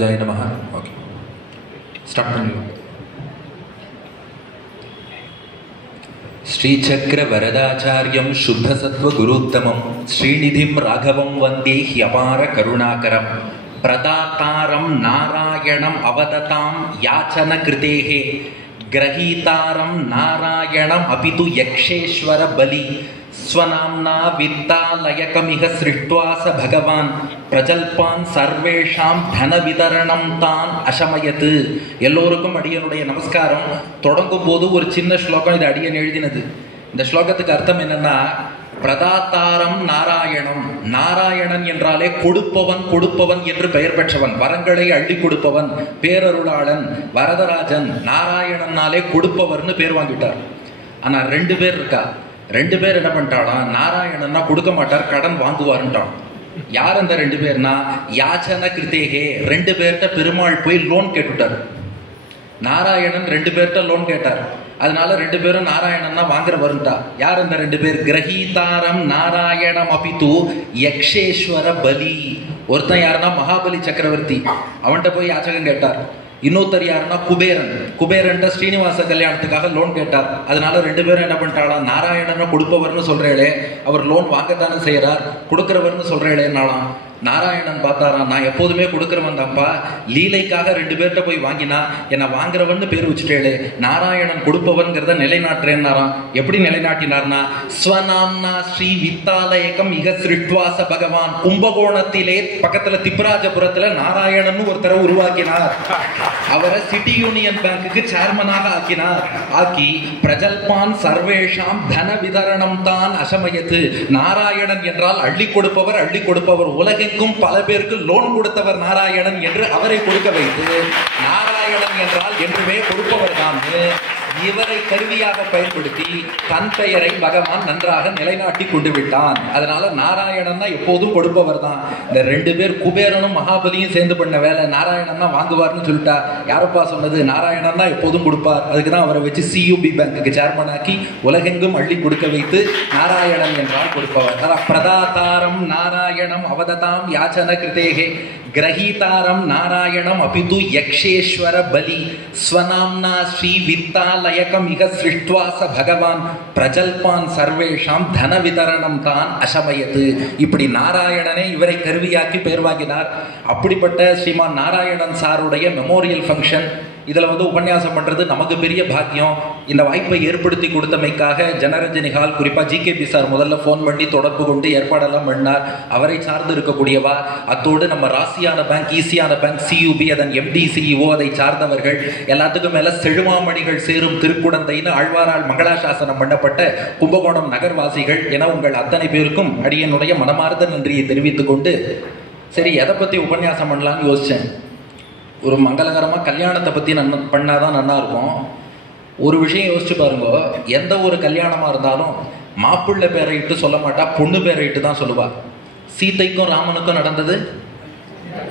ஜெய நமஹ. Okay, start பண்ணிடலாம். ஸ்ரீசக்கர வரதாச்சாரியம் சுத்தசத்வ குருத்தமம் ஸ்ரீநிதிம் ராகவம் வந்தே ஹியபார கருணாகரம் பிரதாத்தாரம் நாராயணம் அவததாம் யாச்சன கிருதேஹே கிரஹீதாரம் நாராயணம் அபிது யக்ஷேஸ்வர பலி ஸ்வநாம்னா வித்தாலயகமிக சிருஷ்ட்வா ச பகவான் பிரஜல்பான் சர்வேஷாம் தன விதரணம் தான் அசமயத்து. எல்லோருக்கும் அடியனுடைய நமஸ்காரம். தொடங்கும் போது ஒரு சின்ன ஸ்லோகம், இது அடியன் எழுதினது. இந்த ஸ்லோகத்துக்கு அர்த்தம் என்னன்னா, பிரதாத்தாரம் நாராயணம். நாராயணன் என்றாலே கொடுப்பவன், கொடுப்பவன் என்று பெயர் பெற்றவன், வரங்களை அள்ளி கொடுப்பவன், பேரருளாளன், வரதராஜன். நாராயணன்னாலே கொடுப்பவர்னு பேர் வாங்கிட்டார். ஆனா 2 பேர் இருக்கா. 2 பேர் என்ன பண்ணிட்டாளா, நாராயணன்னா கொடுக்க மாட்டார், கடன் வாங்குவாருன்ட்டான். யார் அந்த 2 பேர்னா, யாச்சன கிருத்தேகே. 2 பேர்கிட்ட பெருமாள் போய் லோன் கேட்டுட்டார். நாராயணன் 2 பேர்கிட்ட லோன் கேட்டார். அதனால 2 பேரும் நாராயணன்னா வாங்குற வருண்டா. யார் அந்த 2 பேர்? கிரஹீதாரம் நாராயணம் அபிது யக்ஷேஸ்வர பலி. ஒருத்தன் யாருன்னா மகாபலி சக்கரவர்த்தி, அவன்கிட்ட போய் யாச்சகம் கேட்டார். இன்னொருத்தர் யாருன்னா குபேரன். குபேரன் ஸ்ரீனிவாச கல்யாணத்துக்காக லோன் கேட்டார். அதனால 2 பேரும் என்ன பண்ணிட்டாளா, நாராயணனை கொடுப்பவர்னு சொல்றேளே, அவர் லோன் வாங்கத்தானே செய்யறார், கொடுக்கிறவர்னு சொல்றேளேன்னாலாம். நாராயணன் பார்த்தாரா, நான் எப்போதுமே கொடுக்கிறவன் தான்ப்பா, லீலைக்காக 2 பேர்கிட்ட போய் வாங்கினா என்னை வாங்குறவன் பேர் வச்சுட்டேளே, நாராயணன் கொடுப்பவன்கிறத நிலைநாட்டுறேன்னாராம். எப்படி நிலைநாட்டினார்னா, ஸ்வநாம்னா ஸ்ரீ வித்தாலயகம் இக சிருஷ்ட்வாச பகவான். கும்பகோணத்திலே பக்கத்துல திப்பராஜபுரத்துல நாராயணன் ஒருத்தரை உருவாக்கினார். அவரை சிட்டி யூனியன் பேங்குக்கு சேர்மனாக ஆக்கினார். ஆக்கி பிரஜல்பான் சர்வேஷாம் தன விதரணம் தான் அசமயத்து. நாராயணன் என்றால் அள்ளி கொடுப்பவர், அள்ளி கொடுப்பவர். உலகெங்கும் பல பேருக்கு லோன் கொடுத்தவர் நாராயணன் என்று அவரை கொடுக்க வைத்து, நாராயணன் என்றால் என்றுமே கொடுப்பவர் தான். இவரை கருவியாக பயன்படுத்தி தன் பெயரை பகவான் நன்றாக நிலைநாட்டி கொண்டு விட்டான். அதனால நாராயணன் தான் எப்போதும் கொடுப்பவர் தான். இந்த 2 பேர் குபேரனும் மகாபலியும் சேர்ந்து பண்ண வேலை. நாராயணன் தான் வாங்குவார்னு சொல்லிட்டா. யாரப்பா சொன்னது? நாராயணன் தான் எப்போதும் கொடுப்பார். அதுக்குதான் அவரை வச்சு CUB பேங்குக்கு சேர்மன் ஆக்கி உலகெங்கும் அள்ளி கொடுக்க வைத்து நாராயணன் என்றால் கொடுப்பவர். பிரதாதாரம் நாராயணம் அவததாம் யாச்சன கிருதேகே கிரஹீதாரம் நாராயணம் அபிது யக்ஷேஸ்வர பலி ஸ்வநாம்னா ஸ்ரீ வித்தாலயகமிக சிருஷ்ட்வா ச பகவான் பிரஜல்பான் சர்வேஷாம் தன விதரணம் தான் அசமயத்து. இப்படி நாராயணனே இவரை கருவியாக்கி பேர் வாங்கினார். அப்படிப்பட்ட ஸ்ரீமான் நாராயணன் சாருடைய மெமோரியல் ஃபங்க்ஷன். இதில் உபன்யாசம் பண்ணுறது நமக்கு பெரிய பாக்கியம். இந்த வாய்ப்பை ஏற்படுத்தி கொடுத்தமைக்காக ஜனரஞ்சனி ஹால், குறிப்பாக GKP சார் முதல்ல ஃபோன் பண்ணி தொடர்பு கொண்டு ஏற்பாடெல்லாம் பண்ணார். அவரை சார்ந்து இருக்கக்கூடியவா, அத்தோடு நம்ம ராசியான பேங்க், ஈசியான பேங்க், CUB, அதன் MD CEO, அதை சார்ந்தவர்கள் எல்லாத்துக்கும் மேலே செழுமாமணிகள் சேரும் திருக்குடந்தைன்னு ஆழ்வாரால் மங்களாசாசனம் பண்ணப்பட்ட கும்பகோணம் நகர்வாசிகள் என உங்கள் அத்தனை பேருக்கும் அடியனுடைய மனமார்ந்த நன்றியை தெரிவித்துக் கொண்டு, சரி எதை பற்றி உபன்யாசம் பண்ணலான்னு யோசித்தேன். ஒரு மங்களகரமாக கல்யாணத்தை பற்றி பண்ணாதான் நல்லா இருக்கும். ஒரு விஷயம் யோசிச்சு பாருங்க, எந்த ஒரு கல்யாணமாக இருந்தாலும் மாப்பிள்ளை பேரை இட்டு சொல்ல மாட்டா, பொண்ணு பேரை இட்டு தான் சொல்லுவா. சீதைக்கும் ராமனுக்கும் நடந்தது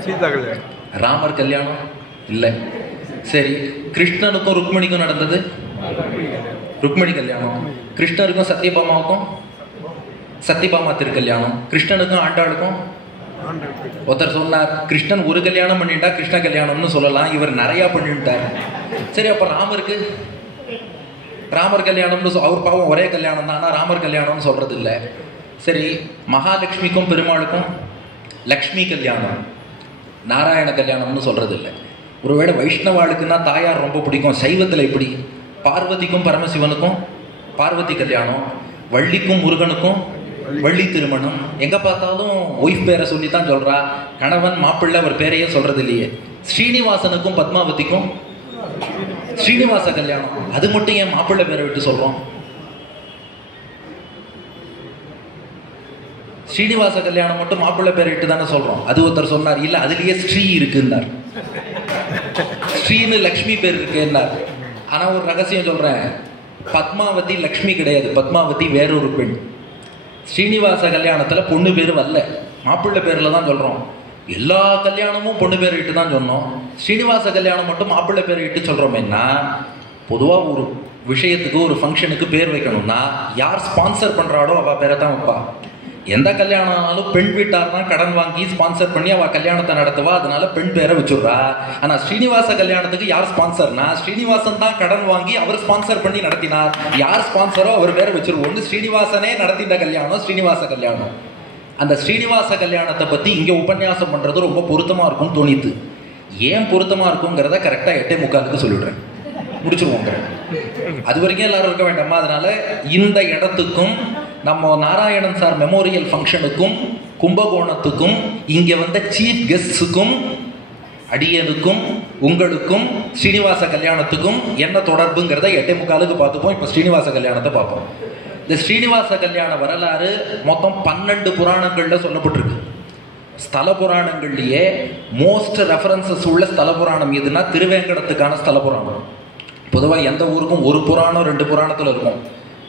சீதா கல்யாணம், ராமர் கல்யாணம் இல்லை. சரி, கிருஷ்ணனுக்கும் ருக்மிணிக்கும் நடந்தது ருக்மிணி கல்யாணம். கிருஷ்ணருக்கும் சத்யபாமாவுக்கும் சத்யபாமா திருக்கல்யாணம். கிருஷ்ணனுக்கும் ஆண்டாளுக்கும். ஒருத்தர் சொன்னார், கிருஷ்ணன் ஒரு கல்யாணம் பண்ணிட்டா கிருஷ்ண கல்யாணம்னு சொல்லலாம், இவர் நிறையா பண்ணிட்டார். சரி, அப்போ ராமருக்கு ராமர் கல்யாணம்னு அவர் பாவம் ஒரே கல்யாணம் தான், ஆனால் ராமர் கல்யாணம்னு சொல்றது இல்லை. சரி, மகாலட்சுமிக்கும் பெருமாளுக்கும் லக்ஷ்மி கல்யாணம், நாராயண கல்யாணம்னு சொல்றது இல்லை. ஒருவேளை வைஷ்ணவாளுக்குன்னா தாயார் ரொம்ப பிடிக்கும். சைவத்தில் இப்படி பார்வதிக்கும் பரமசிவனுக்கும் பார்வதி கல்யாணம், வள்ளிக்கும் முருகனுக்கும் வள்ளி திருமணம். எங்க பார்த்தாலும் ஒய்ஃப் பேரை சொல்லித்தான் சொல்றா, கணவன் மாப்பிள்ளை அவர் பேரையே சொல்றது இல்லையே. ஸ்ரீனிவாசனுக்கும் பத்மாவதிக்கும் ஸ்ரீனிவாச கல்யாணம், அது மட்டும் ஏன் மாப்பிள்ளை பேரை விட்டு சொல்றோம்? ஸ்ரீனிவாச கல்யாணம் மட்டும் மாப்பிள்ளை பேரை விட்டு தானே சொல்றோம். அது ஒருத்தர் சொன்னார், இல்ல அதுலயே ஸ்ரீ இருக்குன்னார். ஸ்ரீன்னு லக்ஷ்மி பேர் இருக்குன்னார். ஆனா ஒரு ரகசியம் சொல்றேன், பத்மாவதி லக்ஷ்மி கிடையாது, பத்மாவதி வேறொரு பெண். ஸ்ரீனிவாச கல்யாணத்துல பொண்ணு பேரு வரல, மாப்பிள்ளை பேர்ல தான் சொல்றோம். எல்லா கல்யாணமும் பொண்ணு பேரை இட்டு தான் சொன்னோம். ஸ்ரீனிவாச கல்யாணம் மட்டும் மாப்பிள்ளை பேரை இட்டு சொல்றோமேன்னா, பொதுவா ஒரு விஷயத்துக்கு ஒரு ஃபங்க்ஷனுக்கு பேர் வைக்கணும்னா யார் ஸ்பான்சர் பண்றாளோ அவ பேரை தான் வைப்பா. எந்த கல்யாணம் ஆனாலும் பெண் வீட்டார் தான் கடன் வாங்கி ஸ்பான்சர் பண்ணி அவ கல்யாணத்தை நடத்துவா, அதனால பெண் பேரை வச்சுடுறா. ஆனா ஸ்ரீனிவாச கல்யாணத்துக்கு யார் ஸ்பான்சர்னா, ஸ்ரீனிவாசன் தான் கடன் வாங்கி அவர் ஸ்பான்சர் பண்ணி நடத்தினார். யார் ஸ்பான்சரோ அவர் பேரை வச்சிருவோம். ஸ்ரீனிவாசனே நடத்திட்ட கல்யாணம் ஸ்ரீனிவாச கல்யாணம். அந்த ஸ்ரீனிவாச கல்யாணத்தை பத்தி இங்க உபன்யாசம் பண்றது ரொம்ப பொருத்தமா இருக்கும்னு தோணித்து. ஏன் பொருத்தமா இருக்குங்கிறத கரெக்டா 8:45 சொல்லிடுறேன், முடிச்சிருவோங்க. அது வரைக்கும் எல்லாரும் இருக்க வேண்டாமா? அதனால இந்த இடத்துக்கும் நம்ம நாராயணன் சார் மெமோரியல் ஃபங்க்ஷனுக்கும் கும்பகோணத்துக்கும் இங்க வந்த சீஃப் கெஸ்ட்ஸுக்கும் அடியனுக்கும் உங்களுக்கும் ஸ்ரீனிவாச கல்யாணத்துக்கும் என்ன தொடர்புங்கிறத 8:45 பார்த்துப்போம். இப்போ ஸ்ரீனிவாச கல்யாணத்தை பார்ப்போம். இந்த ஸ்ரீனிவாச கல்யாண வரலாறு மொத்தம் 12 புராணங்கள்ல சொல்லப்பட்டிருக்கு. ஸ்தல புராணங்கள்லயே மோஸ்ட் ரெஃபரன்சஸ் உள்ள ஸ்தல புராணம் எதுனா திருவேங்கடத்துக்கான ஸ்தல புராணம். பொதுவாக எந்த ஊருக்கும் ஒரு புராணம் 2 புராணத்தில் இருக்கும்.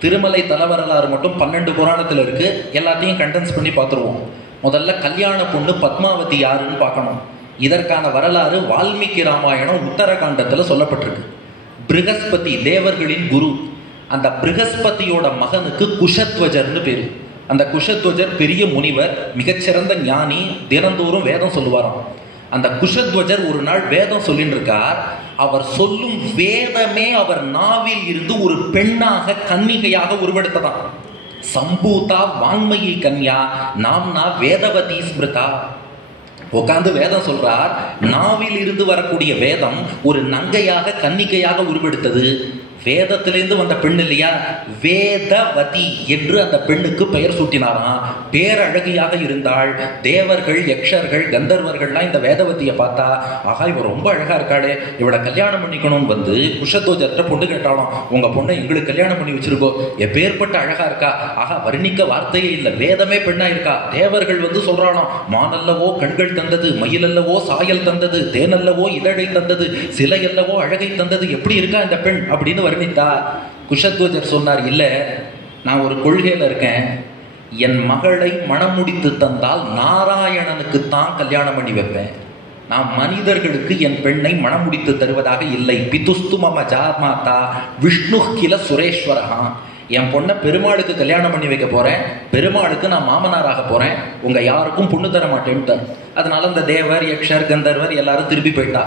திருமலை தல வரலாறு மட்டும் 12 புராணத்தில் இருக்கு. எல்லாத்தையும் கண்டென்ஸ் பண்ணி பார்த்துருவோம். முதல்ல கல்யாண பொண்ணு பத்மாவதி யாருன்னு பார்க்கணும். இதற்கான வரலாறு வால்மீகி ராமாயணம் உத்தரகாண்டத்தில் சொல்லப்பட்டிருக்கு. பிருகஸ்பதி தேவர்களின் குரு, அந்த பிருகஸ்பதியோட மகனுக்கு குஷத்வஜர்னு பேரு. அந்த குஷத்வஜர் பெரிய முனிவர், மிகச்சிறந்த ஞானி, தினந்தோறும் வேதம் சொல்லுவாராம். அந்த குஷத்வஜர் ஒரு நாள் வேதம் சொல்லிட்டு இருக்கார். அவர் சொல்லும் வேதமே அவர் நாவில் இருந்து ஒரு பெண்ணாக கன்னிகையாக உருவெடுத்ததான். சம்பூதா வான்மயி கன்யா நாம்னா வேதவதி ஸ்மிருதா. உட்காந்து வேதம் சொல்றார். நாவில் இருந்து வரக்கூடிய வேதம் ஒரு நங்கையாக கன்னிகையாக உருவெடுத்தது. வேதத்திலிருந்து வந்த பெண் இல்லையா, வேதவதி என்று அந்த பெண்ணுக்கு பெயர் சூட்டினாராம். பேரழகியாக இருந்தாள். தேவர்கள், யக்ஷர்கள், கந்தர்வர்கள்லாம் இந்த வேதவதியை பார்த்தா, ஆகா இவ ரொம்ப அழகா இருக்காளே, இவளை கல்யாணம் பண்ணிக்கணும்னு வந்து குஷத்வஜர்கிட்ட பொண்ணு கேட்டாலும், உங்க பொண்ணை எங்களுக்கு கல்யாணம் பண்ணி வச்சிருக்கோ, எப்பேற்பட்ட அழகா இருக்கா, ஆகா வர்ணிக்க வார்த்தையே இல்லை, வேதமே பெண்ணா இருக்கா. தேவர்கள் வந்து சொல்றாலும், மானல்லவோ கண்கள் தந்தது, மயிலல்லவோ சாயல் தந்தது, தேனல்லவோ இதழை தந்தது, சிலை அல்லவோ அழகை தந்தது, எப்படி இருக்கா இந்த பெண் அப்படின்னு வர்ணித்தா. குஷத்வஜர் சொன்னார், இல்ல நான் ஒரு கொள்கையில இருக்கேன், என் மகளை மணம் முடித்து தந்தால் நாராயணனுக்கு தான் கல்யாணம் பண்ணி வைப்பேன். நான் மனிதர்களுக்கு என் பெண்ணை மணம் முடித்து தருவதாக இல்லை. பிதுஸ்து மம ஜாமாதா விஷ்ணு கில சுரேஸ்வரஹா. என் பொண்ணை பெருமாளுக்கு கல்யாணம் பண்ணி வைக்க போறேன், பெருமாளுக்கு நான் மாமனாராக போறேன், உங்க யாருக்கும் பொண்ணு தர மாட்டேன்ட்டு. அதனால இந்த தேவர், யக்ஷர், கந்தர்வர் எல்லாரும் திரும்பி போயிட்டா.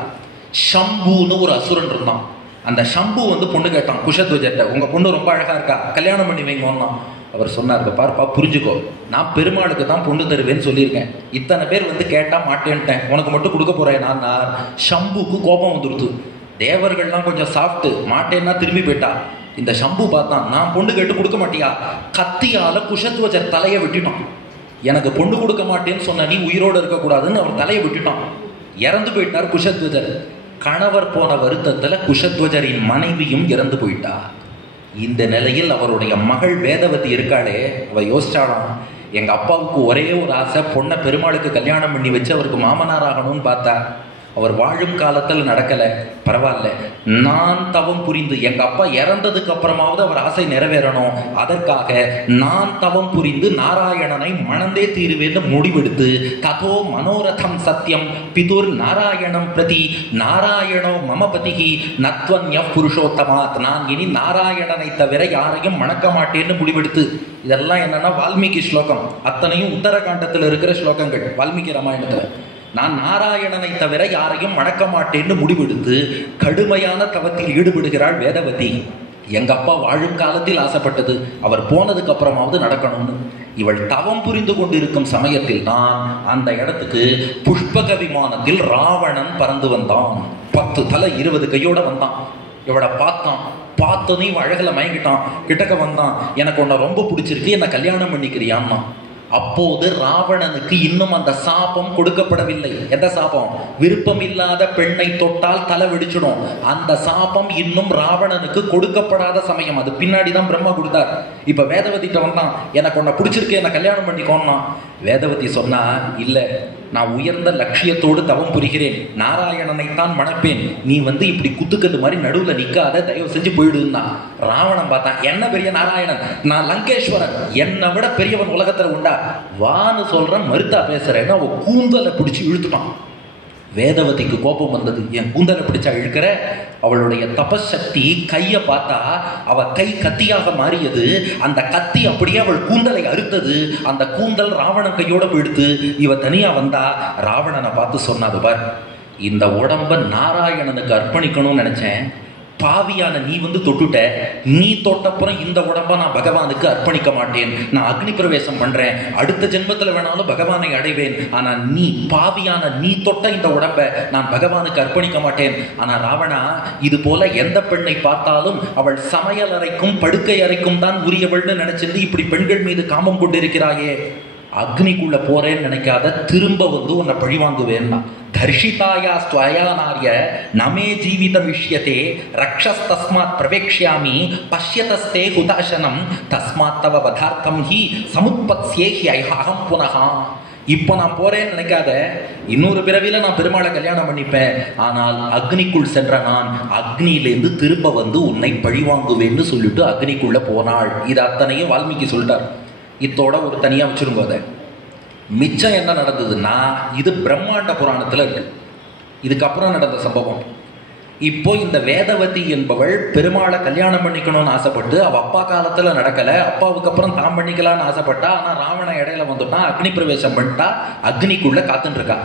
ஷம்புன்னு ஒரு அசுரன் இருந்தான். அந்த ஷம்பு வந்து பொண்ணு கேட்டான் குஷத்வஜர்கிட்ட, உங்க பொண்ணு ரொம்ப அழகா இருக்கா, கல்யாணம் பண்ணி வைங்கன்னா. அவர் சொன்னார், பார்ப்பா புரிஞ்சுக்கோ, நான் பெருமாளுக்கு தான் பொண்ணு தருவேன்னு சொல்லியிருக்கேன், இத்தனை பேர் வந்து கேட்டா மாட்டேன்ட்டேன், உனக்கு மட்டும் கொடுக்க போறேன் நான். ஷம்புக்கு கோபம் வந்துடுத்து. தேவர்கள்லாம் கொஞ்சம் சாப்பிட்டு மாட்டேன்னா திரும்பி போயிட்டா. இந்த ஷம்பு பார்த்தான், நான் பொண்ணு கேட்டு கொடுக்க மாட்டியா, கத்தியால குஷத்வஜர் தலையை வெட்டினான். எனக்கு பொண்ணு கொடுக்க மாட்டேன்னு சொன்ன நீ உயிரோடு இருக்கக்கூடாதுன்னு அவர் தலையை விட்டுட்டான். இறந்து போயிட்டார் குஷத்வஜர். கணவர் போன வருத்தத்துல குஷத்வஜரின் மனைவியும் இறந்து போயிட்டா. இந்த நிலையில் அவருடைய மகள் வேதவதி இருக்காளே, அவ யோசிச்சாலாம், எங்க அப்பாவுக்கு ஒரே ஒரு ஆசை, பொண்ணை பெருமாளுக்கு கல்யாணம் பண்ணி வச்சு அவருக்கு மாமனார் ஆகணும்னு பார்த்தா. அவர் வாழும் காலத்தில் நடக்கல, பரவாயில்ல, நான் தவம் புரிந்து எங்க அப்பா இறந்ததுக்கு அப்புறமாவது அவர் ஆசை நிறைவேறணும், அதற்காக நான் தவம் புரிந்து நாராயணனை மணந்தே தீருவேன்னு முடிவெடுத்து, ததோ மனோரதம் சத்தியம் பிதுர் நாராயணம் பிரதி நாராயணோ மம பதிகி நத்வன்ய புருஷோத்தமாத். நான் இனி நாராயணனை தவிர யாரையும் மணக்க மாட்டேன்னு முடிவெடுத்து. இதெல்லாம் என்னன்னா வால்மீகி ஸ்லோகம், அத்தனையும் உத்தரகாண்டத்தில் இருக்கிற ஸ்லோகங்கள். வால்மீகி ராமாயணத்துல நான் நாராயணனை தவிர யாரையும் மணக்க மாட்டேன்னு முடிவெடுத்து கடுமையான தவத்தில் ஈடுபடுகிறாள் வேதவதி. எங்க அப்பா வாழும் காலத்தில் ஆசைப்பட்டது அவர் போனதுக்கு அப்புறமாவது நடக்கணும்னு. இவள் தவம் புரிந்து கொண்டிருக்கும் சமயத்தில் தான் அந்த இடத்துக்கு புஷ்பக விமானத்தில் ராவணன் பறந்து வந்தான். 10 தலை 20 கையோட வந்தான். இவளை பார்த்தான். பார்த்தோன்னே இவன் அழகில் மயங்கிட்டான். கிட்டக்க வந்தான், எனக்கு உன்னை ரொம்ப பிடிச்சிருக்கு, என்னை கல்யாணம் பண்ணிக்கிறியான்னா. அப்போது ராவணனுக்கு இன்னும் அந்த சாபம் கொடுக்கப்படவில்லை. எந்த சாபம்? விருப்பமில்லாத பெண்ணை தொட்டால் தலை வெடிச்சிடும். அந்த சாபம் இன்னும் ராவணனுக்கு கொடுக்கப்படாத சமயம். அது பின்னாடிதான் பிரம்மா கொடுத்தார். இப்ப வேதவதிட்ட வந்தான், எனக்கு உன்னை பிடிச்சிருக்கு, என்ன கல்யாணம் பண்ணிக்கோன்னா. வேதவதி சொன்னா, இல்ல, நான் உயர்ந்த லட்சியத்தோடு தவம் புரிகிறேன், நாராயணனைத்தான் மணப்பேன், நீ இப்படி குத்துக்கல்லு மாதிரி நடுவுல நிக்காத, தயவு செஞ்சு போயிடுன்னா. ராவணன் பார்த்தான், என்ன பெரிய நாராயணன், நான் லங்கேஸ்வரன், என்னை விட பெரியவன் உலகத்துல உண்டா, வான்னு சொல்றேன், மறுத்தா பேசுறேன்னு அவ கூந்தலை பிடிச்சு இழுத்துட்டான். வேதவதிக்கு கோபம் வந்தது, என் கூந்தலை பிடிச்சா இழுக்கிற? அவளுடைய தபசக்தி கையை பார்த்தா அவ கை கத்தியாக மாறியது. அந்த கத்தி அப்படியே அவள் கூந்தலை அறுத்தது. அந்த கூந்தல் ராவணன் கையோட போயிடுத்து. இவ தனியா வந்தா ராவணனை பார்த்து சொன்னாது, பார், இந்த உடம்ப நாராயணனுக்கு அர்ப்பணிக்கணும்னு நினைச்சேன், பாவியான நீ தொட்டுட்ட, நீ தொட்டப்புறம் இந்த உடம்ப நான் பகவானுக்கு அர்ப்பணிக்க மாட்டேன், நான் அக்னி பிரவேசம் பண்றேன், அடுத்த ஜென்மத்துல வேணாலும் பகவானை அடைவேன், ஆனா நீ பாவியான நீ தொட்ட இந்த உடம்ப நான் பகவானுக்கு அர்ப்பணிக்க மாட்டேன். ஆனா ராவணா, இது போல எந்த பெண்ணை பார்த்தாலும் அவள் சமையல் அறைக்கும் படுக்கை அறைக்கும் தான் உரியவள்னு நினைச்சிருந்து இப்படி பெண்கள் மீது காமம் கொண்டிருக்கிறாயே, அக்னிக்குள்ள போறேன்னு நினைக்காத, திரும்ப உன்னை பழிவாங்குவேன்னா. தர்ஷிதாயா ஸ்வயானார்ய நமே ஜீவித விஷயத்தே ரக்ஷஸ்தஸ்மாத் பிரவேக்ஷ்யாமி பஷ்யதஸ்தே ஹுதாசனம் தஸ்மாத் தவ வதார்த்தம் ஹி சமுத்பத்ஸ்யே ஹி அஹம் புனஹ. இப்போ நான் போறேன்னு நினைக்காத, இன்னொரு பிறவில நான் பெருமாளை கல்யாணம் பண்ணிப்பேன், ஆனால் அக்னிக்குள் சென்ற நான் அக்னியிலேருந்து திரும்ப உன்னை பழிவாங்குவேன்னு சொல்லிட்டு அக்னிக்குள்ள போனாள். இது அத்தனையும் வால்மீகி சொல்லிட்டார். இதோட ஒரு தனியா வச்சிருங்க. அதை மிச்சம் என்ன நடந்ததுன்னா, இது பிரம்மாண்ட புராணத்துல இருக்கு. இதுக்கப்புறம் நடந்த சம்பவம். இப்போ இந்த வேதவதி என்பவள் பெருமாளை கல்யாணம் பண்ணிக்கணும்னு ஆசைப்பட்டு, அவ அப்பா காலத்துல நடக்கல, அப்பாவுக்கு அப்புறம் தான் பண்ணிக்கலாம்னு ஆசைப்பட்டா. ஆனா ராவணன் இடையில வந்துட்டான், அக்னி பிரவேசம் பண்ணிட்டா, அக்னிக்குள்ள காத்துட்டு இருக்கா.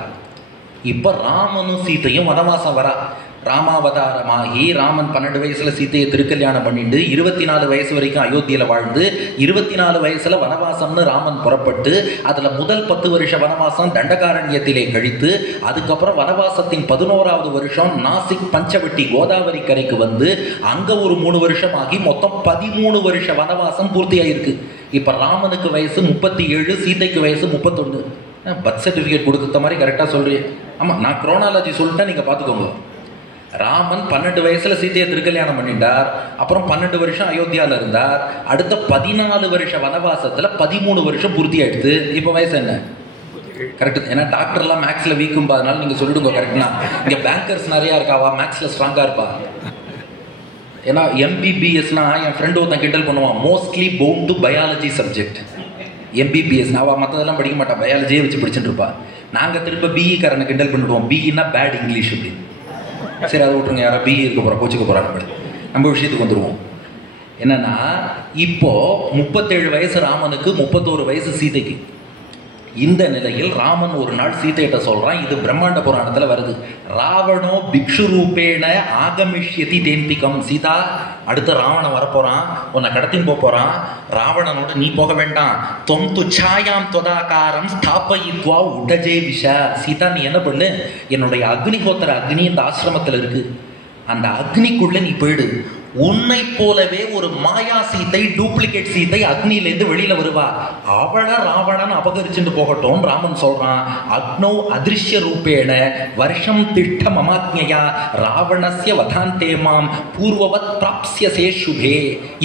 இப்ப ராமனும் சீத்தையும் வனவாசம் வரா. ராமாவதாரமாகி ராமன் 12 வயசுல சீத்தையை திருக்கல்யாணம் பண்ணிட்டு 24 வயசு வரைக்கும் அயோத்தியில வாழ்ந்து 24 வயசுல வனவாசம்னு ராமன் புறப்பட்டு, அதுல முதல் 10 வருஷ வனவாசம் தண்டகாரண்யத்திலே கழித்து, அதுக்கப்புறம் வனவாசத்தின் 11வது வருஷம் நாசிக் பஞ்சவட்டி கோதாவரி கரைக்கு அங்க ஒரு 3 வருஷம் ஆகி மொத்தம் 13 வருஷ வனவாசம் பூர்த்தி ஆயிருக்கு. இப்ப ராமனுக்கு வயசு 37, சீதைக்கு வயசு 31. பர்த் சர்டிபிகேட் கொடுத்த மாதிரி கரெக்டா சொல்றேன். ஆமா, நான் குரோனாலஜி சொல்லிட்டேன், நீங்க பாத்துக்கோங்க. ராமன் 12 வயசுல சீதையை திருக்கல்யாணம் பண்ணிட்டார். அப்புறம் 12 வருஷம் அயோத்தியால இருந்தார். அடுத்த 14 வருஷ வனவாசத்துல 13 வருஷம் பூர்த்தி ஆயிடுது. இப்ப வயசு என்ன? கரெக்ட். ஏன்னா டாக்டர் எல்லாம் மேக்ஸ்ல வீக்கும், அதனால நீங்க சொல்லிடுங்க. கரெக்ட்னா இங்க பேங்கர்ஸ் நிறைய இருக்காவா, மேக்ஸ்ல ஸ்ட்ராங்கா இருப்பா. ஏன்னா எம்பிபிஎஸ்னா என் ஃப்ரெண்டு ஒருத்தன் கிண்டல் பண்ணுவான், mostly bound to biology subject. MBBS அவ மற்றதெல்லாம் படிக்க மாட்டான், பயாலஜியே வச்சு படிச்சுட்டு இருப்பா. நாங்க திரும்ப பிஇ காரனை கிண்டல் பண்ணிடுவோம், பிஇன்னா பேட் இங்கிலீஷ் அப்படின்னு. சரி, அதை விட்டுருங்க, யாரா பிஇ இருக்க போறா, கோச்சுக்க போறாங்க. நம்ம விஷயத்துக்கு வந்துருவோம். என்னன்னா, இப்போ 37 வயசு ராமனுக்கு, 31 வயசு சீதைக்கு. இந்த நிலையில் ராமன் ஒரு நாள் சீதையிட்ட சொல்றான், இது பிரம்மாண்ட புராணத்துல வருது, ராவணோ பிக்ஷு ரூபேண ஆகமிஷ்யதி தேந்திகம். சீதா, அடுத்த ராவணன் வரப்போறான், உன்னை கடத்தின்னு போறான். ராவணனோட நீ போக வேண்டாம். தொம் துச்சாயாம் தொதாகாரம் ஸ்தாபயித்வா உடஜே விஷ. சீதா, நீ என்ன பண்ணு, என்னுடைய அக்னிஹோத்திர அக்னி இந்த ஆசிரமத்தில் இருக்கு, அந்த அக்னிக்குள்ள நீ போயிடு. உன்னை போலவே ஒரு மாயா சீத்தை, டூப்ளிகேட் சீத்தை அக்னியிலேருந்து வெளியில வருவா, அவளை ராவணன் அபகரிச்சுட்டு போகட்டும். ராமன் சொல்றான், அக்னோ அதிருஷ்ய ரூபேண வருஷம் திஷ்ட மமாத்யா ராவணஸ்ய வதாந்தேமாம் பூர்வவத் பிராப்ஸ்யசே சுபே.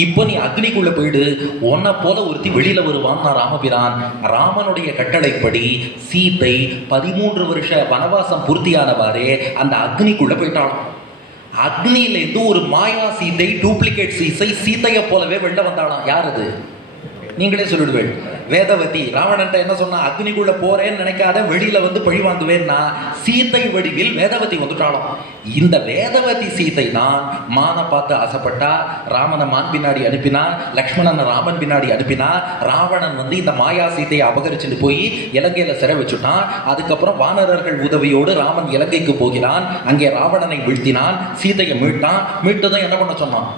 இப்போ நீ அக்னிக்குள்ள போயிடு, உன்னை போல ஒருத்தி வெளியில வருவான் நான் ராமபிரான். ராமனுடைய கட்டளைப்படி சீத்தை 13 வருஷ வனவாசம் பூர்த்தியானவாறே அந்த அக்னிக்குள்ள போயிட்டாலும். அக்னியிலேருந்து ஒரு மாயா சீதை, டூப்ளிகேட் சீதையை போலவே வெளில வந்தாலாம். யார் அது? நீங்களே சொல்லிடுவேன். வேதவதி. ராவணன்ட்ட என்ன சொன்னா, அக்னிக்குள்ள போறேன்னு நினைக்காத, வெளியில பழி வாங்குவேன்னா சீதை வடிவில் வேதவதி வந்துட்டாலும். இந்த வேதவதி சீதை தான் மானை பார்த்து ஆசைப்பட்டா, ராமனை மான் பின்னாடி அனுப்பினா, லக்ஷ்மணனை ராமன் பின்னாடி அனுப்பினா. ராவணன் இந்த மாயா சீதையை அபகரிச்சுட்டு போய் இலங்கையில சிறை வச்சுட்டான். அதுக்கப்புறம் வானரர்கள் உதவியோடு ராமன் இலங்கைக்கு போகிறான். அங்கே ராவணனை வீழ்த்தினான், சீதையை மீட்டான். மீட்டதும் என்ன பண்ண சொன்னான்?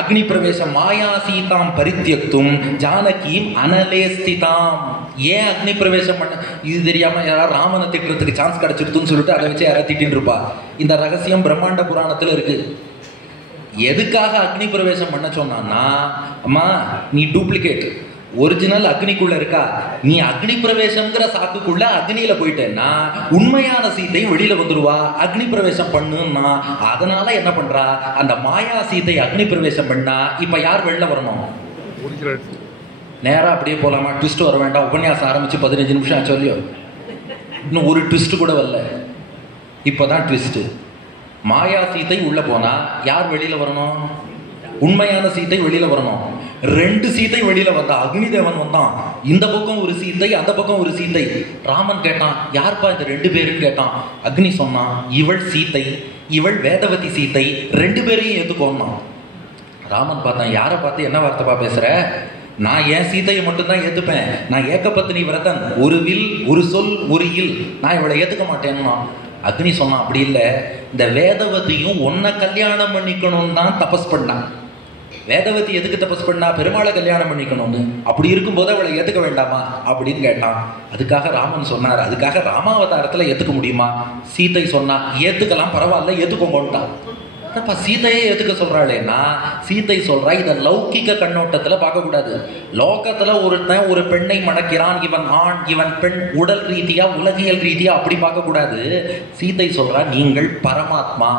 அக்னி பிரவேசம். மாயா சீதாம் பரித்தியக்தும் ஜானகீம் அனலே ஸ்திதாம். ஏன் அக்னி பிரவேசம் பண்ண, இது தெரியாம யாராவது ராமனை திட்டுறதுக்கு சான்ஸ் கிடைச்சிருதுன்னு சொல்லிட்டு அதை வச்சு யாராவது திட்டின்னு இருப்பா. இந்த ரகசியம் பிரம்மாண்ட புராணத்துல இருக்கு. எதுக்காக அக்னி பிரவேசம் பண்ண சொன்னான்னா, அம்மா நீ டூப்ளிகேட், ஒரிஜினல் அக்னிக்குள்ள இருக்கா? நீ அக்னி பிரவேசம்ங்கிற சாக்குக்குள்ள அக்னியில போயிட்டேன்னா உண்மையான சீதை வெளியில வந்துருவா. அக்னி பிரவேசம் பண்ணுன்னா அதனால என்ன பண்றா, அந்த மாயா சீதை அக்னி பிரவேசம் பண்ணா இப்ப யார் வெளில வரணும்? நேரா அப்படியே போலாமா? ட்விஸ்ட் வர வேண்டாம். உபன்யாசம் ஆரம்பிச்சு 15 நிமிஷம் ஆச்சு இல்லையோ, இன்னும் ஒரு ட்விஸ்ட் கூட வரல. இப்பதான் ட்விஸ்ட். மாயா சீதை உள்ள போனா யார் வெளியில வரணும்? உண்மையான சீதை வெளியில வரணும். 2 சீதை வெளியில வந்தா. அக்னி தேவன் வந்தான், இந்த பக்கம் ஒரு சீதை, அந்த பக்கம் ஒரு சீதை. ராமன் கேட்டான், யார்ப்பா இந்த 2 பேருன்னு கேட்டான். அக்னி சொன்னான், இவள் சீதை, இவள் வேதவதி சீதை, 2 பேரையும் ஏத்துக்கோன்னா. ராமன் பார்த்தான், யாரை பார்த்து என்ன வார்த்தைப்பா பேசுற? நான் என் சீதையை மட்டும்தான் ஏத்துப்பேன். நான் ஏகபத்தினி விரதன், ஒரு வில், ஒரு சொல், ஒரு இல். நான் இவளை ஏத்துக்க மாட்டேன்னா. அக்னி சொன்னான், அப்படி இல்லை, இந்த வேதவதியும் உன்னை கல்யாணம் பண்ணிக்கணும்னு தான் தபஸ் பண்ணான். வேதவதி எதுக்கு தபஸ் பண்ணா? பெருமாளை கல்யாணம் பண்ணிக்கணும்னு. அப்படி இருக்கும்போது அவளை ஏத்துக்க வேண்டாமா அப்படின்னு கேட்டான். அதுக்காக ராமன் சொன்னார், அதுக்காக ராமாவதாரத்துல ஏத்துக்க முடியுமா? சீதை சொன்னா, ஏத்துக்கலாம், பரவாயில்ல, ஏத்துக்கோங்கட்டான். அப்ப சீதையே ஏத்துக்க சொல்றாளேன்னா, சீதை சொல்றா, இதை லௌகிக கண்ணோட்டத்துல பார்க்க கூடாது. லோகத்துல ஒருத்தன் ஒரு பெண்ணை மணக்கிறான், இவன் ஆண் இவன் பெண், உடல் ரீதியா உலகியல் ரீதியா அப்படி பார்க்க கூடாது. சீதை சொல்றா, நீங்கள் பரமாத்மா,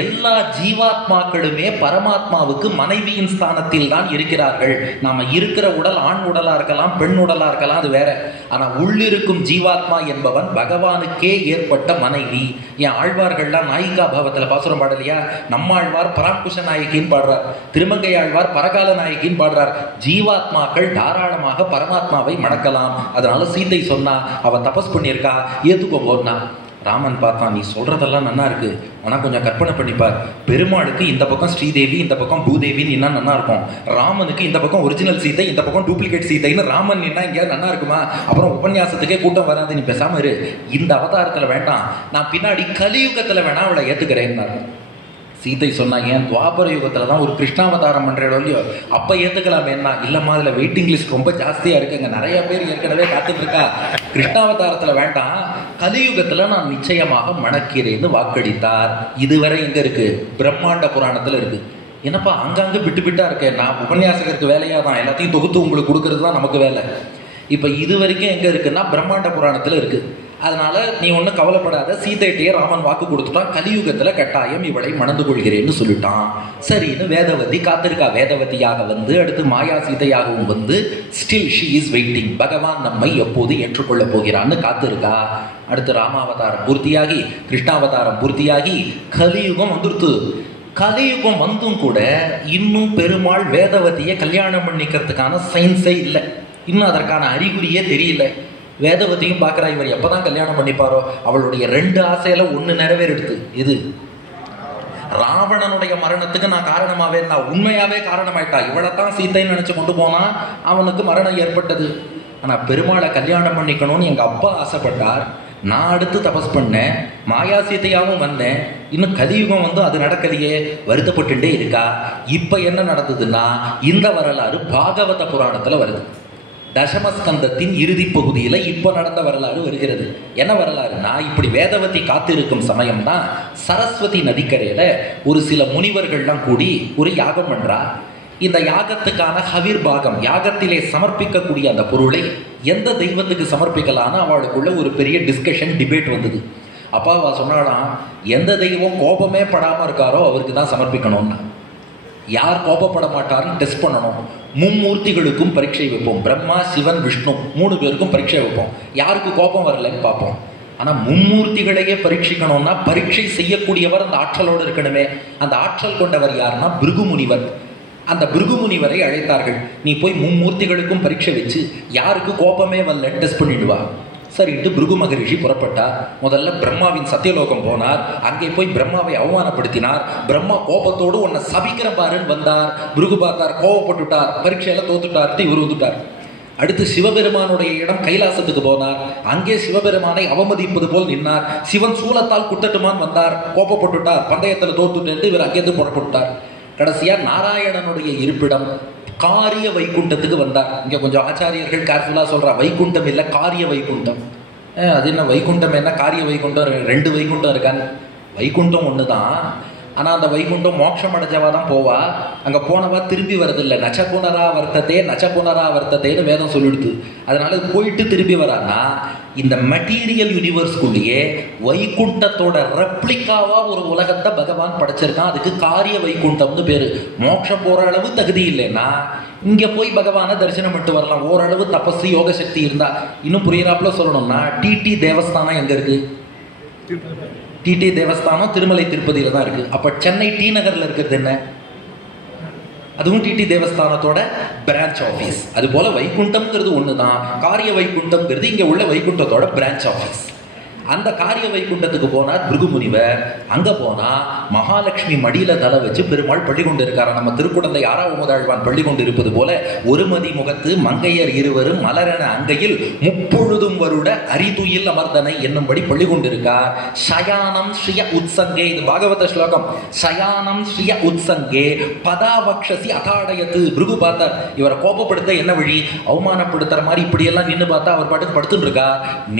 எல்லா ஜீவாத்மாக்களுமே பரமாத்மாவுக்கு மனைவியின் ஸ்தானத்தில் தான் இருக்கிறார்கள். நாம இருக்கிற உடல் ஆண் உடலா இருக்கலாம், பெண் உடலா இருக்கலாம், அது வேற. ஆனா உள்ளிருக்கும் ஜீவாத்மா என்பவன் பகவானுக்கே ஏற்பட்ட மனைவி. என் ஆழ்வார்கள்லாம் நாயிகா பாவத்துல பாசுரம் பாடலையா? நம்ம ஆழ்வார் பராங்குஷ நாயகின்னு பாடுறார், திருமங்கை ஆழ்வார் பரகால நாயகின்னு பாடுறார். ஜீவாத்மாக்கள் தாராளமாக பரமாத்மாவை மணக்கலாம். அதனால சீதை சொன்னா, அவ தபஸ் பண்ணியிருக்கா, ஏத்துக்கோன்னா. ராமன் பார்த்தான், நீ சொல்றதெல்லாம் நல்லா இருக்கு, ஆனா கொஞ்சம் கற்பனை பண்ணிப்பார். பெருமாளுக்கு இந்த பக்கம் ஸ்ரீதேவி, இந்த பக்கம் பூதேவின்னு என்ன நல்லா இருக்கும். ராமனுக்கு இந்த பக்கம் ஒரிஜினல் சீதை, இந்த பக்கம் டூப்ளிகேட் சீதைன்னு ராமன் என்ன எங்கேயாவது நல்லா இருக்குமா? அப்புறம் உபன்யாசத்துக்கே கூட்டம் வராது. நீ பேசாம இரு, இந்த அவதாரத்துல வேண்டாம், நான் பின்னாடி கலியுகத்துல வேணா அவளை ஏத்துக்கிறேன்னாரு. சீதை சொன்னா, ஏன் துவாபர யுகத்துல தான் ஒரு கிருஷ்ணாவதாரம் பண்றோம் இல்லையோ, அப்ப ஏத்துக்கலாமே. என்ன இல்லம்மா, அதுல வெயிட்டிங் லிஸ்ட் ரொம்ப ஜாஸ்தியா இருக்குங்க, நிறைய பேர் ஏற்கனவே காத்துட்டு இருக்கா, கிருஷ்ணாவதாரத்துல வேண்டாம், கலியுகத்துல நான் நிச்சயமாக மணக்கிறேன்னு வாக்களித்தார். இதுவரை எங்க இருக்கு? பிரம்மாண்ட புராணத்துல இருக்கு. என்னப்பா அங்கங்க விட்டு விட்டா இருக்கேன், நான் உபன்யாசகருக்கு வேலையா தான் எல்லாத்தையும் தொகுத்து உங்களுக்கு கொடுக்கறது தான் நமக்கு வேலை. இப்ப இது வரைக்கும் எங்க இருக்குன்னா பிரம்மாண்ட புராணத்துல இருக்கு. அதனால நீ ஒன்றும் கவலைப்படாத, சீதைட்டையே ராமன் வாக்கு கொடுத்துட்டான், கலியுகத்துல கட்டாயம் இவளை மணந்து கொள்கிறேன்னு சொல்லிட்டான். சரின்னு வேதவதி காத்திருக்கா. வேதவதியாக வந்து அடுத்து மாயா சீதையாகவும் வந்து ஸ்டில் ஷி இஸ் வெயிட்டிங். பகவான் நம்மை எப்போது ஏற்றுக்கொள்ள போகிறான்னு காத்திருக்கா. அடுத்து ராமாவதாரம் பூர்த்தியாகி, கிருஷ்ணாவதாரம் பூர்த்தியாகி, கலியுகம் வந்துருத்து. கலியுகம் வந்தும் கூட இன்னும் பெருமாள் வேதவதியை கல்யாணம் பண்ணிக்கிறதுக்கான சயின்ஸே இல்லை, இன்னும் அதற்கான அறிகுறியே தெரியல. வேதவதியும் பார்க்குறா, இவர் எப்போதான் கல்யாணம் பண்ணிப்பாரோ. அவளுடைய 2 ஆசையில 1 நிறைவேறிடுது. இது ராவணனுடைய மரணத்துக்கு நான் காரணமாவே, நான் உண்மையாவே காரணமாயிட்டா. இவளைத்தான் சீத்தைன்னு நினைச்சு கொண்டு போனா அவனுக்கு மரணம் ஏற்பட்டது. ஆனா பெருமாளை கல்யாணம் பண்ணிக்கணும்னு எங்க அப்பா ஆசைப்பட்டார். நான் அடுத்து தபஸ் பண்ணேன், மாயா சீதையாவும் வந்தேன், இன்னும் கலியுகம் வந்து அது நடக்கலையே, வருத்தப்பட்டுட்டே இருக்கா. இப்ப என்ன நடந்ததுன்னா, இந்த வரலாறு பாகவத புராணத்துல வருது. தசமஸ்கந்தத்தின் இறுதி பகுதியில் இப்போ நடந்த வரலாறு வருகிறது. என்ன வரலாறுனா, இப்படி வேதவதி காத்திருக்கும் சமயம் தான் சரஸ்வதி நதிக்கரையில் ஒரு சில முனிவர்கள்லாம் கூடி ஒரு யாகம் பண்றா. இந்த யாகத்துக்கான ஹவிர் பாகம், யாகத்திலே சமர்ப்பிக்கக்கூடிய அந்த பொருளை எந்த தெய்வத்துக்கு சமர்ப்பிக்கலான்னு அவளுக்குள்ள ஒரு பெரிய டிஸ்கஷன், டிபேட் வந்தது. அப்பா அவ சொன்னாலாம், எந்த தெய்வம் கோபமே படாமல் இருக்காரோ அவருக்கு தான் சமர்ப்பிக்கணும்னா. யார் கோபப்பட மாட்டாருன்னு டெஸ்ட் பண்ணணும். மும்மூர்த்திகளுக்கும் பரீட்சை வைப்போம், பிரம்மா சிவன் விஷ்ணு 3 பேருக்கும் பரீட்சை வைப்போம், யாருக்கு கோபம் வரலன்னு பார்ப்போம். ஆனால் மும்மூர்த்திகளையே பரீட்சிக்கணும்னா பரீட்சை செய்யக்கூடியவர் அந்த ஆற்றலோடு இருக்கணுமே. அந்த ஆற்றல் கொண்டவர் யாருன்னா பிருகுமுனிவர். அந்த பிருகுமுனிவரை அழைத்தார்கள். நீ போய் மும்மூர்த்திகளுக்கும் பரீட்சை வச்சு யாருக்கு கோபமே வரலன்னு டெஸ்ட் பண்ணிடுவா. சரிட்டு பிருகு மகரிஷி புறப்பட்டார். முதல்ல பிரம்மாவின் சத்தியலோகம் போனார். அங்கே போய் பிரம்மாவை அவமானப்படுத்தினார். பிரம்மா கோபத்தோடு உன்னை சபிக்கிற பாருன்னு வந்தார். பிருகு பார்த்தார், கோபப்பட்டுட்டார், பரீட்சையில தோத்துட்டார், இவர் வந்துட்டார். அடுத்து சிவபெருமானுடைய இடம் கைலாசத்துக்கு போனார். அங்கே சிவபெருமானை அவமதிப்பது போல் நின்னார். சிவன் சூலத்தால் குத்தட்டுமான் வந்தார், கோபப்பட்டுட்டார், பந்தயத்தில் தோத்துட்டு இவர் அங்கேருந்து புறப்பட்டுட்டார். கடைசியா நாராயணனுடைய இருப்பிடம் காரிய வைகுண்டத்துக்கு வந்தார். இங்க கொஞ்சம் ஆச்சாரியர்கள் கேர்ஃபுல்லா சொல்றா, வைகுண்டம் இல்ல காரிய வைகுண்டம். அது என்ன வைகுண்டம் என்ன காரிய வைகுண்டம், 2 வைகுண்டம் இருக்கான்னு. வைகுண்டம் ஒண்ணுதான், ஆனால் அந்த வைகுண்டம் மோட்சம் அடைஞ்சவா தான் போவா. அங்கே போனவா திரும்பி வரதில்லை. நச்ச புனராவர்த்தத்தேன்னு வேதம் சொல்லிடுது. அதனால போயிட்டு திரும்பி வரான்னா இந்த மெட்டீரியல் யூனிவர்ஸ்குள்ளேயே வைகுண்டத்தோட ரெப்ளிகாவா ஒரு உலகத்தை பகவான் படைச்சிருக்கான். அதுக்கு காரிய வைகுண்டம்னு பேரு. மோட்சம் போற அளவு தகுதி இல்லைன்னா இங்க போய் பகவானை தரிசனம் பண்ணிட்டு வரலாம். ஓரளவு தபசு யோக சக்தி இருந்தா. இன்னும் புரியுறாப்புல சொல்லணும்னா டிடி தேவஸ்தானம் எங்க இருக்கு? டிடி தேவஸ்தானம் திருமலை திருப்பதியில தான் இருக்கு. அப்ப சென்னை டி நகர்ல இருக்கிறது என்ன? அதுவும் டிடி தேவஸ்தானத்தோட பிரான்ச் ஆஃபீஸ். அது போல வைகுண்டம்ங்கிறது ஒண்ணுதான். காரிய வைகுண்டம்ங்கிறது இங்க உள்ள வைகுண்டத்தோட பிரான்ச் ஆஃபீஸ். அந்த காரிய வைகுண்டத்துக்கு போனார் பிருகு முனிவர். அங்க போனா மகாலட்சுமி மடியில தலை வச்சு பெருமாள் பள்ளி கொண்டு இருக்காரா. நம்ம திருக்குடந்தை 6ஆம் முதல்வான் பள்ளி கொண்டு இருப்பது போல ஒரு மதி முகத்து மங்கையர் இருவரும் மலரென அங்கையில் முப்பொழுதும் வருட அரிதுயில் அமர்தனை என்னும்படி பள்ளி கொண்டிருக்கார். சயானம் ஸ்ரீய உத்சங்கே, இது பாகவத ஸ்லோகம். சயானம் ஸ்ரீய உத்சங்கே பதாவக்ஷசி அதாடயத்து. பிருகு பார்த்தார், இவரை கோபப்படுத்த என்ன வழி, அவமானப்படுத்துற மாதிரி இப்படி எல்லாம் நின்று பார்த்தா அவர் பாட்டுக்கு படுத்துட்டு இருக்கா.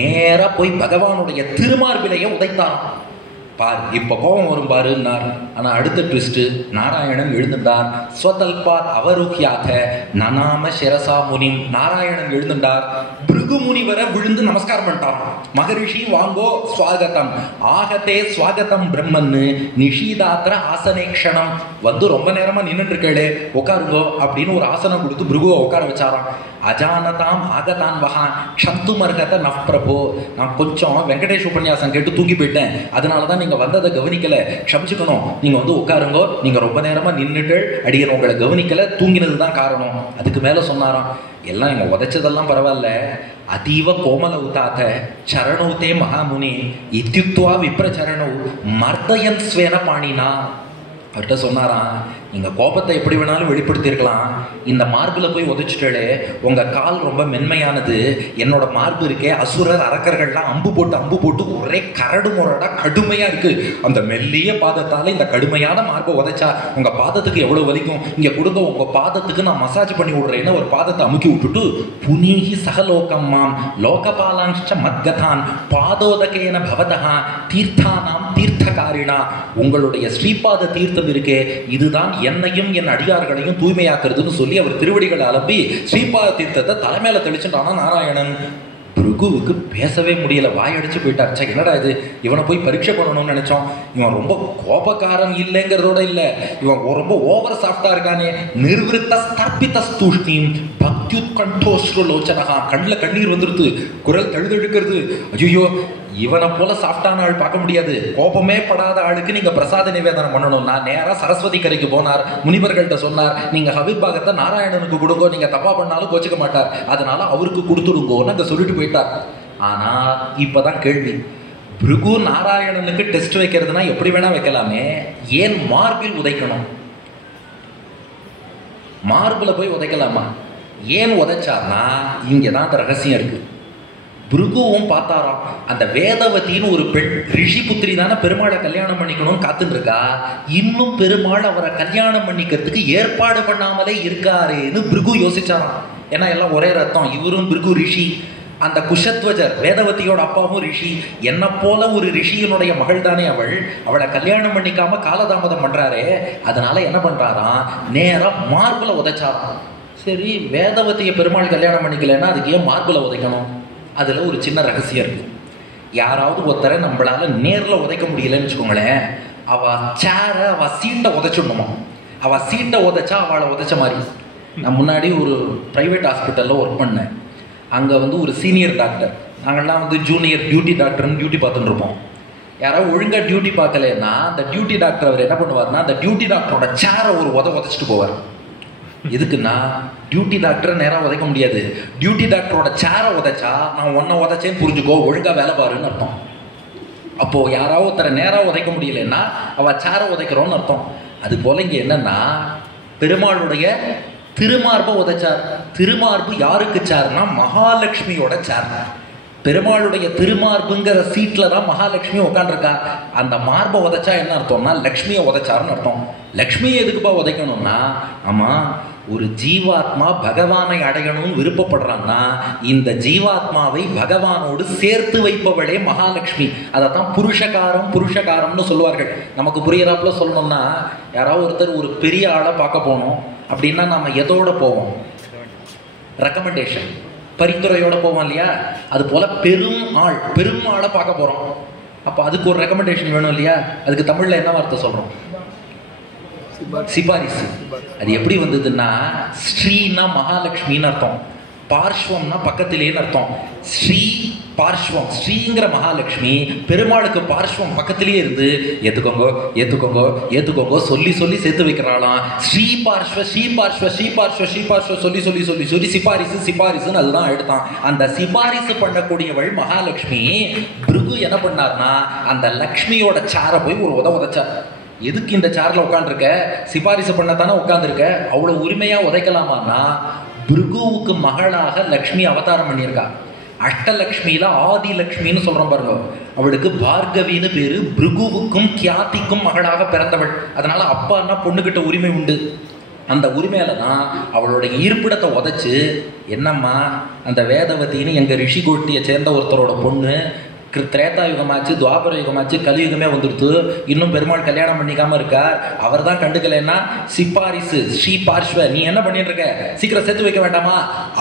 நேரா போய் பகவானுடைய திருமார்பிலைய உதைத்தான். பார், இப்ப கோபம் வரும் பாருன்னார். ஆனா அடுத்த ட்விஸ்ட், நாராயணன் எழுந்துட்டார். ஸ்வதல்பாத் அவருக்கியாக நனாம சிரசா முனிம். நாராயணன் எழுந்துட்டார். பிருகு முனிவரை விழுந்து நமஸ்காரம் பண்ணிட்டார். மகரிஷி வாங்கோ ஸ்வாகத்தம். ஆகத்தே ஸ்வாகத்தம் பிரம்மன்னு நிஷீதாத்திர ஆசனேக்ஷணம். வந்து ரொம்ப நேரமா நின்றுட்டு இருக்கே, உட்காருங்கோ அப்படின்னு ஒரு ஆசனம் கொடுத்து பிருகுவை உட்கார வச்சாராம். அஜானதாம் ஆகதான் வகான் க்ஷந்துமர்கத நஃப் பிரபோ. நான் கொஞ்சம் வெங்கடேஷ் உபன்யாசம் கேட்டு தூங்கி போயிட்டேன், அதனாலதான் நீங்க வந்ததை கவனிக்கல, க்ஷமிச்சுக்கணும். நீங்க வந்து உட்காருங்கோ, நீங்க ரொம்ப நேரமா நின்றுட்டு அடியன் உங்களை கவனிக்கல, தூங்கினதுதான் காரணம். அதுக்கு மேல சொன்னாராம், எல்லாம் இங்க உதைச்சதெல்லாம் பரவாயில்ல, அதீவ கோமல உத்தாத்த சரணௌதே மகாமுனி இத்யுக்துவா விப்ரச்சரணௌ மர்தயன் ஸ்வேன பாணினா. அவர்கிட்ட சொன்னாராம், நீங்க கோபத்தை எப்படி வேணாலும் வெளிப்படுத்திருக்கலாம், இந்த மார்பில் போய் உதைச்சிட்டாலே உங்க கால் ரொம்ப மென்மையானது. என்னோட மார்பு இருக்கே, அசுரர் அரக்கர்கள்லாம் அம்பு போட்டு ஒரே கரடு முரடா கடுமையா இருக்கு. அந்த மெல்லிய பாதத்தால இந்த கடுமையான மார்பை உதைச்சா உங்க பாதத்துக்கு எவ்வளவு வலிக்கும். இங்க கொடுங்க, உங்க பாதத்துக்கு நான் மசாஜ் பண்ணி விடுறேன்னு ஒரு பாதத்தை அமுக்கி விட்டுட்டு புனீஹி சகலோகம்மாம் லோகபாலான்ச்ச மத்கதான் பாதோதகேன பவதஹா தீர்த்தானாம் தீர்த்தகாரிணா. உங்களுடைய ஸ்ரீபாத தீர்த்தம் இருக்கே, இதுதான் என்னையும் என் அடியார்களையும் தூய்மையாக்குறதுன்னு சொல்லி அவர் திருவடிகளை அலம்பி ஸ்ரீபாத தீர்த்தத்தை தலைமையில தெளிச்சுட்டானா நாராயணன். பிருகுவுக்கு பேசவே முடியல, வாயடிச்சு போயிட்டார். சே, என்னடா இது, இவனை போய் பரீட்சை பண்ணணும்னு நினைச்சோம். இவன் ரொம்ப கோபக்காரன் இல்லைங்கிறதோட இல்ல, இவன் ரொம்ப ஓவர் சாஃப்டா இருக்கானே. நிர்விருத்த ஸ்தர்பித ஸ்தூஷ்ணீம் பக்தியுத் கண்டோஸ்ரு லோச்சனகா. கண்ணில் கண்ணீர் வந்துருது, குரல் தழுதழுக்கிறது. ஐயோ, இவனை போல சாஃப்டான ஆள் பார்க்க முடியாது. கோபமே படாத ஆளுக்கு நீங்க பிரசாத நிவேதனம் பண்ணணும். நான் நேரா சரஸ்வதி கரைக்கு போனார். முனிவர்கள்ட்ட சொன்னார், நீங்க ஹவிர்பாகத்தை நாராயணனுக்கு கொடுங்கோ, நீங்க தப்பா பண்ணாலும் கோச்சிக்க மாட்டார், அதனால அவருக்கு கொடுத்துடுங்கோன்னு அங்க சொல்லிட்டு போயிட்டார். ஆனா இப்பதான் கேள்வி, பிருகு நாராயணனுக்கு டெஸ்ட் வைக்கிறதுனா எப்படி வேணா வைக்கலாமே, ஏன் மார்பில் உதைக்கணும்? மார்பில் போய் உதைக்கலாமா? ஏன் உதைச்சார்னா இங்கதான் அந்த ரகசியம் இருக்கு. பிருகுவும் பார்த்தாராம், அந்த வேதவதின்னு ஒரு பெண் ரிஷி புத்திரி தானே பெருமாளை கல்யாணம் பண்ணிக்கணும்னு காத்துட்டு இருக்கா. இன்னும் பெருமாள் அவரை கல்யாணம் பண்ணிக்கிறதுக்கு ஏற்பாடு பண்ணாமலே இருக்காருன்னு பிருகு யோசிச்சாராம். ஏன்னா எல்லாம் ஒரே ரத்தம், இவரும் பிருகு ரிஷி, அந்த குஷத்வஜர் வேதவதியோட அப்பாவும் ரிஷி. என்ன போல ஒரு ரிஷியினுடைய மகள் தானே அவள், அவளை கல்யாணம் பண்ணிக்காம காலதாமதம் பண்றாரே. அதனால என்ன பண்றாராம், நேரா மார்புல உதைச்சாராம். சரி, வேதவதியை பெருமாள் கல்யாணம் பண்ணிக்கலன்னா அதுக்கு ஏன் மார்புல உதைக்கணும்? அதுல ஒரு சின்ன ரகசியம் இருக்கு. யாராவது ஒருத்தரை நம்மளால நேர்ல உதைக்க முடியலன்னு வச்சுக்கோங்களேன், அவ சேர அவ சீட்டை உதைச்சிடணுமா. அவ சீட்டை உதைச்சா அவளை உதைச்ச மாதிரி. நான் முன்னாடி ஒரு பிரைவேட் ஹாஸ்பிட்டல்ல ஒர்க் பண்ணேன். அங்க வந்து ஒரு சீனியர் டாக்டர், நாங்கள்லாம் வந்து ஜூனியர் டியூட்டி டாக்டர்னு டியூட்டி பார்த்துட்டு இருப்போம். யாராவது ஒழுங்கா டியூட்டி பார்க்கலன்னா அந்த டியூட்டி டாக்டர் அவர் என்ன பண்ணுவார்னா, அந்த டியூட்டி டாக்டரோட சேரை ஒரு உதைச்சிட்டு போவார். எதுக்குன்னா, டியூட்டி டாக்டரை நேராக உதைக்க முடியாது, டியூட்டி டாக்டரோட சேரை உதைச்சா நான் ஒன்றை உதைச்சேன்னு புரிஞ்சுக்கோ, ஒழுங்கா வேலை பாருன்னு அர்த்தம். அப்போ யாராவது ஒருத்தரை நேராக உதைக்க முடியலன்னா அவ சேரை உதைக்கிறோன்னு அர்த்தம். அது போல இங்க என்னன்னா, பெருமாளுடைய திருமார்பை உதைச்சார். திருமார்பு யாருக்கு சேர்னா மகாலட்சுமியோட சேர். பெருமாளுடைய திருமார்புங்கிற சீட்ல தான் மகாலட்சுமி உட்காந்துருக்கா. அந்த மார்பை உதைச்சா என்ன அர்த்தம்னா லக்ஷ்மியை உதைச்சாருன்னு அர்த்தம். லக்ஷ்மியை எதுக்குப்பா உதைக்கணும்னா, ஆமா ஒரு ஜீவாத்மா பகவானை அடையணும்னு விருப்பப்படுறான்னா இந்த ஜீவாத்மாவை பகவானோடு சேர்த்து வைப்பவளே மகாலட்சுமி. அதைத்தான் புருஷகாரம்னு சொல்லுவார்கள். நமக்கு புரியுறாப்புல சொல்லணும்னா, யாராவது ஒருத்தர் ஒரு பெரிய ஆளை பார்க்க போனோம் அப்படின்னா நம்ம எதோட போவோம்? ரெக்கமெண்டேஷன், பரிந்துரையோட போவோம் இல்லையா? அது போல பெரும் ஆளை பார்க்க போறோம். அப்போ அதுக்கு ஒரு ரெக்கமெண்டேஷன் வேணும் இல்லையா? அதுக்கு தமிழ்ல என்ன வார்த்தை சொல்றோம்? சிபாரிசு. அது எப்படி வந்ததுன்னா, ஸ்ரீனா மகாலட்சுமின்னு அர்த்தம், பார்ஷ்வம்னா பக்கத்திலேன்னு அர்த்தம். ஸ்ரீ பார்ஷ்வம், ஸ்ரீங்கிற மகாலட்சுமி பெருமாளுக்கு பார்ஷ்வம் பக்கத்திலேயே இருந்து ஏத்துக்கோங்க ஏத்துக்கோங்க ஏத்துக்கோங்க சொல்லி சொல்லி சேர்த்து வைக்கிறாளாம். ஸ்ரீ பார்ஷ்வ ஸ்ரீ பார்ஷ்வ ஸ்ரீ பார்ஷ்வ ஸ்ரீ பார்ஷ்வ சொல்லி சொல்லி சொல்லி சொல்லி சிபாரிசுன்னு அதுதான் எடுத்தான். அந்த சிபாரிசு பண்ணக்கூடியவள் மகாலட்சுமி. பிருகு என்ன பண்ணார்னா, அந்த லக்ஷ்மியோட சாரை போய் ஒரு உதைச்சார். எதுக்கு இந்த சேர்ல உட்காந்துருக்க? சிபாரிசு பண்ணத்தானே உட்காந்துருக்க, அவ்வளவு உரிமையா உதைக்கலாமான்னா, பிருகுவுக்கு மகளாக லக்ஷ்மி அவதாரம் பண்ணியிருக்கா. அஷ்டலக்ஷ்மியில ஆதி லக்ஷ்மின்னு சொல்றோம் பாருங்க, அவளுக்கு பார்கவின்னு பேரு. பிருகுவுக்கும் கியாதிக்கும் மகளாக பிறந்தவள். அதனால அப்பான்னா பொண்ணுகிட்ட உரிமை உண்டு. அந்த உரிமையில தான் அவளுடைய இருப்பிடத்தை உதைச்சு, என்னம்மா அந்த வேதவதின்னு எங்க ரிஷிகோட்டியை சேர்ந்த ஒருத்தரோட பொண்ணு, திரேதா யுகமாச்சு, துவாபர யுகமாச்சு, கலியுகமே வந்துடுத்து, இன்னும் பெருமாள் கல்யாணம் பண்ணிக்காம இருக்கார், அவர் தான் கண்டுக்கலன்னா சிபாரிசு ஸ்ரீ பார்ஷ்வ நீ என்ன பண்ணிட்டு இருக்க, சீக்கிரம் சேர்த்து வைக்க வேண்டாமா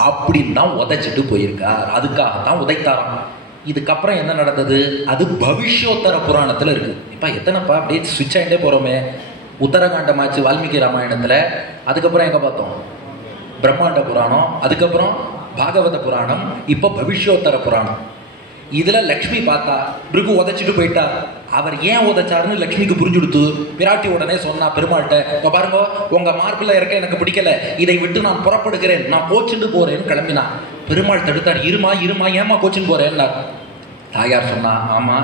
அப்படின்னு தான் உதைச்சிட்டு போயிருக்கார். அதுக்காகத்தான் உதைத்தாராம். இதுக்கப்புறம் என்ன நடந்தது? அது பவிஷ்யோத்தர புராணத்துல இருக்கு. இப்ப எத்தனைப்பா அப்படியே சுவிட்ச் ஆகிட்டே போறோமே. உத்தரகாண்டமாச்சு வால்மீகி ராமாயணத்துல, அதுக்கப்புறம் எங்க பார்த்தோம்? பிரம்மாண்ட புராணம், அதுக்கப்புறம் பாகவத புராணம், இப்ப பவிஷ்யோத்தர புராணம். இதுல லக்ஷ்மி பார்த்தா பிருகு உதைச்சிட்டு போயிட்டா. அவர் ஏன் உதைச்சாருன்னு லக்ஷ்மிக்கு புரிஞ்சுடுத்து. பிராட்டி உடனே சொன்னா பெருமாள்கிட்ட, பாருங்க உங்க மார்பில் இருக்க எனக்கு பிடிக்கல, இதை விட்டு நான் புறப்படுகிறேன், நான் கோச்சுட்டு போறேன்னு கிளம்பினா. பெருமாள் தடுத்தார். இருமா ஏமா கோச்சுன்னு போறேன்னா. தாயார் சொன்னா, ஆமா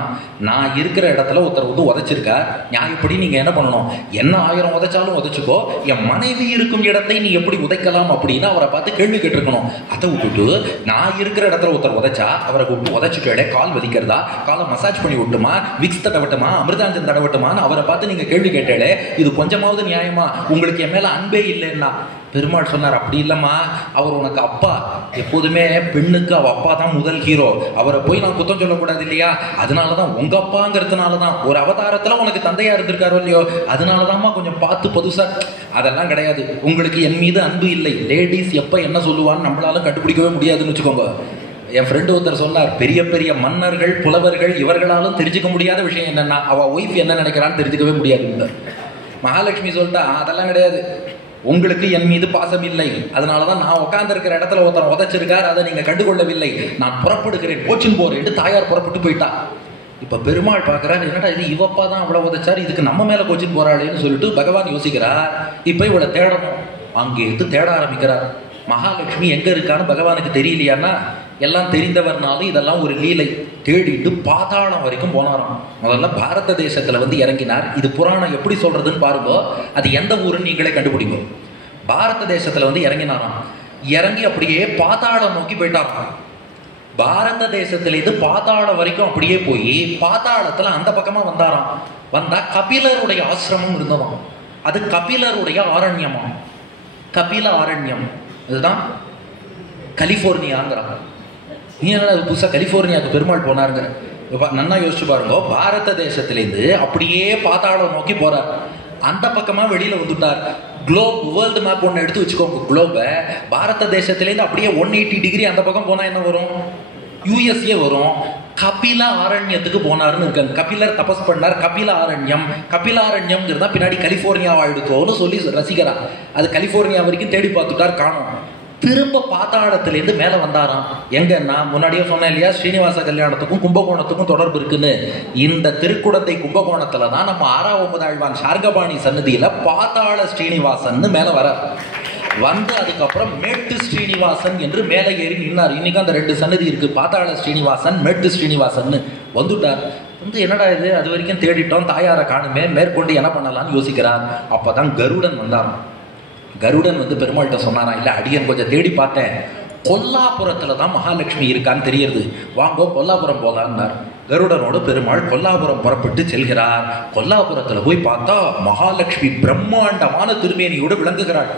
நான் இருக்கிற இடத்துல ஒருத்தர் வந்து உதைச்சிருக்கார், நியாயப்படி நீங்க என்ன பண்ணணும், என்ன 1000 உதைச்சாலும் உதைச்சுக்கோ, என் மனைவி இருக்கும் இடத்தை நீ எப்படி உதைக்கலாம் அப்படின்னு அவரை பார்த்து கேள்வி கேட்டிருக்கணும். அதை விட்டுட்டு நான் இருக்கிற இடத்துல ஒருத்தர் உதைச்சா அவரை கூப்பிட்டு உதைச்சுட்டே கால் வதிக்கிறதா, காலை மசாஜ் பண்ணி விட்டுமா, விக்ஸ் தடவட்டுமா, அமிர்தாஞ்சன் தடவட்டுமான்னு அவரை பார்த்து நீங்க கேள்வி கேட்டாலே இது கொஞ்சமாவது நியாயமா? உங்களுக்கு என் மேல அன்பே இல்லைன்னா. பெருமாள் சொன்னார், அப்படி இல்லம்மா, அவர் உனக்கு அப்பா. எப்போதுமே பெண்ணுக்கு அவ அப்பா தான் முதல் ஹீரோ. அவரை போய் நான் குத்தம் சொல்லக்கூடாது இல்லையா? அதனாலதான் உங்க அப்பாங்கிறதுனாலதான் ஒரு அவதாரத்துல உனக்கு தந்தையா இருந்திருக்காரோ இல்லையோ, அதனாலதான்மா கொஞ்சம் பார்த்து புதுசா. அதெல்லாம் கிடையாது, உங்களுக்கு என் மீது அன்பு இல்லை. லேடிஸ் எப்ப என்ன சொல்லுவான்னு நம்மளாலும் கண்டுபிடிக்கவே முடியாதுன்னு வச்சுக்கோங்க. என் ஃப்ரெண்டு ஒருத்தர் சொன்னார், பெரிய பெரிய மன்னர்கள் புலவர்கள் இவர்களாலும் தெரிஞ்சுக்க முடியாத விஷயம் என்னன்னா, அவ ஒய்ஃப் என்ன நினைக்கிறான்னு தெரிஞ்சுக்கவே முடியாது. மகாலட்சுமி சொல்லிட்டா, அதெல்லாம் கிடையாது, உங்களுக்கு என் மீது பாசம் இல்லை, அதனாலதான் நான் உட்கார்ந்து இருக்கிற இடத்துல ஒருத்தர் உதைச்சிருக்கார், அதை நீங்க கண்டுகொள்ளவில்லை, நான் புறப்படுகிறேன், கோச்சின் போறேன். தாயார் புறப்பட்டு போயிட்டா. இப்ப பெருமாள் பாக்குறாரு, என்னடா இது இவப்பா தான் அவ்வளவு உதைச்சாரு, இதுக்கு நம்ம மேல கோச்சின் போறாளேன்னு சொல்லிட்டு பகவான் யோசிக்கிறார். இப்ப இவளை தேடணும். அங்கே எடுத்து தேட ஆரம்பிக்கிறார். மகாலட்சுமி எங்க இருக்கான்னு பகவானுக்கு தெரியலையான்னா, எல்லாம் தெரிந்தவர்னாலும் இதெல்லாம் ஒரு லீலை. தேடிட்டு பாதாளம் வரைக்கும் போனாராம். முதல்ல பாரத தேசத்துல வந்து இறங்கினார். இது புராணம் எப்படி சொல்றதுன்னு பாருங்க, அது எந்த ஊருன்னு நீங்களே கண்டுபிடிங்க. பாரத தேசத்துல வந்து இறங்கினாராம். இறங்கி அப்படியே பாதாளம் நோக்கி போயிட்டாராம். பாரத தேசத்திலேருந்து பாதாளம் வரைக்கும் அப்படியே போய் பாதாளத்துல அந்த பக்கமா வந்தாராம். வந்தா கபிலருடைய ஆசிரமம் இருந்ததாம். அது கபிலருடைய ஆரண்யமா, கபில ஆரண்யம். இதுதான் கலிபோர்னியாங்கிறான். நீ என்ன புதுசா கலிபோர்னியாவுக்கு பெருமாள் போனாருங்கிற? நன்னா யோசிச்சு பாருங்க. பாரத தேசத்திலேருந்து அப்படியே பாதாளம் நோக்கி போறார். அந்த பக்கமா வெளியில வந்துட்டார். குளோப் வேர்ல்டு மேப் ஒன்று எடுத்து வச்சுக்கோங்க. குளோபை பாரத தேசத்திலேருந்து அப்படியே 180 டிகிரி அந்த பக்கம் போனா என்ன வரும்? யுஎஸ்ஏ வரும். கபில ஆரண்யத்துக்கு போனாருன்னு இருக்காங்க. கபிலர் தபஸ் பண்ணார், கபில ஆரண்யம். கபிலாரண்யம்ங்கிறதா பின்னாடி கலிபோர்னியா ஆயிடுத்தோன்னு சொல்லி ரசிக்கிறா. அது கலிபோர்னியா வரைக்கும் தேடி பார்த்துட்டார், காணும். திரும்ப பாதாளத்திலேருந்து மேல வந்தாராம். எங்கன்னா முன்னாடியே சொன்னேன் இல்லையா, ஸ்ரீனிவாச கல்யாணத்துக்கும் கும்பகோணத்துக்கும் தொடர்பு இருக்குன்னு. இந்த திருக்குடந்தை கும்பகோணத்துல தான் நம்ம 6வது ஆழ்வான் சார்கபாணி சன்னதியில பாதாள ஸ்ரீனிவாசன் மேல வர வந்து, அதுக்கப்புறம் மேட்டு ஸ்ரீனிவாசன் என்று மேலே ஏறி நின்னார். இன்னைக்கு அந்த 2 சன்னதி இருக்கு, பாதாள ஸ்ரீனிவாசன், மேட்டு ஸ்ரீனிவாசன் வந்துட்டார். வந்து என்னடா இது, அது வரைக்கும் தேடிட்டோம், தாயாரை காணுமே, மேற்கொண்டு என்ன பண்ணலாம்னு யோசிக்கிறார். அப்பதான் கருடன் வந்தாராம். கருடன் வந்து பெருமாள்கிட்ட சொன்னாராம், இல்லை அடியன் கொஞ்சம் தேடி பார்த்தேன், கொல்லாபுரத்துல தான் மகாலட்சுமி இருக்கான்னு தெரியுது, வாங்கோ கொல்லாபுரம் போலான்னார். கருடனோடு பெருமாள் கொல்லாபுரம் புறப்பட்டு செல்கிறார். கொல்லாபுரத்துல போய் பார்த்தா மகாலட்சுமி பிரம்மாண்டமான திருமேனியோடு விளங்குகிறாள்.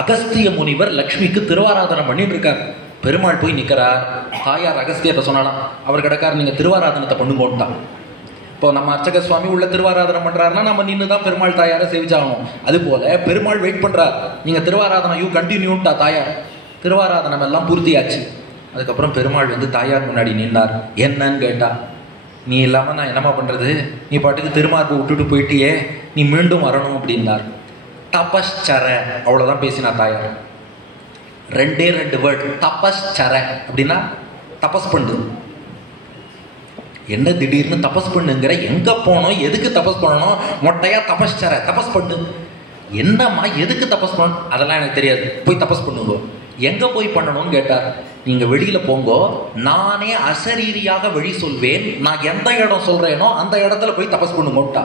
அகஸ்திய முனிவர் லக்ஷ்மிக்கு திருவாராதனம் பண்ணிட்டு இருக்கார். பெருமாள் போய் நிற்கிறார். தாயார் அகஸ்தியத்தை சொன்னாலாம், அவர் கிடக்கார், நீங்க திருவாராதனத்தை பண்ணுங்கோன்ட்டான். இப்போ நம்ம அர்ச்சக சுவாமி உள்ள திருவாராதனம் பண்றாருன்னா நம்ம நின்று தான் பெருமாள் தாயாரை சேவிச்சாகணும். அது போல பெருமாள் வெயிட் பண்றார், நீங்க திருவாராதனம் யூ கண்டினியூட்டா தாயார். திருவாராதனம் எல்லாம் பூர்த்தியாச்சு. அதுக்கப்புறம் பெருமாள் வந்து தாயார் முன்னாடி நின்றார். என்னன்னு கேட்டா, நீ இல்லாம நான் என்னமா பண்றது, நீ பாட்டுக்கு திருமார்பை விட்டுட்டு போயிட்டியே, நீ மீண்டும் வரணும் அப்படின்னார். தபஸ்சர, அவ்வளவுதான் பேசினா தாயார். 2 வேர்டு, தபஸ்சர அப்படின்னா தபஸ் பண்ணு. என்ன திடீர்னு தபஸ் பண்ணுங்கிற, எங்க போனோம், எதுக்கு தபஸ் பண்ணணும், மொட்டையா தபஸ்சர தபஸ் பண்ணு. என்னம்மா எதுக்கு தபஸ் பண்ணணும், அதெல்லாம் எனக்கு தெரியாது, போய் தபஸ் பண்ணுங்க. எங்க போய் பண்ணணும்னு கேட்டார். நீங்க வெளியில போங்கோ, நானே அசரீரியாக வழி சொல்வேன், நான் எந்த இடம் சொல்றேனோ அந்த இடத்துல போய் தபஸ் பண்ணுங்கோட்டா.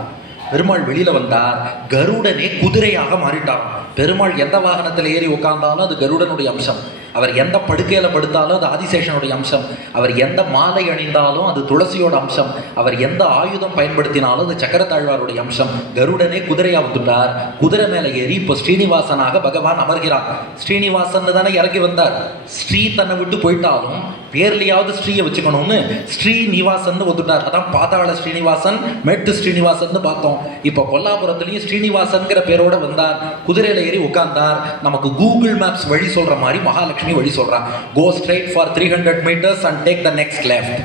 பெருமாள் வெளியில வந்தார். கருடனே குதிரையாக மாறிட்டார். பெருமாள் எந்த வாகனத்தில் ஏறி உட்கார்ந்தாலும் அது கருடனுடைய அம்சம். அவர் எந்த படுக்கையில படுத்தாலும் அது ஆதிசேஷனுடைய அம்சம். அவர் எந்த மாலை அணிந்தாலும் அது துளசியோட அம்சம். அவர் எந்த ஆயுதம் பயன்படுத்தினாலும் அது சக்கரத்தாழ்வாருடைய அம்சம். கருடனே குதிரையா வந்துட்டார். குதிரை மேல ஏறி இப்போ ஸ்ரீனிவாசனாக பகவான் அமர்கிறார். ஸ்ரீனிவாசன் தானே இறங்கி வந்தார். ஸ்ரீ தன்னை விட்டு போயிட்டாலும் பேர்லையாவது ஸ்ரீயை வச்சுக்கணும்னு ஸ்ரீனிவாசன் வந்துட்டார். அதான் பாதாள ஸ்ரீனிவாசன், மேட்டு ஸ்ரீனிவாசன் பார்த்தோம். இப்போ கொல்லாபுரத்துலயும் ஸ்ரீனிவாசன்கிற பேரோட வந்தார். குதிரையில ஏறி உட்கார்ந்தார். நமக்கு கூகுள் மேப்ஸ் வழி சொல்ற மாதிரி மகாலட்சுமி வழி சொல்றான். Go straight for 300 meters and take the next left.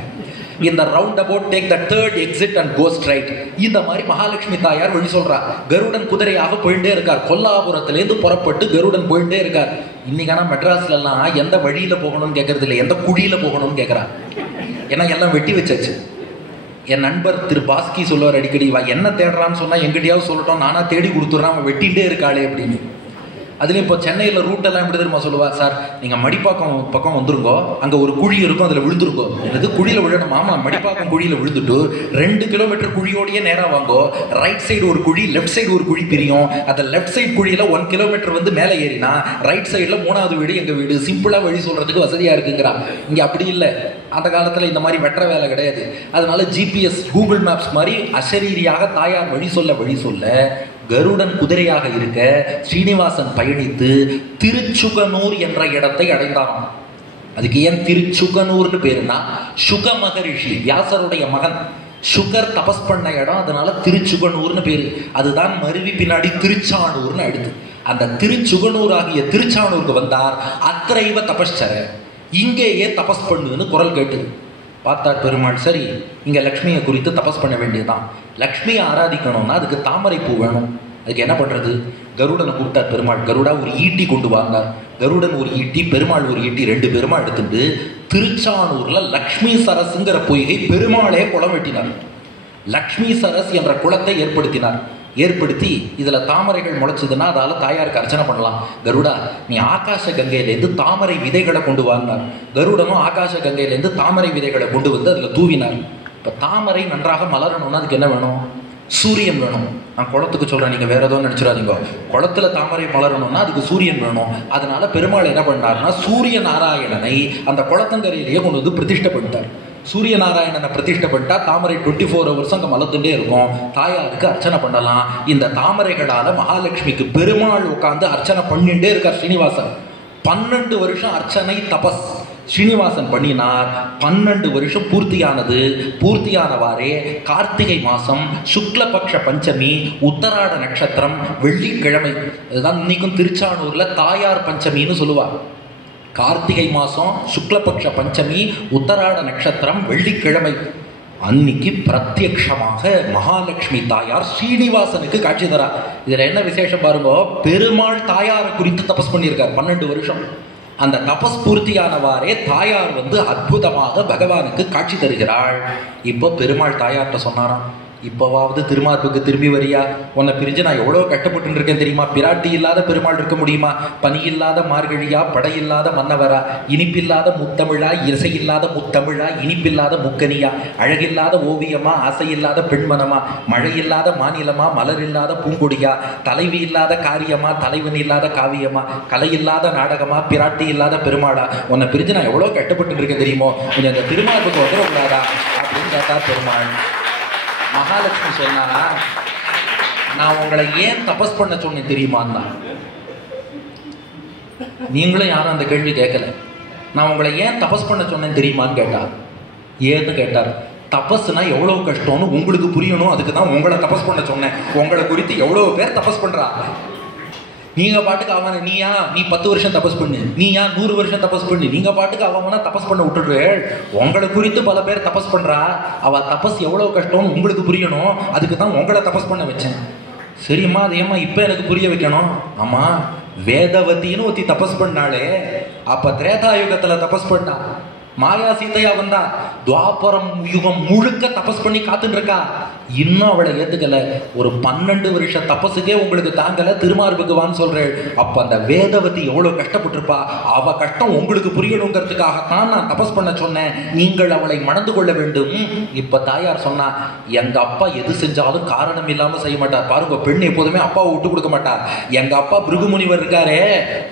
In the roundabout take the third exit and go straight. இந்த மாதிரி மகாலட்சுமி தாயார் வழி சொல்றார். கருடன் குதிரையாக போயிட்டே இருக்கார். கொல்லாபுரத்திலேருந்து புறப்பட்டு கருடன் போயிட்டே இருக்கார். இன்னைக்கான மெட்ராஸ்ல எல்லாம் எந்த வழியில போகணும்னு கேட்கறது இல்லை, எந்த குழியில போகணும்னு கேட்கிறான். ஏன்னா எல்லாம் வெட்டி வச்சாச்சு. என் நண்பர் திரு பாஸ்கி சொல்லுவார் அடிக்கடி, வா என்ன தேடுறான்னு சொன்னா எங்கிட்டயாவது சொல்லட்டும், நானா தேடி கொடுத்துட்றான், அவன் வெட்டிகிட்டே இருக்காளே அப்படின்னு. அதுலேயும் இப்போ சென்னையில் ரூட்டெல்லாம் எப்படி தெரியுமா சொல்லுவா, சார் நீங்கள் மடிப்பாக்கம் பக்கம் வந்துருங்கோ, அங்கே ஒரு குழி இருக்கும், அதில் விழுந்துருங்கோ. எனது குழியில் விழணும், ஆமாம் மடிப்பாக்கம் குழியில் விழுந்துட்டு 2 கிலோமீட்டர் குழியோடையே நேராக வாங்கோ. ரைட் சைடு ஒரு குழி, லெஃப்ட் சைடு ஒரு குழி பிரியும். அந்த லெஃப்ட் சைடு குழியில் 1 கிலோமீட்டர் வந்து மேலே ஏறினா ரைட் சைடில் 3வது வீடு எங்கள் வீடு. சிம்பிளாக வழி சொல்கிறதுக்கு வசதியாக இருக்குங்கிறா. இங்கே அப்படி இல்லை. அந்த காலத்தில் இந்த மாதிரி வெற்ற வேலை கிடையாது. அதனால ஜிபிஎஸ் கூகுள் மேப்ஸ் மாதிரி அசரீரியாக தாயார் வழி சொல்ல கருடன் குதிரையாக இருக்க ஸ்ரீனிவாசன் பயணித்து திருச்சுகனூர் என்ற இடத்தை அடைந்தான். அதுக்கு ஏன் திருச்சுகனூர்னு பேருனா, சுக மகரிஷி வியாசருடைய மகன் சுகர் தபஸ் பண்ண இடம், அதனால திருச்சுகனூர்னு பேரு. அதுதான் மருவி பின்னாடி திருச்சானூர்னு அடுத்து. அந்த திருச்சுகனூர் ஆகிய திருச்சானூருக்கு வந்தார். அத்திரைவ தபஸ்சர, இங்கேயே தபஸ் பண்ணுன்னு குரல் கேட்டது. பார்த்தார் பெருமாள், சரி இங்க லக்ஷ்மியை குறித்து தபஸ் பண்ண வேண்டியதுதான். லக்ஷ்மியை ஆராதிக்கணும்னா அதுக்கு தாமரை பூ வேணும். அதுக்கு என்ன பண்றது? கருடனை கூப்பிட்டார் பெருமாள். கருடா ஒரு ஈட்டி கொண்டு வாங்கினார். கருடன் ஒரு ஈட்டி, பெருமாள் ஒரு ஈட்டி, 2 பேருமா எடுத்துட்டு திருச்சானூர்ல லக்ஷ்மி சரஸ்ங்கிற பொய்கை பெருமாளே குளம் வெட்டினார். லக்ஷ்மி சரஸ் என்ற குளத்தை ஏற்படுத்தி இதுல தாமரைகள் முளைச்சதுன்னா அதால தாயாருக்கு அர்ச்சனை பண்ணலாம். கருடா நீ ஆகாச கங்கையிலேருந்து தாமரை விதைகளை கொண்டு வாங்கினார். கருடனும் ஆகாச கங்கையிலேருந்து தாமரை விதைகளை கொண்டு வந்து அதுல தூவினார். இப்ப தாமரை நன்றாக மலரணும்னா அதுக்கு என்ன வேணும்? சூரியன் வேணும். நான் குளத்துக்கு சொல்றேன், நீங்க வேற ஏதோ நினைச்சிடாதீங்க. குளத்துல தாமரை மலரணும்னா அதுக்கு சூரியன் வேணும். அதனால பெருமாள் என்ன பண்ணார்னா சூரிய நாராயணனை அந்த குளத்தங்கரையிலேயே கொண்டு வந்து பிரதிஷ்டை பண்ணிட்டார். சூரிய நாராயணனை பிரதிஷ்டை பண்ணிட்டா தாமரை 24 hours அங்கே மலர்ந்துட்டே இருக்கும். தாயாருக்கு அர்ச்சனை பண்ணலாம். இந்த தாமரைகளால மகாலட்சுமிக்கு பெருமாள் உட்கார்ந்து அர்ச்சனை பண்ணிட்டே இருக்கார் ஸ்ரீனிவாசன். 12 வருஷம் அர்ச்சனை தபஸ் ஸ்ரீனிவாசன் பண்ணினார். 12 வருஷம் பூர்த்தியானது. பூர்த்தியானவாறே கார்த்திகை மாசம் சுக்லபக்ஷ பஞ்சமி, உத்தராட நட்சத்திரம், வெள்ளிக்கிழமை. அதுதான் இன்னைக்கும் திருச்சானூர்ல தாயார் பஞ்சமின்னு சொல்லுவார். கார்த்திகை மாசம் சுக்லபக்ஷ பஞ்சமி, உத்தராட நட்சத்திரம், வெள்ளிக்கிழமை அன்னைக்கு பிரத்யக்ஷமாக மகாலட்சுமி தாயார் ஸ்ரீனிவாசனுக்கு காட்சி தரா. இதுல என்ன விசேஷம் பாருங்க, பெருமாள் தாயாரை குறித்து தபஸ் பண்ணியிருக்கார் 12 வருஷம். அந்த தபஸ் பூர்த்தியானவாறே தாயார் வந்து அற்புதமாக பகவானுக்கு காட்சி தருகிறாள். இப்போ பெருமாள் தாயார்கிட்ட சொன்னாராம், இப்போவாவது திருமார்புக்கு திரும்பி வரியா? உன்னை பிரிஞ்சு நான் எவ்வளோ கஷ்டப்பட்டு இருக்கேன் தெரியுமா? பிராட்டி இல்லாத பெருமாள் இருக்க முடியுமா? பனி இல்லாத மார்கழியா, படையில்லாத மன்னவரா, இனிப்பில்லாத முத்தமிழா, இசையில்லாத முத்தமிழா, இனிப்பில்லாத முக்கனியா, அழகில்லாத ஓவியமா, ஆசையில்லாத பெண்மனமா, மழையில்லாத மாநிலமா, மலரில்லாத பூங்கொடியா, தலைவி இல்லாத காரியமா, தலைவன் இல்லாத காவியமா, கலையில்லாத நாடகமா, பிராட்டி இல்லாத பெருமாளா, உன்னை பிரிஞ்சு நான் எவ்வளோ கஷ்டப்பட்டு இருக்கேன் தெரியுமோ? கொஞ்சம் அந்த திருமார்புக்கு வந்துடக்கூடாதா அப்படின்னு கேட்டா பெருமாள். மகாலட்சுமி சொன்னா, நான் உங்களை ஏன் தபஸ் பண்ண சொன்னேன் தெரியுமான்னா. நீங்களும் யாரும் அந்த கேள்வி கேட்கல. நான் உங்களை ஏன் தபஸ் பண்ண சொன்னேன் தெரியுமான்னு கேட்டார். ஏன்னு கேட்டார். தபஸ்னா எவ்வளவு கஷ்டம்னு உங்களுக்கு புரியணும், அதுக்கு தான் உங்களை தபஸ் பண்ண சொன்னேன். உங்களை குறித்து எவ்வளவு பேர் தபஸ் பண்றா. நீங்க பாட்டுக்கு அவனை நீ 10 வருஷம் தபஸ் பண்ணு, நீ 100 வருஷம் தபஸ் பண்ணு, நீங்க பாட்டுக்கு அவனா தபஸ் பண்ண விட்டுடுற. உங்களை குறித்து பல பேர் தபஸ் பண்றா. அவ தபஸ் எவ்வளவு கஷ்டம்னு உங்களுக்கு புரியணும், அதுக்கு தான் உங்களை தபஸ் பண்ண வச்சேன். சரிம்மா, அதேம்மா இப்ப எனக்கு புரிய வைக்கணும். ஆமா, வேதவத்தின்னு ஒருத்தி தபஸ் பண்ணாலே, அப்ப திரேதாயுகத்துல தபஸ் பண்ணா. மாயா சீதையா வந்தா, துவாபரம் யுகம் முழுக்க தபஸ் பண்ணி காத்துட்டு இருக்கா. இன்னும் அவளை ஏத்துக்கல. ஒரு 12 வருஷ தபஸுக்கே உங்களுக்கு தாங்கல, திருமார்புக்கு வான்னு சொல்றேன். அப்ப அந்த வேதவதி எவ்வளவு கஷ்டப்பட்டிருப்பா. அவ கஷ்டம் உங்களுக்கு புரியணுங்கிறதுக்காகத்தான் நான் தபஸ் பண்ண சொன்னேன். நீங்கள் அவளை மணந்து கொள்ள வேண்டும். இப்ப தாயார் சொன்னா, எங்க அப்பா எது செஞ்சாலும் காரணம் இல்லாம செய்ய மாட்டார். பாருங்க, பெண் எப்போதுமே அப்பாவை விட்டு கொடுக்க மாட்டார். எங்க அப்பா பிருகுமுனிவர் இருக்காரே,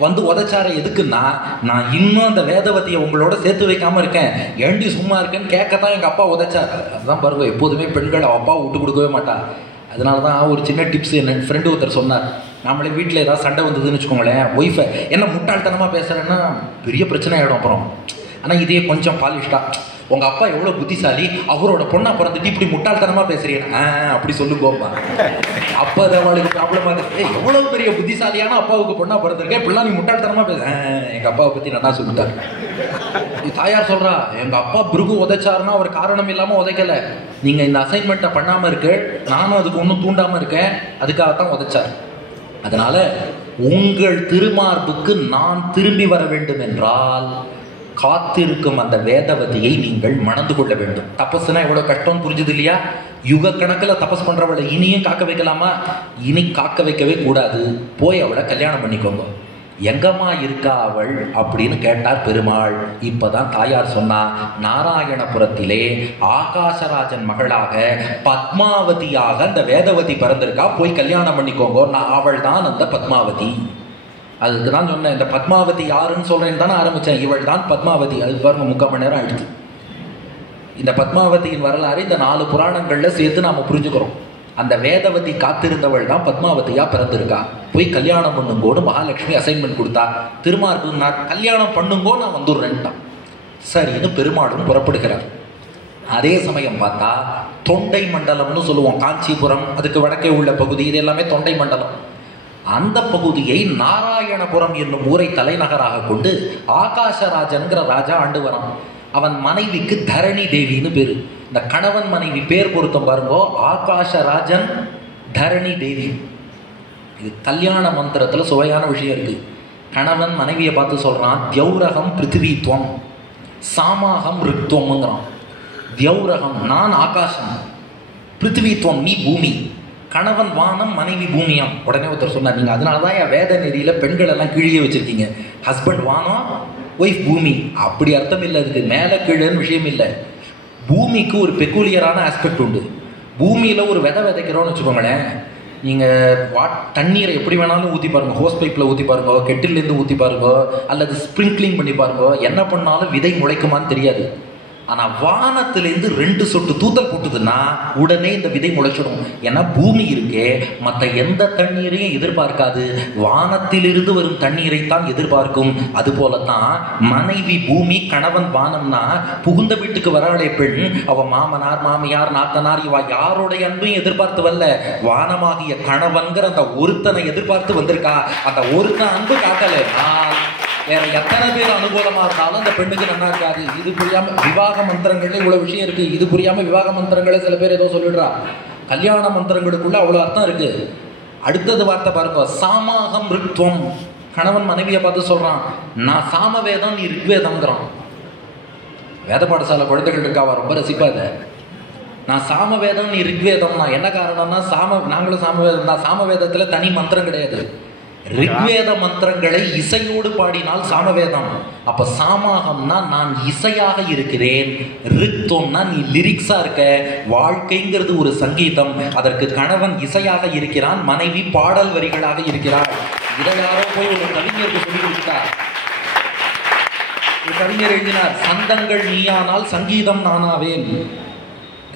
வந்து உதச்சார எதுக்குன்னா, நான் இன்னும் அந்த வேதவதியை உங்களோட சேர்த்து வைக்காம இருக்கேன், ஏண்டி சும்மா இருக்கேன்னு கேட்கத்தான் எங்க அப்பா உதைச்சார். அதுதான் பாருங்க, எப்போதுமே பெண்கள் அப்பா விட்டு கொடுக்கவே மாட்டார். அதனாலதான் ஒரு சின்ன டிப்ஸ் என் ஃப்ரெண்டு ஒருத்தர் சொன்னார். நம்மளே வீட்டில் ஏதாவது சண்டை வந்ததுன்னு வச்சுக்கோங்களேன், ஒய்ஃபை என்ன முட்டாள்தனமா பேசுறேன்னா பெரிய பிரச்சனை ஆயிடும் அப்புறம். ஆனா இதே கொஞ்சம் பாலிஷ்டா, உங்க அப்பா எவ்வளவு புத்திசாலி, அவரோட பொண்ணா பிறந்துட்டு இப்படி முட்டாள்தனமா பேசுறீங்க அப்படி சொல்லுங்கோப்பா. அப்ப அது அவளுக்கு ப்ராப்ளமா இருக்கு. எவ்வளவு பெரிய புத்திசாலியான அப்பாவுக்கு பொண்ணா பிறந்திருக்கேன், இப்படிலாம் நீ முட்டாள்தனமா பேச. எங்க அப்பாவை பத்தி நல்லா சொல்லிட்டாரு. தாயார் சொல்றா, எங்க அப்பா பிருகு உதைச்சாருன்னா அவர் காரணம் இல்லாம உதைக்கல. நீங்க இந்த அசைன்மெண்ட்டை பண்ணாம இருக்கு, நானும் அதுக்கு ஒன்றும் தூண்டாம இருக்கேன், அதுக்காகத்தான் உதைச்சார். அதனால உங்கள் திருமார்புக்கு நான் திரும்பி வர வேண்டும் என்றால் காத்திருக்கும் அந்த வேதவதியை நீங்கள் மணந்து கொள்ள வேண்டும். தபஸ்னா எவ்வளவு கஷ்டம் புரிஞ்சது இல்லையா? யுக கணக்கில் தபஸ் பண்றவளை இனியும் காக்க வைக்கலாமா? இனி காக்க வைக்கவே கூடாது. போய் அவளை கல்யாணம் பண்ணிக்கோங்க. எங்கம்மா இருக்கா அவள் அப்படின்னு கேட்டார் பெருமாள். இப்பதான் தாயார் சொன்னா, நாராயணபுரத்திலே ஆகாசராஜன் மகளாக பத்மாவதியாக அந்த வேதவதி பிறந்திருக்கா, போய் கல்யாணம் பண்ணிக்கோங்க. நான் அவள் தான் அந்த பத்மாவதி. அதுக்கு தான் சொன்னேன், இந்த பத்மாவதி யாருன்னு சொல்றேன்னு தானே ஆரம்பிச்சேன். இவள் தான் பத்மாவதி. அது பாருங்க, 3/4 மணி நேரம் ஆயிடுச்சு. இந்த பத்மாவதியின் வரலாறு இந்த 4 புராணங்கள்ல சேர்த்து நாம புரிஞ்சுக்கிறோம். அந்த வேதவதி காத்திருந்தவள் தான் பத்மாவதியா பிறந்திருக்கா. போய் கல்யாணம் பண்ணுங்கோன்னு மகாலட்சுமி அசைன்மெண்ட் கொடுத்தா. திருமார்பு, நான் கல்யாணம் பண்ணுங்கோ, நான் வந்துடுறேன்ட்டான். சரின்னு பெருமாளும் புறப்படுகிறார். அதே சமயம் பார்த்தா தொண்டை மண்டலம்னு சொல்லுவோம், காஞ்சிபுரம் அதுக்கு வடக்கே உள்ள பகுதி, இது எல்லாமே தொண்டை மண்டலம். அந்த பகுதியை நாராயணபுரம் என்னும் ஊரை தலைநகராக கொண்டு ஆகாசராஜன்கிற ராஜா ஆண்டு வரான். அவன் மனைவிக்கு தரணி தேவின்னு பேரு. இந்த கணவன் மனைவி பேர் பொருத்தம் பாருங்க, ஆகாசராஜன் தரணி தேவி. இது கல்யாண மந்திரத்துல சுவையான விஷயம் இருக்கு. கணவன் மனைவியை பார்த்து சொல்றான், தியௌரகம் பிருத்திவித்வம் சாமாகம் ரிக்துவம்ங்கிறான். தியௌரகம் நான் ஆகாசம், பிருத்திவித்வம் நீ பூமி. கணவன் வானம், மனைவி பூமியாம். உடனே ஒருத்தர் சொன்னார், நீங்க அதனாலதான் என் வேத நெறியில பெண்கள் எல்லாம் கீழே வச்சிருக்கீங்க. ஹஸ்பண்ட் வானம், ஒய்ஃப் பூமி. அப்படி அர்த்தம் இல்லை. அதுக்கு மேல கீழேன்னு விஷயம் இல்லை. பூமிக்கு ஒரு பெக்குலியரான ஆஸ்பெக்ட் உண்டு. பூமியில ஒரு விதை விதைக்கிறோம்னு வச்சுக்கோங்களேன், நீங்க தண்ணீரை எப்படி வேணாலும் ஊற்றி பாருங்க, ஹோஸ் பைப்ல ஊற்றி பாருங்க, கெட்டிலேருந்து ஊற்றி பாருங்க, அல்லது ஸ்ப்ரிங்க்லிங் பண்ணி பாருங்க, என்ன பண்ணாலும் விதை முளைக்குமான்னு தெரியாது. ஆனா வானத்திலிருந்து 2 சொட்டு தூத்தல் போட்டுதுன்னா உடனே இந்த விதை முளைச்சிடும். ஏன்னா பூமி இருக்கே மற்ற எந்த தண்ணீரையும் எதிர்பார்க்காது, வானத்திலிருந்து வரும் தண்ணீரைத்தான் எதிர்பார்க்கும். அது போலத்தான் மனைவி பூமி, கணவன் வானம்னா புகுந்த வீட்டுக்கு வராளே பெண், அவ மாமனார் மாமியார் நாத்தனார் இவ யாருடைய அன்பையும் எதிர்பார்த்து வரல, வானமாகிய கணவன்கிற அந்த ஒருத்தனை எதிர்பார்த்து வந்திருக்கா. அந்த ஒருத்தன் அன்பு காட்டல, வேற எத்தனை பேர் அனுகூலமா இருந்தாலும் அந்த பெண்ணுக்கு நல்லா இருக்காது. இது புரியாம விவாக மந்திரங்கள்ல இவ்வளவு விஷயம் இருக்கு. இது புரியாம விவாக மந்திரங்களை சில பேர் ஏதோ சொல்லிடுறா. கல்யாண மந்திரங்களுக்குள்ள அவ்வளவு அர்த்தம் இருக்கு. அடுத்தது வார்த்தை பாருங்க, சாமாகம் ரிக்துவம். கணவன் மனைவியை பார்த்து சொல்றான், நான் சாமவேதம் நீ ரிக்வேதம்ங்கிறான். வேத பாடசாலை குழந்தைகள் இருக்காவா, ரொம்ப ரசிப்பா இதை. நான் சாமவேதம், நீ ரிக்வேதம். நான் என்ன காரணம்னா நாங்களும் சாமவேதம் தான். சாமவேதத்துல தனி மந்திரம் கிடையாது. ரிக்வேத மந்திரங்களை இசையோடு பாடினால் சாமவேதம். அப்ப சாமாகம்னா நான் இசையாக இருக்கிறேன், ரிக்தம்னா நீ லிரிக்ஸா இருக்க. வாழ்க்கைங்கிறது ஒரு சங்கீதம். அதற்கு கணவன் இசையாக இருக்கிறான், மனைவி பாடல் வரிகளாக இருக்கிறார். இதை யாரோ போய் ஒரு கவிஞருக்கு சொல்லி கொடுத்தார். கவிஞர் எழுதினார், சந்தங்கள் நீயானால் சங்கீதம் நானாவேன்.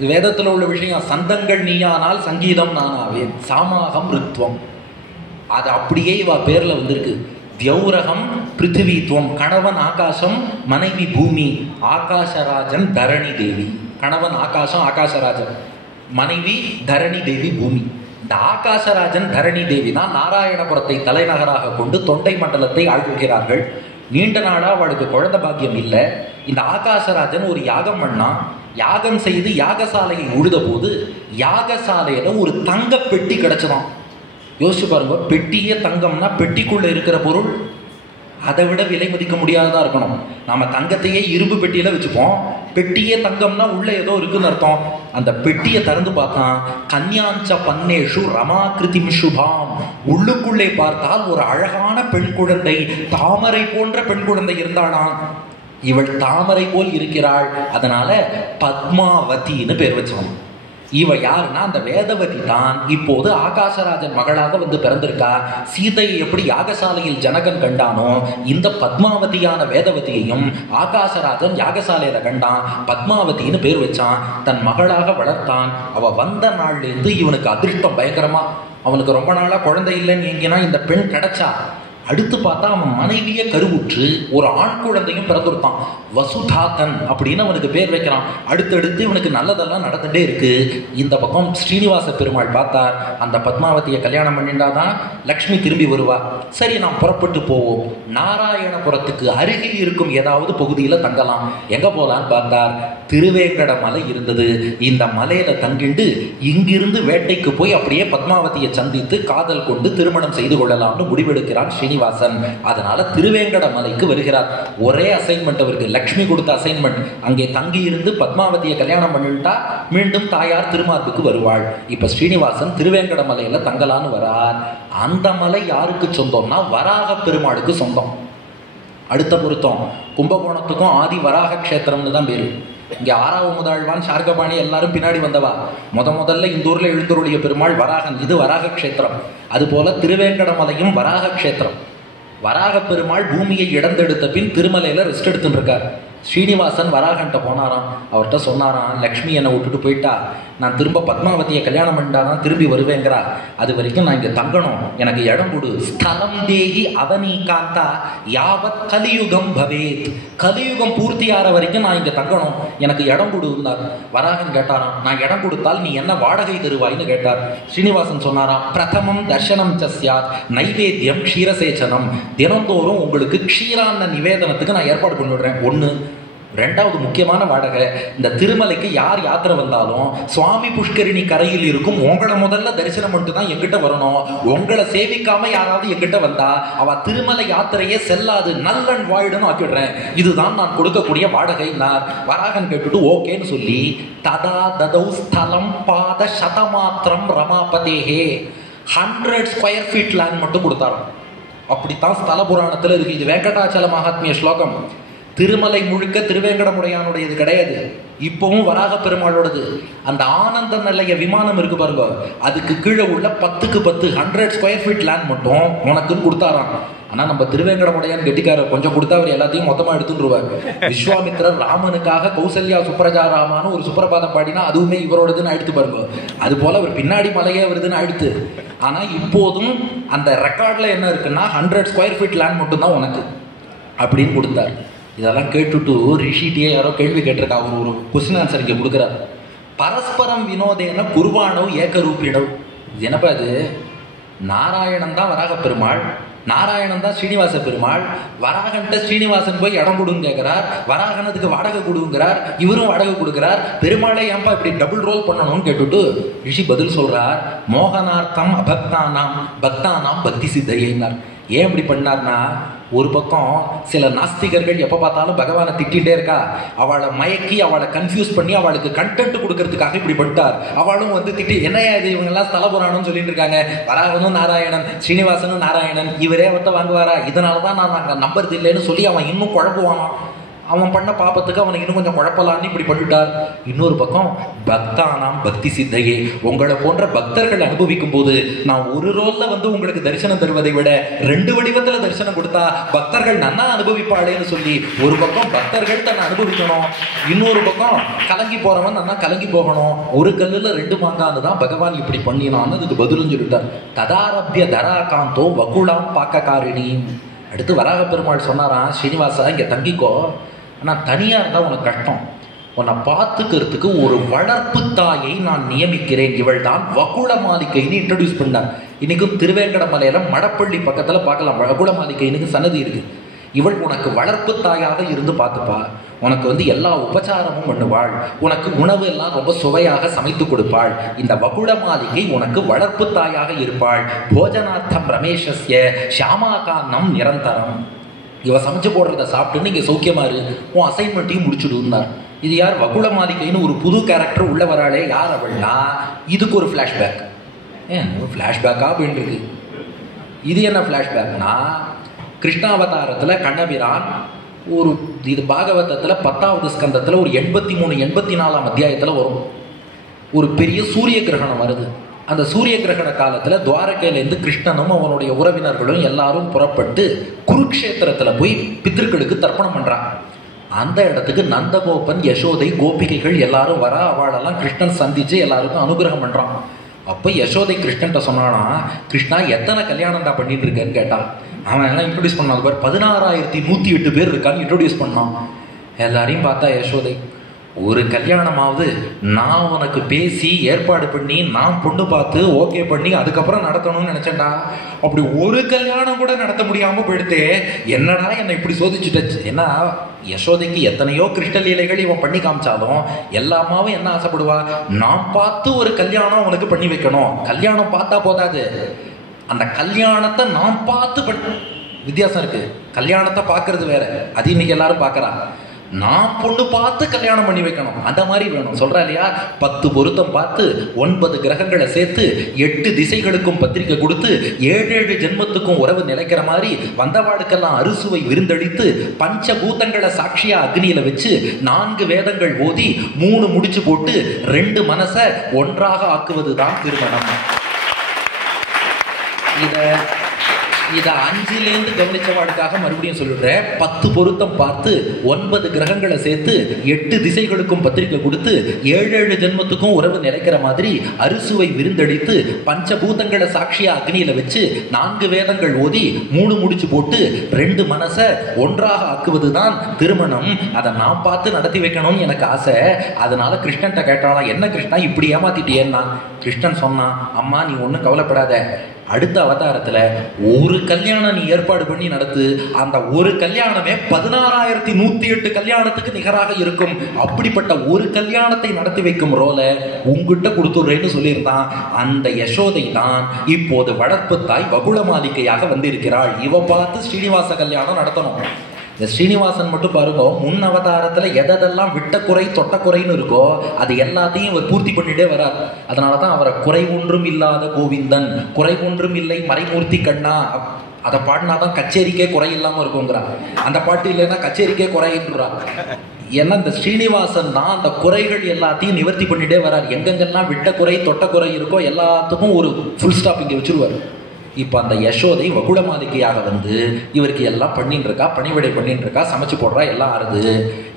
வேதத்துல உள்ள விஷயம். சந்தங்கள் நீயானால் சங்கீதம் நானாவேன். சாமாகம் ரித்வம். அது அப்படியே இவ பேர்ல வந்திருக்கு. தியௌரகம் பிருத்திவித்துவம். கணவன் ஆகாசம், மனைவி பூமி. ஆகாசராஜன் தரணி தேவி. கணவன் ஆகாசம், ஆகாசராஜன். மனைவி தரணி தேவி பூமி. இந்த ஆகாசராஜன் தரணி தேவி தான் நாராயணபுரத்தை தலைநகராக கொண்டு தொண்டை மண்டலத்தை ஆழ்கிறார்கள். நீண்ட நாளா அவளுக்கு குழந்தை பாக்கியம் இல்லை. இந்த ஆகாசராஜன் ஒரு யாகம் பண்ணா. யாகம் செய்து யாகசாலையை உழுத போது யாகசாலையில ஒரு தங்க பெட்டி கிடைச்சதாம். யோசிச்சு பாருங்க, பெட்டியே தங்கம்னா பெட்டிக்குள்ள இருக்கிற பொருள் அதை விட விலை மதிக்க முடியாததா இருக்கணும். நாம தங்கத்தையே இரும்பு பெட்டியில வச்சுப்போம், பெட்டியே தங்கம்னா உள்ள ஏதோ இருக்குன்னு அர்த்தம். அந்த பெட்டியை திறந்து பார்த்தா கன்யாஞ்ச பன்னேஷு ரமாகிருதிம் சுபாம். உள்ளுக்குள்ளே பார்த்தால் ஒரு அழகான பெண் குழந்தை, தாமரை போன்ற பெண் குழந்தை இருந்தாளாம். இவள் தாமரை போல் இருக்கிறாள், அதனால பத்மாவதின்னு பேர் வச்சோம். இவ யாருன்னா அந்த வேதவதி தான் இப்போது ஆகாசராஜன் மகளாக வந்து பிறந்திருக்கா. சீதையை எப்படி யாகசாலையில் ஜனகன் கண்டானோ, இந்த பத்மாவதியான வேதவதியையும் ஆகாசராஜன் யாகசாலையில கண்டான். பத்மாவதின்னு பேர் வச்சான், தன் மகளாக வளர்த்தான். அவ வந்த நாள்லேருந்து இவனுக்கு அதிர்ஷ்டம் பயங்கரமா. அவனுக்கு ரொம்ப நாளா குழந்தை இல்லைன்னு எங்கினா இந்த பெண் கிடைச்சா. அடுத்து பார்த்தா அவன் மனைவியை கருவுற்று ஒரு ஆண் குழந்தையும் பிறந்துருத்தான். வசுதாதன் அப்படின்னு அவனுக்கு பேர் வைக்கிறான். அடுத்தடுத்து இவனுக்கு நல்லதெல்லாம் நடந்துட்டே இருக்கு. இந்த பக்கம் ஸ்ரீனிவாச பெருமாள் பார்த்தார், அந்த பத்மாவதியை கல்யாணம் பண்ணிட்டாதான் லக்ஷ்மி திரும்பி வருவா. சரி, நாம் புறப்பட்டு போவோம். நாராயணபுரத்துக்கு அருகில் இருக்கும் ஏதாவது பகுதியில் தங்கலாம். எங்க போலான்னு பார்த்தார். திருவேங்கட மலை இருந்தது. இந்த மலையில தங்கிண்டு இங்கிருந்து வேட்டைக்கு போய் அப்படியே பத்மாவதியை சந்தித்து காதல் கொண்டு திருமணம் செய்து கொள்ளலாம்னு முடிவெடுக்கிறான் ஸ்ரீனிவாசன். அதனால திருவேங்கட மலைக்கு வருகிறார். ஒரே அசைன்மெண்ட் அவருக்கு, லக்ஷ்மி கொடுத்த அசைன்மெண்ட். அங்கே தங்கி இருந்து பத்மாவதியை கல்யாணம் பண்ணிட்டா மீண்டும் தாயார் திருமார்புக்கு வருவாள். இப்ப ஸ்ரீனிவாசன் திருவேங்கட மலையில தங்கலான்னு வரார். அந்த மலை யாருக்கு சொந்தம்னா வராக பெருமாளுக்கு சொந்தம். அடுத்த பொருத்தம், கும்பகோணத்துக்கும் ஆதி வராக கஷேத்திரம்னு தான் பேரு. இங்கே ஆறாவமுதாழ்வான், சார்கபாணி எல்லாரும் பின்னாடி வந்தவா. முதல்ல இந்த ஊர்ல எழுந்தருளிய பெருமாள் வராகன். இது வராக கஷேத்திரம். அதுபோல திருவேங்கடமலையும் வராக கஷேத்திரம். வராக பெருமாள் பூமியை இடந்தெடுத்த பின் திருமலையில ரெஸ்ட் எடுத்துட்டு இருக்கார். ஸ்ரீனிவாசன் வராகன்ட்ட போனாராம். அவர்கிட்ட சொன்னாராம், லக்ஷ்மி என்னை விட்டுட்டு போயிட்டா, நான் திரும்ப பத்மாவதியை கல்யாணம் பண்ணிட்டாதான் திரும்பி வருவேங்கிறா. அது வரைக்கும் நான் இங்கே தங்கணும், எனக்கு இடம் கொடு. ஸ்தலம் தேகி அவனீகாந்தா யாவத் கலியுகம் பவேத். கலியுகம் பூர்த்தி ஆற வரைக்கும் நான் இங்கே தங்கணும், எனக்கு இடம் கொடுந்தார். வராகன் கேட்டாராம், நான் இடம் கொடுத்தால் நீ என்ன வாடகை தருவாய்னு கேட்டார். ஸ்ரீனிவாசன் சொன்னாராம், பிரதமம் தர்ஷனம் சஸ்யாத் நைவேத்தியம் க்ஷீரசேச்சனம். தினந்தோறும் உங்களுக்கு க்ஷீரான்ன நிவேதனத்துக்கு நான் ஏற்பாடு பண்ணிவிடுறேன். ஒன்று. ரெண்டாவது முக்கியமான வாடகை, இந்த திருமலைக்கு யார் யாத்திரை வந்தாலும் சுவாமி புஷ்கரிணி கரையில் இருக்கும் உங்களை முதல்ல தரிசனம் பண்ணிட்டு தான் எங்கிட்ட வரணும். உங்களை சேவிக்காம யாராவது எங்கிட்ட வந்தா அவ திருமலை யாத்திரையே செல்லாது, நல்லன் வாயிடுன்னு ஆக்கிடுறேன். இதுதான் நான் கொடுக்கக்கூடிய வாடகை. வராகன் கேட்டுட்டு ஓகேன்னு சொல்லி ததா ததௌ ஸ்தலம் பாத சதமாத்திரம் ரமாபதேஹே 100 ஸ்கொயர் ஃபீட் லேண்ட் மட்டும் கொடுத்தாராம். அப்படித்தான் ஸ்தல புராணத்தில் இருக்கு. இது வெங்கடாச்சல மகாத்மிய ஸ்லோகம். திருமலை முழுக்க திருவேங்கடமுடையானுடையது கிடையாது, இப்பவும் வராக பெருமாளோடது. அந்த ஆனந்த நிலைய விமானம் இருக்கு பாருங்க, அதுக்கு கீழே உள்ள 10க்கு 10 100 ஸ்கொயர் ஃபீட் லேண்ட் மட்டும் உனக்குன்னு கொடுத்தாராம். ஆனா நம்ம திருவேங்கடமுடையான்னு கெட்டிக்காரர், கொஞ்சம் கொடுத்தா அவர் எல்லாத்தையும் மொத்தமா எடுத்துருவார். விஸ்வாமித்திரர் ராமனுக்காக கௌசல்யா சுப்ரஜா ராமான்னு ஒரு சுப்ரபாதம் பாடினா அதுவுமே இவரோடதுன்னு ஆயிடுத்து பாருங்க. அது போல அவர் பின்னாடி மலையே வருதுன்னு ஆயிடுத்து. ஆனா இப்போதும் அந்த ரெக்கார்ட்ல என்ன இருக்குன்னா 100 ஸ்கொயர் ஃபீட் லேண்ட் மட்டும் தான் உனக்கு அப்படின்னு கொடுத்தார். இதெல்லாம் கேட்டுட்டு ரிஷிட்டியே யாரோ கேள்வி கேட்டிருக்கா. ஒரு கொஸ்டின் ஆன்சர் இங்கே கொடுக்குறார். பரஸ்பரம் வினோதேன குர்வானவ் ஏகரூபிடவ். இது என்னப்பா இது? நாராயணன் தான் வராக பெருமாள், நாராயணன் தான் ஸ்ரீனிவாச பெருமாள். வராகன்ட்ட ஸ்ரீனிவாசன் போய் இடம் கொடுன்னு கேட்கிறார், வராகனத்துக்கு வாடகை கொடுங்கிறார், இவரும் வாடகை கொடுக்கிறார். பெருமாளே ஏன்பா இப்படி டபுள் ரோல் பண்ணணும்னு கேட்டுட்டு ரிஷி பதில் சொல்றார், மோகனார்த்தம் அபக்தானாம் பக்தானாம் பக்தி சித்தையினார். ஏன் இப்படி பண்ணார்னா, ஒரு பக்கம் சில நாஸ்திகர்கள் எப்போ பார்த்தாலும் பகவானை திட்டிகிட்டே இருக்கா, அவளை மயக்கி அவளை கன்ஃபியூஸ் பண்ணி அவளுக்கு கண்டென்ட் கொடுக்கறதுக்காக இப்படி பண்ணிட்டார். அவளும் திட்டி என்னையா இது இவங்கெல்லாம் ஸ்தல புராணம்னு சொல்லிட்டு இருக்காங்க, வராகனும் நாராயணன் ஸ்ரீனிவாசனும் நாராயணன் இவரே வாங்குவாரா, இதனால தான் நான் நாங்கள் நம்புறது இல்லைன்னு சொல்லி அவன் இன்னும் குழப்புவானான். அவன் பண்ண பாப்பத்துக்கு அவனுக்கு இன்னும் கொஞ்சம் குழப்பலான்னு இப்படி பண்ணிட்டார். இன்னொரு பக்கம் பக்தானாம் பக்தி சித்தையே, உங்களை போன்ற பக்தர்கள் அனுபவிக்கும் போது நான் ஒரு ரோல்ல உங்களுக்கு தரிசனம் தருவதை விட 2 வடிவத்துல தரிசனம் கொடுத்தா பக்தர்கள் நன்னா அனுபவிப்பாளேன்னு சொல்லி ஒரு பக்கம் பக்தர்கள் தன்னை அனுபவிக்கணும், இன்னொரு பக்கம் கலங்கி போறவன் நன்னா கலங்கி போகணும். ஒரு கல்லுல 2 மாங்கான்னு தான் பகவான் இப்படி பண்ணினான்னு அதுக்கு பதிலும் சொல்லிட்டார். ததாரபிய தராகாந்தோ வகுளாம் பாக்ககாரிணி. அடுத்து வராக பெருமாள் சொன்னாராம், ஸ்ரீனிவாசா இங்க தங்கிக்கோ, ஆனால் தனியாக இருந்தால் உனக்கு கஷ்டம், உன்னை பார்த்துக்கிறதுக்கு ஒரு வளர்ப்பு தாயை நான் நியமிக்கிறேன், இவள் தான் வகுள மாளிகைன்னு இன்ட்ரடியூஸ் பண்ணார். இன்னைக்கும் திருவேங்கடமலையில மடப்பள்ளி பக்கத்தில் பார்க்கலாம், வகுள மாளிகைன்னு சன்னதி இருக்கு. இவள் உனக்கு வளர்ப்பு தாயாக இருந்து பார்த்துப்பா, உனக்கு எல்லா உபச்சாரமும் பண்ணுவாள், உனக்கு உணவு எல்லாம் ரொம்ப சுவையாக சமைத்து கொடுப்பாள். இந்த வகுள மாளிகை உனக்கு வளர்ப்பு தாயாக இருப்பாள். போஜனார்த்தம் ரமேஷஸ்ய ஷியாமாகான்னம் நிரந்தரம். இவ சமைச்சு போடுறத சாப்பிட்டு நீங்க சௌக்கியமா இரு, உன் அசைன்மெண்ட்டையும் முடிச்சுடுன்னார். இது யார்? வகுள மாளிகைன்னு ஒரு புது கேரக்டர் உள்ள வராளே, யார் அவள்னா இதுக்கு ஒரு ஃப்ளாஷ்பேக். ஃப்ளாஷ்பேக்கா அப்படின்னு இருக்கு. இது என்ன ஃப்ளாஷ்பேக்னா, கிருஷ்ணாவதாரத்தில் கண்ணபிரான் ஒரு இது பாகவதத்தில் 10வது ஸ்கந்தத்தில் ஒரு 83 84ஆம் அத்தியாயத்தில் வரும். ஒரு பெரிய சூரிய கிரகணம் வருது. அந்த சூரிய கிரகண காலத்தில் துவாரகையிலேருந்து கிருஷ்ணனும் அவனுடைய உறவினர்களும் எல்லாரும் புறப்பட்டு குருக்ஷேத்திரத்தில் போய் பித்திருக்களுக்கு தர்ப்பணம் பண்ணுறான். அந்த இடத்துக்கு நந்தகோபன் யசோதை கோபிகைகள் எல்லாரும் வர, அவளெல்லாம் கிருஷ்ணன் சந்தித்து எல்லாருக்கும் அனுகிரகம் பண்ணுறான். அப்போ யசோதை கிருஷ்ணன்ட்ட சொன்னானா, கிருஷ்ணா எத்தனை கல்யாணம் தான் பண்ணிட்டு இருக்கேன்னு கேட்டான். அவன் எல்லாம் இன்ட்ரோடியூஸ் பண்ணான். பார் 16,108 பேர் இருக்கான்னு இன்ட்ரோடியூஸ் பண்ணான். எல்லாரையும் பார்த்தா யசோதை, ஒரு கல்யாணமாவது நான் உனக்கு பேசி ஏற்பாடு பண்ணி நான் பொண்ணு பார்த்து ஓகே பண்ணி அதுக்கப்புறம் நடத்தணும்னு நினச்சேன்டா, அப்படி ஒரு கல்யாணம் கூட நடத்த முடியாமல் போயிடுத்தே, என்னடா என்னை இப்படி சோதிச்சுட்டச்சு. ஏன்னா யசோதைக்கு எத்தனையோ கிருஷ்ண லீலைகள் இவன் பண்ணி காமிச்சாலும் எல்லாமாவும் என்ன ஆசைப்படுவா, நான் பார்த்து ஒரு கல்யாணம் உனக்கு பண்ணி வைக்கணும். கல்யாணம் பார்த்தா போதாது, அந்த கல்யாணத்தை நான் பார்த்து வித்தியாசம் இருக்கு. கல்யாணத்தை பார்க்கறது வேற, அது இன்னைக்கு எல்லாரும் பார்க்கறா. நான் பொண்ணு பார்த்து கல்யாணம் பண்ணி வைக்கணும், அந்த மாதிரி வேணும். சொல்றா இல்லையா, 10 பொருத்தம் பார்த்து 9 கிரகங்களை சேர்த்து 8 திசைகளுக்கும் பத்திரிக்கை கொடுத்து 7 ஜென்மத்துக்கும் உறவு நிலைக்கிற மாதிரி வந்தவாளுக்கெல்லாம் அறுசுவை விருந்தளித்து பஞ்சபூதங்களை சாட்சியா அக்னியில வச்சு 4 வேதங்கள் ஓதி 3 முடிச்சு போட்டு 2 மனசை ஒன்றாக ஆக்குவதுதான் திருமணம். இதை 5லேருந்து கவனிச்சவாளுக்காக மறுபடியும் சொல்லிடுறேன். 10 பொருத்தம் பார்த்து 9 கிரகங்களை சேர்த்து 8 திசைகளுக்கும் பத்திரிக்கை கொடுத்து 7 ஜென்மத்துக்கும் உறவு நிலைக்கிற மாதிரி அறுசுவை விருந்தளித்து பஞ்சபூதங்களை சாட்சியா அக்னியில வச்சு 4 வேதங்கள் ஓதி 3 முடிச்சு போட்டு 2 மனசை ஒன்றாக ஆக்குவதுதான் திருமணம். அதை நான் பார்த்து நடத்தி வைக்கணும்னு எனக்கு ஆசை. அதனால கிருஷ்ணன்ட்ட கேட்டானா, என்ன கிருஷ்ணா இப்படி ஏமாத்திட்டியேன்னா? கிருஷ்ணன் சொன்னான், அம்மா நீ ஒன்றும் கவலைப்படாத, அடுத்த அவதாரத்தில் ஒரு கல்யாணம் நீ ஏற்பாடு பண்ணி நடத்து, அந்த ஒரு கல்யாணமே 16,108 கல்யாணத்துக்கு நிகராக இருக்கும். அப்படிப்பட்ட ஒரு கல்யாணத்தை நடத்தி வைக்கும் ரோலை உங்ககிட்ட கொடுத்துடுறேன்னு சொல்லியிருந்தான். அந்த யசோதை தான் இப்போது வளர்ப்பு தாய் வகுள மாளிகையாக வந்திருக்கிறாள். இவ பார்த்து ஸ்ரீனிவாச கல்யாணம் நடத்தணும். இந்த ஸ்ரீனிவாசன் மட்டும் பாருங்க, முன் அவதாரத்தில் எதெல்லாம் விட்ட குறை தொட்ட குறைன்னு இருக்கோ அது எல்லாத்தையும் அவர் பூர்த்தி பண்ணிட்டே வரார். அதனால தான் அவரை குறை ஒன்றும் இல்லாத கோவிந்தன், குறை ஒன்றும் இல்லை மறைமூர்த்தி கண்ணா, அதை பாடினாதான் கச்சேரிக்கே குறை இல்லாமல் இருக்குங்கிறா. அந்த பாட்டு இல்லைன்னா கச்சேரிக்கே குறைன்றா. ஏன்னா இந்த ஸ்ரீனிவாசன் தான் அந்த குறைகள் எல்லாத்தையும் நிவர்த்தி பண்ணிட்டே வரார். எங்கெங்கெல்லாம் விட்ட குறை தொட்ட குறை இருக்கோ எல்லாத்துக்கும் ஒரு ஃபுல் ஸ்டாப் இங்கே வச்சுருவார். இப்போ அந்த யசோதை வகுள மாளிகையாக வந்து இவருக்கு எல்லாம் பண்ணிட்டு இருக்கா, பணிவிடை பண்ணிட்டு இருக்கா, சமைச்சு போடுறா, எல்லாம் ஆறுது.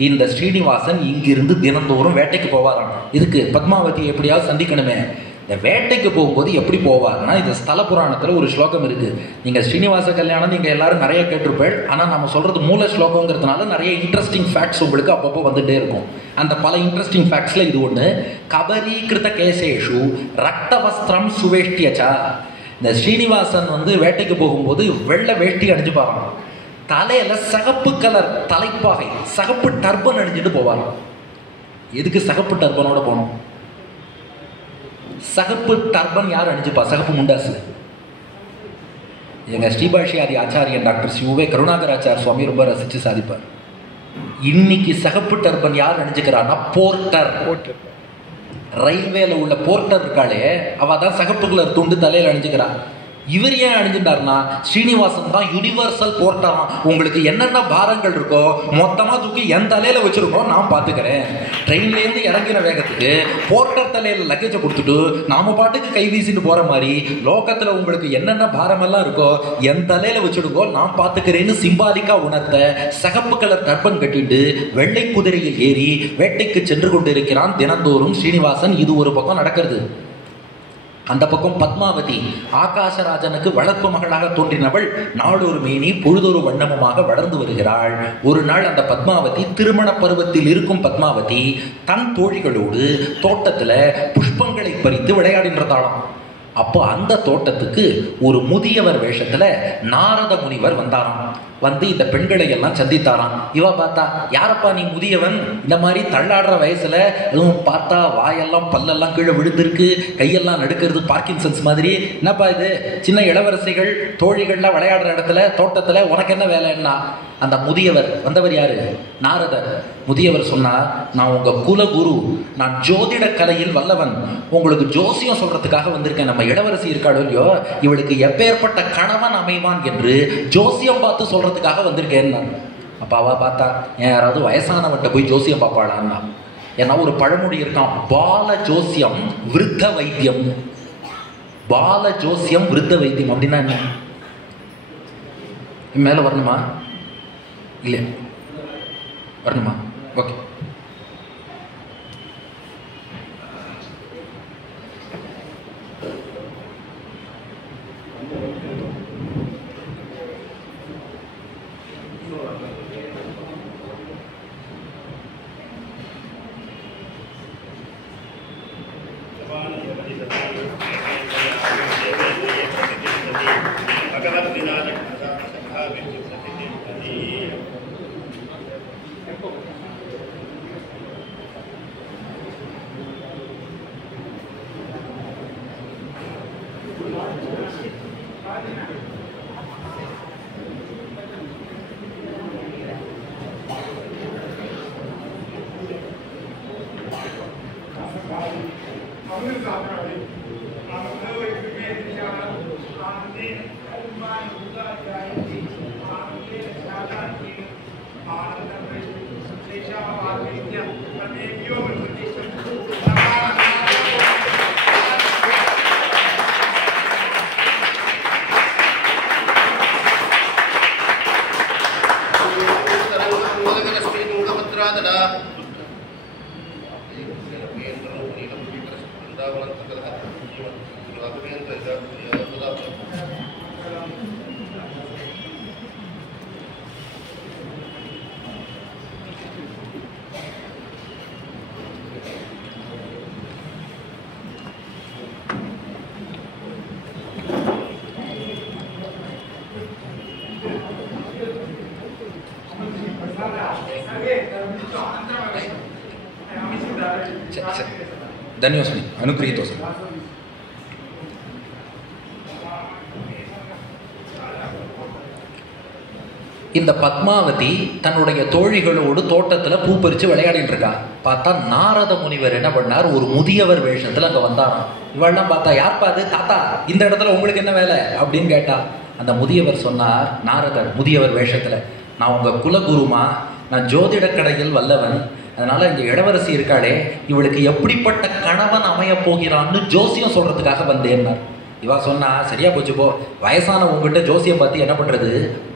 இந்த ஸ்ரீனிவாசன் இங்கிருந்து தினந்தோறும் வேட்டைக்கு போவாராம். இதுக்கு பத்மாவதி எப்படியாவது சந்திக்கணுமே. இந்த வேட்டைக்கு போகும்போது எப்படி போவார்னா, இது ஸ்தல புராணத்தில் ஒரு ஸ்லோகம் இருக்கு. நீங்கள் ஸ்ரீனிவாச கல்யாணம் நீங்கள் எல்லாரும் நிறைய கேட்டிருப்பேன். ஆனால் நம்ம சொல்றது மூல ஸ்லோகங்கிறதுனால நிறைய இன்ட்ரெஸ்டிங் ஃபேக்ட்ஸ் உங்களுக்கு அப்பப்போ வந்துட்டே இருக்கும். அந்த பல இன்ட்ரெஸ்டிங் ஃபேக்ட்ஸ்ல இது ஒன்று. கபரீகிருத கேசேஷு ரக்த வஸ்திரம் சுவேஷ்டியச்சா. இந்த ஸ்ரீனிவாசன் வந்து வேட்டைக்கு போகும்போது வெள்ளை வேஷ்டி அணிஞ்சு பாருங்க, தலையில சகப்பு கலர் தலைப்பாகை சகப்பு டர்பன் அணிஞ்சிட்டு போவாங்க. எதுக்கு சகப்பு டர்பனோட போனோம்? சகப்பு டர்பன் யார் அணிஞ்சுப்பா? சகப்பு முண்டாசு. எங்கள் ஸ்ரீபாஷியாதி ஆச்சாரியன் டாக்டர் சிவே கருணாகராச்சார் சுவாமி ரொம்ப ரசித்து சாதிப்பார். இன்னைக்கு சகப்பு டர்பன் யார் அணிஞ்சுக்கிறான்னா போர்ட்டர். ரயில்வேல உள்ள போர்ட்டர் இருக்காளே அவ தான் சகப்பு கலர் துண்டு தலையில் அணிஞ்சுக்கிறான். இவர் ஏன் அணிஞ்சுட்டார்னா ஸ்ரீனிவாசன் தான் யூனிவர்சல் போர்ட்டரான். உங்களுக்கு என்னென்ன பாரங்கள் இருக்கோ மொத்தமா தூக்கி என் தலையில வச்சிருக்கோம், நான் பாத்துக்கிறேன். ட்ரெயின்லேருந்து இறங்கின வேகத்துக்கு போர்ட்டர் தலையில லக்கேஜை கொடுத்துட்டு நாம பாட்டுக்கு கை வீசிட்டு போற மாதிரி லோகத்துல உங்களுக்கு என்னென்ன பாரமெல்லாம் இருக்கோ என் தலையில வச்சிருக்கோ, நான் பாத்துக்கிறேன்னு சிம்பாலிக்கா உணர்த்த சகப்பு கலர் டர்பன் கட்டிட்டு வெள்ளை குதிரையில் ஏறி வேட்டைக்கு சென்று கொண்டிருக்கிறான் தினந்தோறும் ஸ்ரீனிவாசன். இது ஒரு பக்கம் நடக்கிறது. அந்த பக்கம் பத்மாவதி ஆகாசராஜனுக்கு வளர்ப்பு மகளாக தோன்றினவள் நாளொரு மேனி பொழுதொரு வண்ணமுமாக வளர்ந்து வருகிறாள். ஒரு நாள் அந்த பத்மாவதி திருமண பருவத்தில் இருக்கும் பத்மாவதி தன் தோழிகளோடு தோட்டத்துல புஷ்பங்களை பறித்து விளையாடின்றதாளாம். அப்போ அந்த தோட்டத்துக்கு ஒரு முதியவர் வேஷத்துல நாரத முனிவர் வந்தாராம். வந்து இந்த பெண்களை எல்லாம் சந்தித்தாராம். இவ பார்த்தா, யாரப்பா நீ முதியவன், இந்த மாதிரி தள்ளாடுற வயசுல அதுவும் பார்த்தா வாயெல்லாம் பல்லெல்லாம் கீழே விழுந்திருக்கு, கையெல்லாம் நடுக்கிறது பார்க்கின்சன்ஸ் மாதிரி, என்னப்பா இது சின்ன இளவரசிகள் தோழிகள்லாம் விளையாடுற இடத்துல தோட்டத்துல உனக்கு என்ன வேலைன்னா? அந்த முதியவர் வந்தவர் யாரு? நாரதர். முதியவர் சொன்னார், நான் உங்க குலகுரு, நான் ஜோதிட கலையில் வல்லவன், உங்களுக்கு ஜோசியம் சொல்றதுக்காக வந்திருக்கேன். நம்ம இளவரசி இருக்காளோ இல்லையோ, இவளுக்கு எப்பேற்பட்ட கணவன் அமைவான் என்று ஜோசியம் பார்த்து சொல்றதுக்காக வந்திருக்கேன். அப்ப அவ பார்த்தா, யாராவது வயசானவன்ட்ட போய் ஜோசியம் பார்ப்பாளான்னா? ஏன்னா ஒரு பழமொழி இருக்கான், பால ஜோசியம் விருத்த வைத்தியம். பால ஜோசியம் விருத்த வைத்தியம் அப்படின்னா என்ன? மேல வரணுமா? இல்லை வரணுமா? ஓகே. धन्योस्मि अनुगृहीतोस्मि. இந்த பத்மாவதி தன்னுடைய தோழிகளோடு தோட்டத்துல பூ பறிச்சு விளையாடிட்டு இருக்கா. பார்த்தா நாரத முனிவர் என்ன பண்ணார், ஒரு முதியவர் வேஷத்துல அங்க வந்தாராம். இவெல்லாம் பார்த்தா, யார் பாது தாத்தா, இந்த இடத்துல உங்களுக்கு என்ன வேலை அப்படின்னு கேட்டா. அந்த முதியவர் சொன்னார், நாரதர் முதியவர் வேஷத்துல, நான் உங்க குலகுருமா, நான் ஜோதிட கடையில் வல்லவன், அதனால இந்த இளவரசி இருக்காளே இவளுக்கு எப்படிப்பட்ட கணவன் அமைய போகிறான்னு ஜோசியம் சொல்றதுக்காக வந்தேன்னா. இவா சொன்னா, சரியா போச்சு போ, வயசான உங்ககிட்ட ஜோசியம் பார்த்து என்ன பண்றது,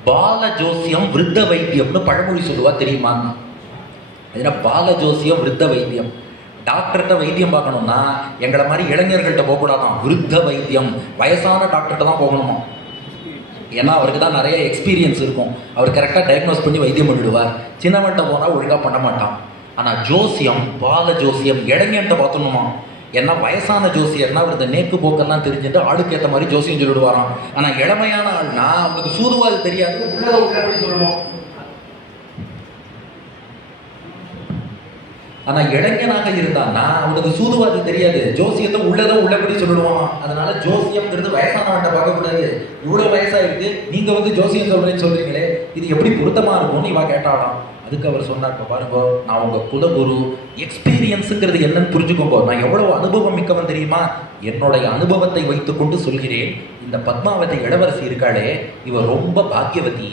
பால ஜோசியம் விருத்த வைத்தியம்னு பழமொழி சொல்லுவா தெரியுமா? ஏன்னா பால ஜோசியம் விருத்த வைத்தியம். டாக்டர்கிட்ட வைத்தியம் பார்க்கணும்னா எங்களை மாதிரி இளைஞர்கள்ட்ட போகக்கூடாதான், விருத்த வைத்தியம் வயசான டாக்டர்கிட்ட தான் போகணுமா. ஏன்னா அவருக்கு தான் நிறைய எக்ஸ்பீரியன்ஸ் இருக்கும், அவர் கரெக்டாக டயக்னோஸ் பண்ணி வைத்தியம் பண்ணிவிடுவார். சின்னவன்ட்ட போனால் ஒழுங்காக பண்ண மாட்டான். ஆனால் ஜோசியம் பால ஜோசியம் இளைஞன்ட்ட பார்த்தணுமா. ஏன்னா வயசான ஜோசியர்னா அவருக்கு நேக்கு போக்கெல்லாம் தெரிஞ்சுட்டு ஆளுக்கு ஏற்ற மாதிரி ஜோசியம் சொல்லிடுவாராம். ஆனால் இளமையான ஆள்னா அவங்களுக்கு சூதுவாது தெரியாது, சொல்லணும். ஆனா இளைஞனாக இருந்தான்னா அவனுக்கு சூதுவாதி தெரியாது, ஜோசியத்தை உள்ளதை உள்ளபடி சொல்லிடுவான். அதனால ஜோசியம்ங்கிறது வயசானவன்ட்ட பார்க்கக்கூடாது. இவ்வளவு வயசா இருக்கு, நீங்க வந்து ஜோசியம் சொல்றேன்னு சொல்றீங்களே, இது எப்படி பொருத்தமா இருக்கும்னு இவன் கேட்டாலாம். அதுக்கு அவர் சொன்னார், இப்போ பாருங்க, நான் உங்க குலகுரு, எக்ஸ்பீரியன்ஸுங்கிறது என்னன்னு புரிஞ்சுக்கோங்க, நான் எவ்வளவு அனுபவம் மிக்கவன் தெரியுமா, என்னுடைய அனுபவத்தை வைத்துக்கொண்டு சொல்கிறேன். இந்த பத்மாவதி இளவரசி இருக்காளே, இவ ரொம்ப பாக்கியவதி.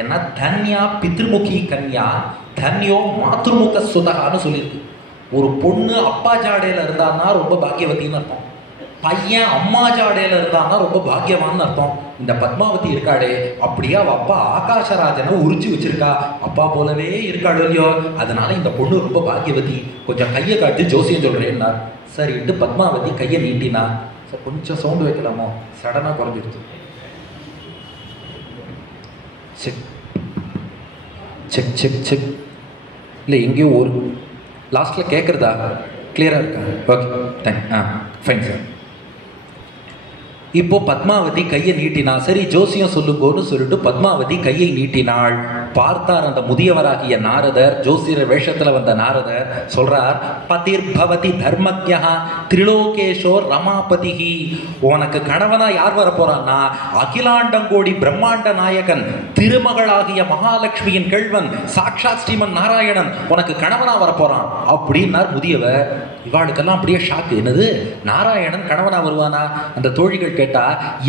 ஏன்னா தன்யா பித்ருமுகி கன்யா, தன்யோ மாத்ருமுக சுதகான்னு சொல்லியிருக்கு. ஒரு பொண்ணு அப்பா ஜாடையில இருந்தான்னா ரொம்ப பாக்கியவத்தின்னு அர்த்தம், பையன் அம்மா ஜாடையில இருந்தான்னா ரொம்ப பாக்கியவான்னு அர்த்தம். இந்த பத்மாவதி இருக்காளே, அப்படியே அவ அப்பா ஆகாஷராஜனை உரிச்சு வச்சிருக்கா, அப்பா போலவே இருக்காளோ இல்லையோ, அதனால இந்த பொண்ணு ரொம்ப பாக்கியவதி. கொஞ்சம் கையை காட்டி ஜோசியம் சொல்றேன்னா சரிட்டு பத்மாவதி கையை நீட்டினா. சார் கொஞ்சம் சவுண்டு வைக்கலாமோ, சடனாக குறைஞ்சிடுச்சு. செக் செக் செக் செக் இல்லை எங்கேயோ ஒரு லாஸ்ட்டில் கேட்குறதா கிளியராக இருக்கா? Okay fine sir. இப்போ பத்மாவதி கையை நீட்டினா. சரி ஜோசியம் சொல்லுங்கன்னு சொல்லிட்டு பத்மாவதி கையை நீட்டினாள். பார்த்தார் அந்த முதியவராகிய நாரதர், ஜோசியர் வேஷத்துல வந்த நாரதர் சொல்றார், பதிர் பவதி தர்மஜ்ஞா திரிலோகேஷோ ரமாபதிஹி. உனக்கு கணவனா யார் வர போறான்னா அகிலாண்டங்கோடி பிரம்மாண்ட நாயகன், திருமகளாகிய மகாலட்சுமியின் கேள்வன், சாக்ஷாத் ஸ்ரீமன் நாராயணன் உனக்கு கணவனா வர போறான் அப்படின்னார் முதியவர். இவாளுக்கெல்லாம் அப்படியே ஷாக்கு, என்னது நாராயணன் கணவனா வருவானா? அந்த தோழிகள் கேட்டா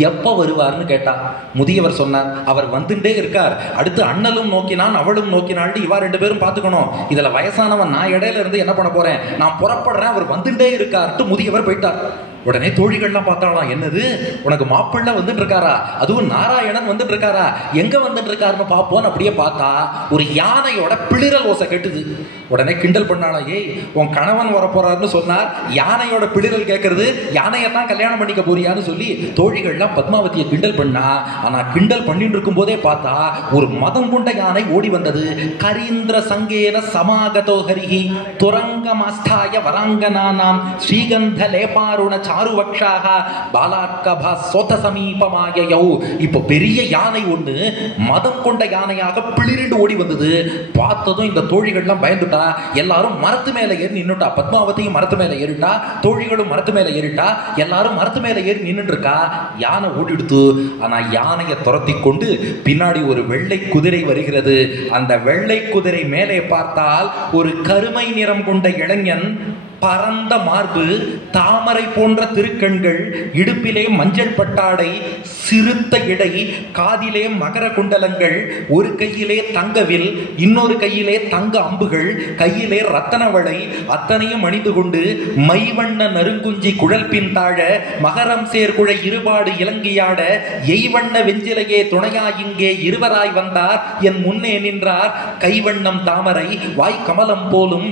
எப்ப வருவார்னு கேட்டா, முதியவர் சொன்னார், அவர் வந்துட்டே இருக்கார், அடுத்து அண்ணலும் நோக்கினான் அவளும் நோக்கினாள், இவா ரெண்டு பேரும் பார்த்துக்கணும், இதுல வயசானவன் நான் இடையில இருந்து என்ன பண்ண போறேன், நான் புறப்படுறேன், அவர் வந்துட்டே இருக்கார்ட்டு முதியவர் போயிட்டார். உடனே தோழிகள்லாம் பார்த்தாலாம், என்னது உனக்கு மாப்பிள்ள வந்துட்டு இருக்காரா, அதுவும் நாராயணன் வந்துட்டு இருக்காரா, எங்க வந்துட்டு இருக்காருன்னு பார்ப்போம். அப்படியே பார்த்தா ஒரு யானையோட பிளிரல் ஓசை கேட்டுது. உடனே கிண்டல் பண்ணாலாம், ஏய் உன் கணவன் வர போறாருன்னு சொன்னார், யானையோட பிளிரல் கேட்கறது, யானையத்தான் கல்யாணம் பண்ணிக்க போறியான்னு சொல்லி தோழிகள்லாம் பத்மாவதியை கிண்டல் பண்ணா. ஆனா கிண்டல் பண்ணிட்டு இருக்கும் போதே பார்த்தா ஒரு மதம் கொண்ட யானை ஓடி வந்தது. கரீந்திர சங்கேன சமாகதோ ஹரிஹி துரங்கமாஸ்தாய வராங்கனானாம் ஸ்ரீகந்த லேபாருண சாருவக்ஷாக பாலார்கபா சோத சமீபமாயயோ. இப்போ பெரிய யானை ஒண்ணு மதம் கொண்ட யானையாக பிளிரிண்டு ஓடி வந்தது. பார்த்ததும் இந்த தோழிகள்லாம் பயந்துட்டா, எல்லாரும் மரத்து மேல ஏறி நின்னுட்டா. பத்மாவதியும் மரத்து மேல ஏறிட்டா, தோழிகளும் மரத்து மேல ஏறிட்டா, எல்லாரும் மரத்து மேல ஏறி நின்னுட்டு இருக்கா. யானை ஓடிடுத்து. ஆனா யானையை துரத்தி கொண்டு பின்னாடி ஒரு வெள்ளை குதிரை வருகிறது. அந்த வெள்ளை குதிரை மேலே பார்த்தால் ஒரு கருமை நிறம் கொண்ட இளைஞன், பரந்த மார்பு, தாமரை போன்ற திருக்கண்கள், இடுப்பிலே மஞ்சள் பட்டாடை, சிறுத்த இடை, காதிலே மகர குண்டலங்கள், ஒரு கையிலே தங்கவில், இன்னொரு கையிலே தங்க அம்புகள், கையிலே ரத்தனவளை, அத்தனையும் அணிந்து கொண்டு மைவண்ண நறுங்குஞ்சி குழல் பின் தாழ, மகரம் சேர்குழை இருபாடு இலங்கையாட, எய்வண்ண வெஞ்சிலையே துணையா இங்கே இருவராய் வந்தார் என் முன்னே நின்றார், கைவண்ணம் தாமரை வாய் கமலம் போலும்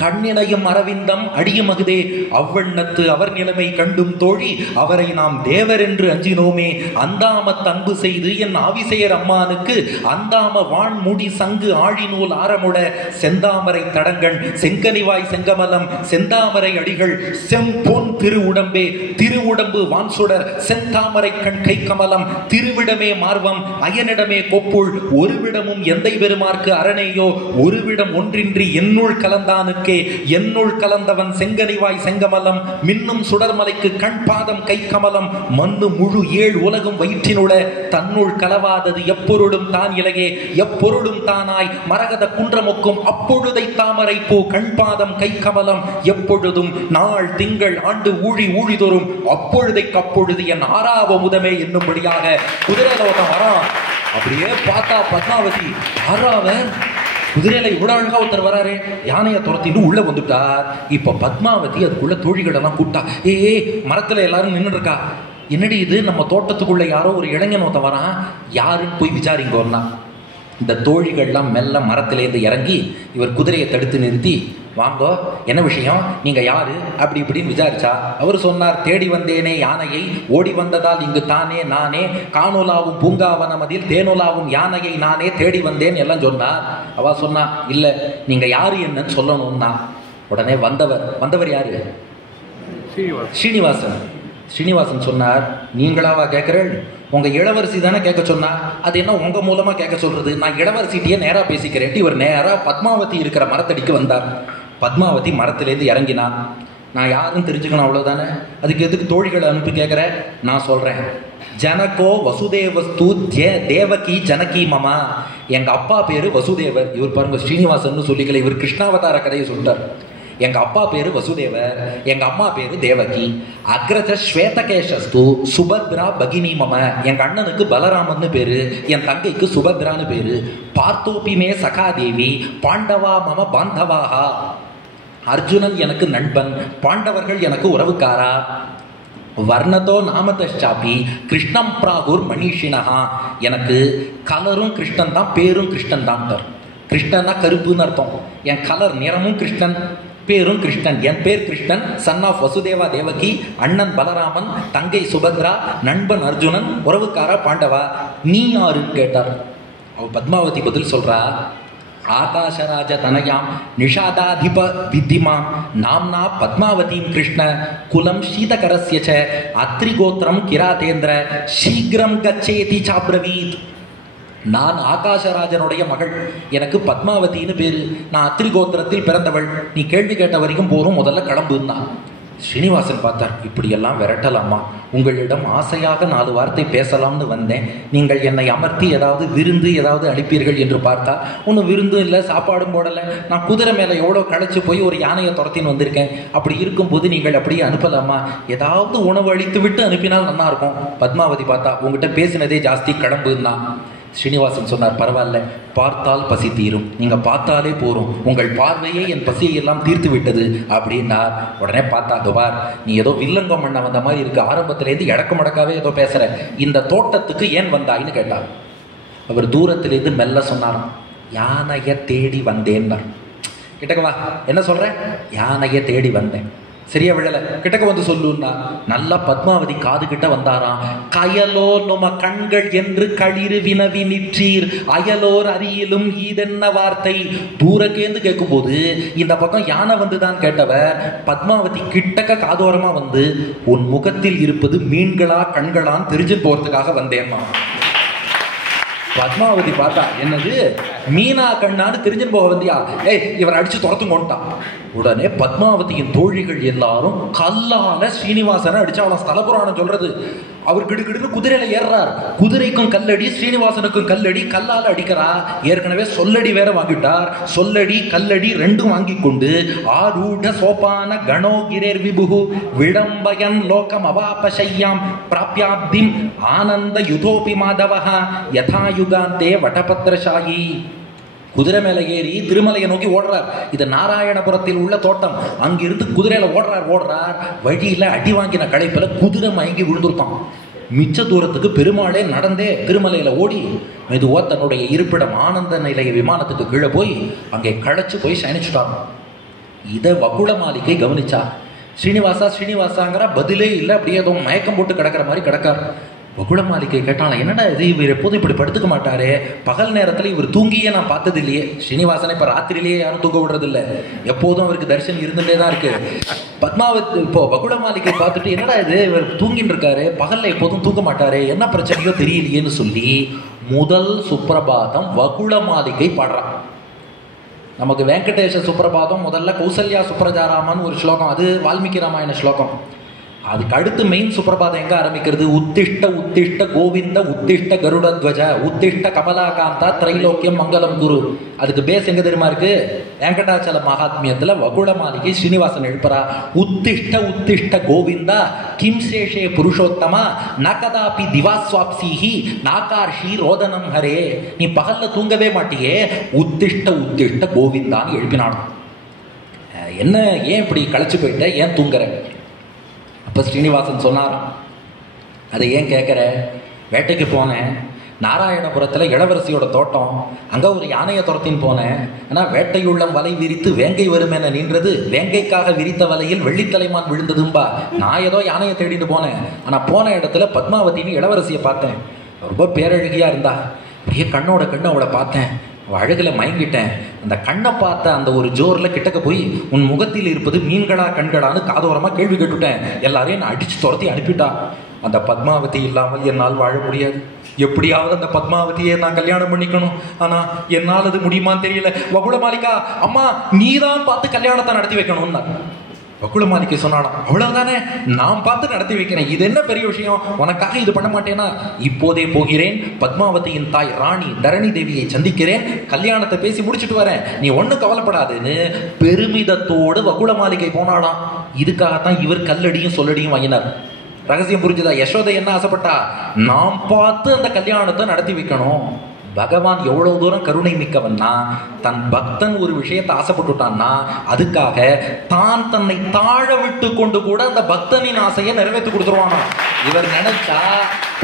கண்ணினையும் அரவிந்தம் அடியும் அகுதே, அவ்வண்ணத்து அவர் நிலைமை கண்டும் தோழி அவரை நாம் தேவர் என்று அஞ்சினோமே, அந்தாமத் அன்பு செய்து என் ஆவிசேயர் அம்மானுக்கு அந்தாம வான் முடி சங்கு ஆழிநூல் ஆரமுட, செந்தாமரை தடங்கண் செங்கனிவாய் செங்கமலம் செந்தாமரை அடிகள் செம்பொன் திருவுடம்பே, திருவுடம்பு வான் சுடர் செந்தாமரை கண் கை கமலம், திருவிடமே மார்வம் அயனிடமே கொப்புள், ஒருவிடமும் எந்தை பெருமார்க்கு அரணேயோ, ஒருவிடம் ஒன்றின்றி என்னுள் கலந்தானுக்கு என்னுள் கலந்தவன் செங்கனிவாய் செங்கமலம், மின்னும் சுடர்மலைக்கு கண் பாதம் கை கமலம், மண்ணு முழு ஏழு உலகும் வயிற்றினுள, தன்னுள் கலவாதது எப்பொருளும் தான் இலகே, எப்பொருளும் தானாய் மரகத குன்றமொக்கும் அப்பொழுதை தாமரை பூ கண் பாதம் கை கமலம், எப்பொழுதும் நாள் திங்கள் ஆண்டு ஊழி ஊழிதோறும் அப்பொழுதைக்கு அப்பொழுது என் ஆறாவ முதமே என்னும்படியாக குதிரைலோகம் வரான். அப்படியே பார்த்தா பத்மாவதி ஆறாவ குதிரையில இவ்வளவு அழகா ஒருத்தர் வராரு, யானையை துரத்திட்டு உள்ள வந்துட்டார். இப்ப பத்மாவதி அதுக்குள்ள தோழிகள் எல்லாம் கூப்பிட்டா, ஏ மரத்துல எல்லாரும் நின்று இருக்கா, என்னடி இது நம்ம தோட்டத்துக்குள்ள யாரோ ஒரு இளைஞன் ஒருத்தன் வரான், யாருன்னு போய் விசாரிங்கோன்னா. இந்த தோழிகள்லாம் மெல்ல மரத்திலேருந்து இறங்கி இவர் குதிரையை தடுத்து நிறுத்தி, வாங்கோ என்ன விஷயம், நீங்க யாரு அப்படி இப்படின்னு விசாரிச்சா. அவர் சொன்னார், தேடி வந்தேனே யானையை, ஓடி வந்ததால் இங்கு தானே நானே, காணொலாவும் பூங்காவனமதில் தேனொலாவும் யானையை நானே தேடி வந்தேன் எல்லாம் சொன்னார். அவ சொன்னா, இல்ல நீங்க யாரு என்னன்னு சொல்லணும்னா. உடனே வந்தவர் யாரு, ஸ்ரீனிவாசன். ஸ்ரீனிவாசன் சொன்னார், நீங்களாவா கேட்கிறேன், உங்க இளவரசி தானே கேட்க சொன்னா, அது என்ன உங்க மூலமா கேட்க சொல்றது, நான் இளவரசிட்டியே நேரா பேசிக்கிறேன். இவர் நேரா பத்மாவதி இருக்கிற மரத்தடிக்கு வந்தார். பத்மாவதி மரத்திலேருந்து இறங்கினா. நான் யாருன்னு தெரிஞ்சுக்கணும், அவ்வளோதானே. அதுக்கு எதுக்கு தோழிகளை அனுப்பி கேட்குற? நான் சொல்கிறேன். ஜனகோ வசுதேவஸ்து தேவகி ஜனகி மமா. எங்கள் அப்பா பேர் வசுதேவர். இவர் பாருங்க ஸ்ரீனிவாசன் சொல்லிக்கல, இவர் கிருஷ்ணாவதார கதையை சொல்லிட்டார். எங்கள் அப்பா பேர் வசுதேவர், எங்கள் அம்மா பேர் தேவகி. அக்ரஜ ஸ்வேதகேஷஸ்து சுபத்ரா பகினி மம. எங்கள் அண்ணனுக்கு பலராமன்னு பேர், என் தங்கைக்கு சுபத்ரான்னு பேர். பார்த்தோபிமே சகாதேவி பாண்டவா மம பாந்தவாகா. அர்ஜுனன் எனக்கு நண்பன், பாண்டவர்கள் எனக்கு உறவுக்காரா. வர்ணதோ நாமதாபி கிருஷ்ணம் பிராகுர் மணிஷினஹா. எனக்கு கலரும் கிருஷ்ணன் தான், பேரும் கிருஷ்ணன் தான். கிருஷ்ணன்னா கருப்புன்னு அர்த்தம். என் கலர் நிறமும் கிருஷ்ணன், பேரும் கிருஷ்ணன். என் பேர் கிருஷ்ணன், சன் ஆஃப் வசுதேவா தேவகி, அண்ணன் பலராமன், தங்கை சுபத்ரா, நண்பன் அர்ஜுனன், உறவுக்காரா பாண்டவா. நீ யாருன்னு கேட்டார். அவ பத்மாவதி பதில் சொல்றா, ஆகாஷராஜ தனயாம் நிஷாதாதிப வித்திமாம் நாம்னா பத்மாவதீம் கிருஷ்ண குலம் சீதகரஸ்ய அத்ரிகோத்திரம் கிராதேந்திர சீக்கிரம் கச்சேதி சாப்ரவீத். நான் ஆகாஷராஜனுடைய மகள், எனக்கு பத்மாவதின்னு பேரு, நான் அத்ரிகோத்திரத்தில் பிறந்தவள். நீ கேள்வி கேட்ட வரைக்கும் போறோம், முதல்ல கிளம்புன்னா. ஸ்ரீனிவாசன் பார்த்தார், இப்படியெல்லாம் விரட்டலாமா? உங்களிடம் ஆசையாக 4 வார்த்தை பேசலாம்னு வந்தேன். நீங்கள் என்னை அமர்த்தி ஏதாவது விருந்து ஏதாவது அளிப்பீர்கள் என்று பார்த்தா ஒன்றும் விருந்தும் இல்லை, சாப்பாடும் போடலை. நான் குதிரை மேலே எவ்வளோ களைச்சு போய் ஒரு யானையை துரத்தின்னு வந்திருக்கேன். அப்படி இருக்கும்போது நீங்கள் அப்படியே அனுப்பலாமா? ஏதாவது உணவு அளித்து விட்டு அனுப்பினால் நல்லா இருக்கும். பத்மாவதி பார்த்தா, உங்ககிட்ட பேசினதே ஜாஸ்தி, கிளம்புன்னா. ஸ்ரீனிவாசன் சொன்னார், பரவாயில்ல, பார்த்தால் பசி தீரும், நீங்கள் பார்த்தாலே போரும், உங்கள் பார்வையே என் பசியை எல்லாம் தீர்த்து விட்டது அப்படின்னார். உடனே பார்த்தா, துபார் நீ ஏதோ வில்லங்கம் பண்ண வந்த மாதிரி இருக்கு, ஆரம்பத்திலேருந்து இடக்கு மடக்காவே ஏதோ பேசுற, இந்த தோட்டத்துக்கு ஏன் வந்தாயின்னு கேட்டார். அவர் தூரத்திலேருந்து மெல்ல சொன்னாராம், யானையை தேடி வந்தேன்னார். கிட்டக்கவா, என்ன சொல்ற? யானையை தேடி வந்தேன். சரியா விழல, கிட்டக்க வந்து சொல்லுன்னா. நல்லா பத்மாவதி காது கிட்ட வந்தாராம். கயலோ நும கண்கள் என்று களிறு வினவி நிற்றீர், அயலோர் அரியிலும் ஈதென்ன வார்த்தை. தூரக்கேந்து கேட்கும் போது இந்த பக்கம் யானை வந்துதான் கேட்டவர் பத்மாவதி கிட்டக்க காதோரமா வந்து, உன் முகத்தில் இருப்பது மீன்களா கண்களான்னு தெரிஞ்சு போறதுக்காக வந்தேம்மா. பத்மாவதி பார்த்தா, என்னது மீனா கண்ணான்னு தெரிஞ்சுன்னு போக வந்தியா? ஏய், இவரை அடிச்சு துரத்து கொண்டான். உடனே பத்மாவதியின் தோழிகள் எல்லாரும் கல்லால ஸ்ரீனிவாசனை அடிச்சு, அவளை ஸ்தல புராணம் சொல்றது. அவர் கிடுகிடுன்னு குதிரையில ஏறார், குதிரைக்கும் கல்லடி, ஸ்ரீனிவாசனுக்கும் கல்லடி, கல்லால அடிக்கிறா. ஏற்கனவே சொல்லடி வேற வாங்கிட்டார், சொல்லடி கல்லடி ரெண்டும் வாங்கி கொண்டு ஆரூட சோபான கணோகிரேர் விபுகு விடம்பயன் லோகம் அவாபசையாம் பிராப்யாப்திம் ஆனந்த யுதோபி மாதவஹா யதாயுகாந்தே வடபத்ரசாயி. குதிரை மேல ஏறி திருமலையை நோக்கி ஓடுறார். இது நாராயணபுரத்தில் உள்ள தோட்டம். அங்கிருந்து குதிரையில ஓடுறார். வழியில அடி வாங்கின களைப்புல குதிரை மயங்கி விழுந்துருத்தான். மிச்ச தூரத்துக்கு பெருமாளே நடந்தே திருமலையில ஓடி மெதுவா தன்னுடைய இருப்பிடம் ஆனந்த நிலைய விமானத்துக்கு கீழே போய் அங்கே களைச்சு போய் சயனிச்சுட்டான். இதை வகுள மாளிகை கவனிச்சா. ஸ்ரீனிவாசாங்கிற பதிலே இல்லை, அப்படியே ஏதோ மயக்கம் போட்டு கிடக்கிற மாதிரி கிடக்கார். வகுள மாளிகை கேட்டாலும், என்னடா இது, இவர் எப்போதும் இப்படி படுத்துக்க மாட்டாரே, பகல் நேரத்தில் இவர் தூங்கியே நான் பார்த்தது இல்லையே. ஸ்ரீனிவாசனை இப்போ ராத்திரிலேயே யாரும் தூங்க விடுறது இல்லை, எப்போதும் அவருக்கு தரிசனம் இருந்துட்டே தான் இருக்கு. பத்மாவதி இப்போ வகுள மாளிகை பார்த்துட்டு, என்னடா இது, இவர் தூங்கின்னு இருக்காரு, பகல்ல எப்போதும் தூங்க மாட்டாரு, என்ன பிரச்சனையோ தெரியலையேன்னு சொல்லி முதல் சுப்பிரபாதம் வகுள மாளிகை பாடுறான். நமக்கு வெங்கடேஷ சுப்பிரபாதம் முதல்ல கௌசல்யா சுப்ரஜாராமன் ஒரு ஸ்லோகம், அது வால்மீகி ராமாயண ஸ்லோகம். அதுக்கு அடுத்து மெயின் சுப்பிரபாதம் எங்க ஆரம்பிக்கிறது? உத்திஷ்ட உத்திஷ்ட கோவிந்த உத்திஷ்ட கருடத்வஜ உத்திஷ்ட கமலாகாந்தா திரைலோக்கியம் மங்களம் குரு. அதுக்கு பேஸ் எங்க தெரியுமா இருக்கு? வெங்கடாச்சல மகாத்மியத்துல வகுள மாளிகை ஸ்ரீனிவாசன் எழுப்புறா. உத்திஷ்ட உத்திஷ்ட கோவிந்தா கிம் சேஷே புருஷோத்தமா நகதாபி திவாஸ்வாப்சிஹி நாகார்ஷி ரோதனம் ஹரே. நீ பகல்ல தூங்கவே மாட்டியே, உத்திஷ்ட உத்திஷ்ட கோவிந்தான்னு எழுப்பினான். என்ன, ஏன் இப்படி களைச்சு போயிட்ட, ஏன் தூங்குற? அப்போ ஸ்ரீனிவாசன் சொன்னாராம், அதை ஏன் கேட்குற? வேட்டைக்கு போனேன், நாராயணபுரத்தில் இளவரசியோட தோட்டம், அங்கே ஒரு யானையை துரத்தின்னு போனேன். ஆனால் வேட்டையுள்ளம் வலை விரித்து வேங்கை வருமென நின்றது, வேங்கைக்காக விரித்த வலையில் வெள்ளித்தலைமான் விழுந்ததும்பா. நான் ஏதோ யானையை தேடிட்டு போனேன், ஆனால் போன இடத்துல பத்மாவதின்னு இளவரசியை பார்த்தேன். ரொம்ப பேரழகியாக இருந்தா. அப்படியே கண்ணோட கண்ணு அவளை பார்த்தேன், அழகில் மயங்கிட்டேன். அந்த கண்ணை பார்த்த அந்த ஒரு ஜோரில் கிட்டக்க போய், உன் முகத்தில் இருப்பது மீன்களா கண்களான்னு காதோரமாக கேள்வி கேட்டுட்டேன். எல்லாரையும் நான் அடித்து துரத்தி அனுப்பிட்டா. அந்த பத்மாவதி இல்லாமல் என்னால் வாழ முடியாது. எப்படியாவது அந்த பத்மாவதியை நான் கல்யாணம் பண்ணிக்கணும். ஆனா என்னால் அது முடியுமான்னு தெரியல. வகுளமாலிகா, அம்மா நீதான் பார்த்து கல்யாணத்தை நடத்தி வைக்கணும்னா வகுளமாலிகை சொன்னானா, அவ்வளவுதானே, நான் பார்த்து நடத்தி வைக்கிறேன், இது என்ன பெரிய விஷயம், உனக்காக இது பண்ண மாட்டேனா? இப்போதே போகிறேன், பத்மாவதியின் தாய் ராணி தரணி தேவியை சந்திக்கிறேன், கல்யாணத்தை பேசி முடிச்சுட்டு வரேன், நீ ஒன்னும் கவலைப்படாதுன்னு பெருமிதத்தோடு வகுளமாலிகை போனாலாம். இதுக்காகத்தான் இவர் கல்லடியும் சொல்லடியும் வாங்கினார். ரகசியம் புரிஞ்சுதா? யசோதை என்ன ஆசைப்பட்டா, நாம் பார்த்து அந்த கல்யாணத்தை நடத்தி வைக்கணும். பகவான் எவ்வளவு தூரம் கருணை மிக்கவன்னா, தன் பக்தன் ஒரு விஷயத்தை ஆசைப்பட்டுட்டான்னா அதுக்காக தான் தன்னை தாழ விட்டு கொண்டு கூட அந்த பக்தனின் ஆசையை நிறைவேற்றி கொடுத்துருவானா. இவர் நினைச்சா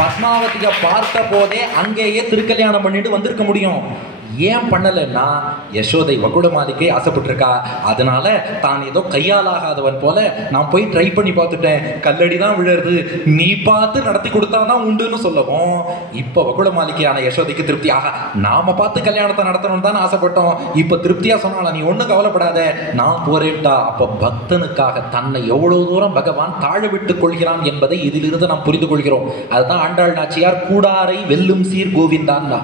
பத்மாவதியை பார்த்த போதே அங்கேயே திருக்கல்யாணம் பண்ணிட்டு வந்திருக்க முடியும். ஏன் பண்ணலைன்னா, யசோதை வகுளமாலிகை ஆசைப்பட்டிருக்கா. அதனால தான் ஏதோ கையால் ஆகாதவன் போல நான் போய் ட்ரை பண்ணி பார்த்துட்டேன், கல்லடி தான் விழுறது, நீ பார்த்து நடத்தி கொடுத்தாதான் உண்டுன்னு சொல்லவும் இப்ப வகுளமாலிகையான யசோதைக்கு திருப்தி. ஆகா, நாம பார்த்து கல்யாணத்தை நடத்தணும்னு தான் ஆசைப்பட்டோம், இப்ப திருப்தியா சொன்னால, நீ ஒன்னும் கவலைப்படாத, நான் போறேன்டா. அப்ப பக்தனுக்காக தன்னை எவ்வளவு தூரம் பகவான் தாழ விட்டுக் கொள்கிறான் என்பதை இதிலிருந்து நாம் புரிந்து கொள்கிறோம். அதுதான் ஆண்டாள் நாச்சியார் கூடாரை வெல்லும் சீர் கோவிந்தான்.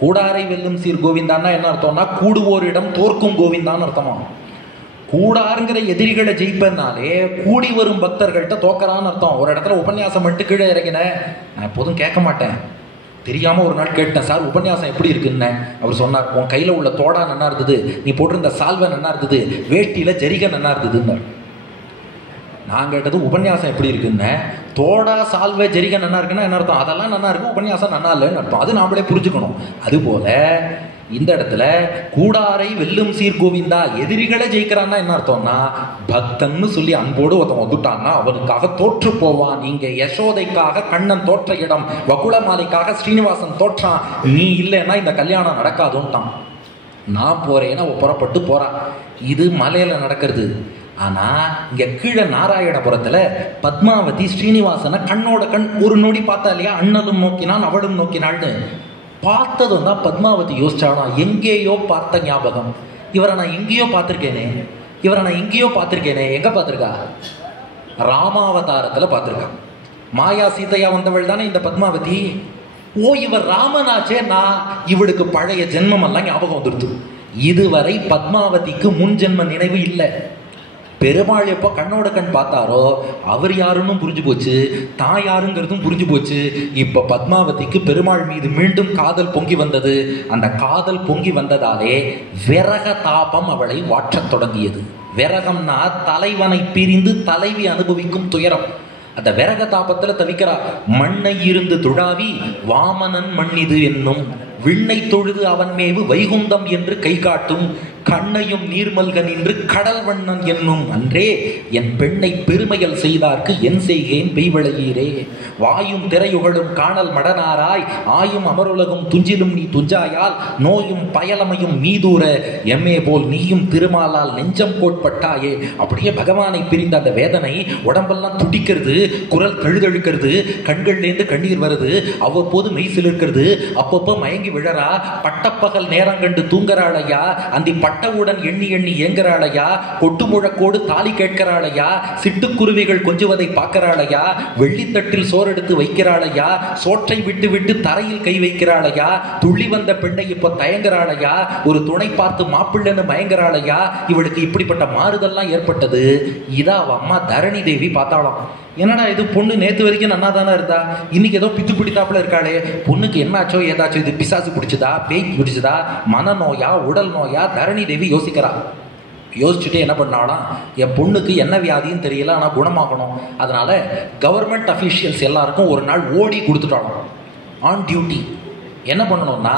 கூடாரை வெல்லும் சீர் கோவிந்தான்னா என்ன அர்த்தம்னா, கூடுவோரிடம் தோற்கும் கோவிந்தான்னு அர்த்தமா. கூடாருங்கிற எதிரிகளை ஜெயிப்பதுனாலே கூடி வரும் பக்தர்கள்ட்ட தோக்கறான்னு அர்த்தம். ஒரு இடத்துல உபன்யாசம் மட்டும் கீழே இறங்கினேன், நான் எப்போதும் கேட்க மாட்டேன், தெரியாம ஒரு நாள் கேட்டேன், சார் உபன்யாசம் எப்படி இருக்குன்னு. அவர் சொன்னார், உன் கையில உள்ள தோடா நன்னா இருந்தது, நீ போட்டிருந்த சால்வை நன்னா இருந்தது, வேட்டியில ஜரிகை நன்னா இருந்ததுன்னு. நான் கேட்டது உபன்யாசம் எப்படி இருக்குன்னு. தோடா சால்வை ஜரிகை நன்னா இருக்குன்னா என்ன அர்த்தம்? அதெல்லாம் நன்னா இருக்கு, உபன்யாசம் நன்னா இல்லைன்னு அர்த்தம். அது நாமளே புரிஞ்சுக்கணும். அதுபோல இந்த இடத்துல கூடாரை வெல்லும் சீர் கோவிந்தா, எதிரிகளை ஜெயிக்கிறான்னா என்ன அர்த்தம்னா, பக்தன்னு சொல்லி அன்போடு ஒருத்தன் வந்துட்டான்னா அவனுக்காக தோற்று போவான். இங்க யசோதைக்காக கண்ணன் தோற்ற இடம், வகுளமாலிக்காக ஸ்ரீனிவாசன் தோற்றான், நீ இல்லைன்னா இந்த கல்யாணம் நடக்காதுன்ட்டான். நான் போறேன்னு அவ புறப்பட்டு போறான். இது மலையில நடக்கிறது. ஆனா இங்க கீழே நாராயணபுரத்துல பத்மாவதி ஸ்ரீனிவாசனை கண்ணோட கண் ஒரு நொடி பார்த்தா இல்லையா, அண்ணலும் நோக்கினான் அவளும் நோக்கினாள்னு. பார்த்ததும் தான் பத்மாவதி யோசிச்சானா, எங்கேயோ பார்த்த ஞாபகம், இவரை நான் எங்கேயோ பார்த்திருக்கேனே, இவரை நான் எங்கேயோ பார்த்திருக்கேனே. எங்க பார்த்திருக்கா? ராமாவதாரத்துல பார்த்திருக்கா. மாயா சீதையா வந்தவள் தானே இந்த பத்மாவதி. ஓ, இவர் ராமனாச்சே, நான் இவளுக்கு பழைய ஜென்மம் எல்லாம் ஞாபகம் வந்துடுது. இதுவரை பத்மாவதிக்கு முன் ஜென்ம நினைவு இல்லை. பெருமாள் எப்போ கண்ணோட கண் பார்த்தாரோ அவர் யாருன்னு புரிஞ்சு போச்சு, தான் யாருங்கிறதும் புரிஞ்சு போச்சு. இப்ப பத்மாவதிக்கு பெருமாள் மீது மீண்டும் காதல் பொங்கி வந்தது. அந்த காதல் பொங்கி வந்ததாலே விரக தாபம் அவளை வாற்றத் தொடங்கியது. விரகம்னா தலைவனை பிரிந்து தலைவி அனுபவிக்கும் துயரம். அந்த விரக தாபத்துல தவிக்கிறா. மண்ணை இருந்து துழாவி வாமனன் மண்ணிது என்னும், விண்ணை தொழுது அவன் மேவு வைகுந்தம் என்று கை காட்டும், கண்ணையும் நீர்மல்க நின்று கடல் வண்ணன் என்னும், அன்றே என் பெண்ணை பெருமையல் செய்தார்க்கு என் செய்கேன் பெய்வளையீரே. வாயும் திரையுகளும் காணல் மடனாராய் ஆயும் அமருலகும் துஞ்சிலும் நீ துஞ்சாயால், நோயும் பயலமையும் மீதூர எம்மே போல் நீயும் திருமாலால் நெஞ்சம் கோட்பட்டாயே. அப்படியே பகவானை பிரிந்த அந்த வேதனை உடம்பெல்லாம் துடிக்கிறது, குரல் தழுதழுக்கிறது, கண்கள்லேருந்து கண்ணீர் வருது, அவ்வப்போது மெய் சிலிர்க்கிறது, அப்பப்போ மயங்கி விழறா. பட்டப்பகல் நேரம் கண்டு தூங்குறாளையா, அந்த பட்டவுடன் எண்ணி எண்ணி ஏங்குறாளையா, கொட்டு முழக்கோடு தாலி கேட்கிறாளையா, சிட்டுக்குருவிகள் கொஞ்சுவதை பார்க்கிறாளையா, வெள்ளித்தட்டில் சோறெடுத்து வைக்கிறாளையா, சோற்றை விட்டு விட்டு தரையில் கை வைக்கிறாளையா, துள்ளி வந்த பெண்ணை இப்ப தயங்குறாளையா, ஒரு துணை பார்த்து மாப்பிள்ளைன்னு மயங்குறாளையா. இவளுக்கு இப்படிப்பட்ட மாறுதல்லாம் ஏற்பட்டது. இதா அவ அம்மா தரணி தேவி பார்த்தாளாம். என்னடா இது, பொண்ணு நேத்து வரைக்கும் நன்னா தானே இருந்தா, இன்னைக்கு ஏதோ பித்து பிடித்தாப்புல இருக்காளே, பொண்ணுக்கு என்னாச்சோ ஏதாச்சும், இது பிசாசு பிடிச்சதா, பேய் பிடிச்சதா, மனநோயா உடல் நோயா? தரணி தேவி யோசிக்கிறா. யோசிச்சுட்டு என்ன பண்ணாலாம், என் பொண்ணுக்கு என்ன வியாதின்னு தெரியல, ஆனால் குணமாகணும், அதனால கவர்மெண்ட் அஃபீஷியல்ஸ் எல்லாருக்கும் ஒரு நாள் ஓடி கொடுத்துட்டாலும் ஆன் டியூட்டி. என்ன பண்ணணும்னா,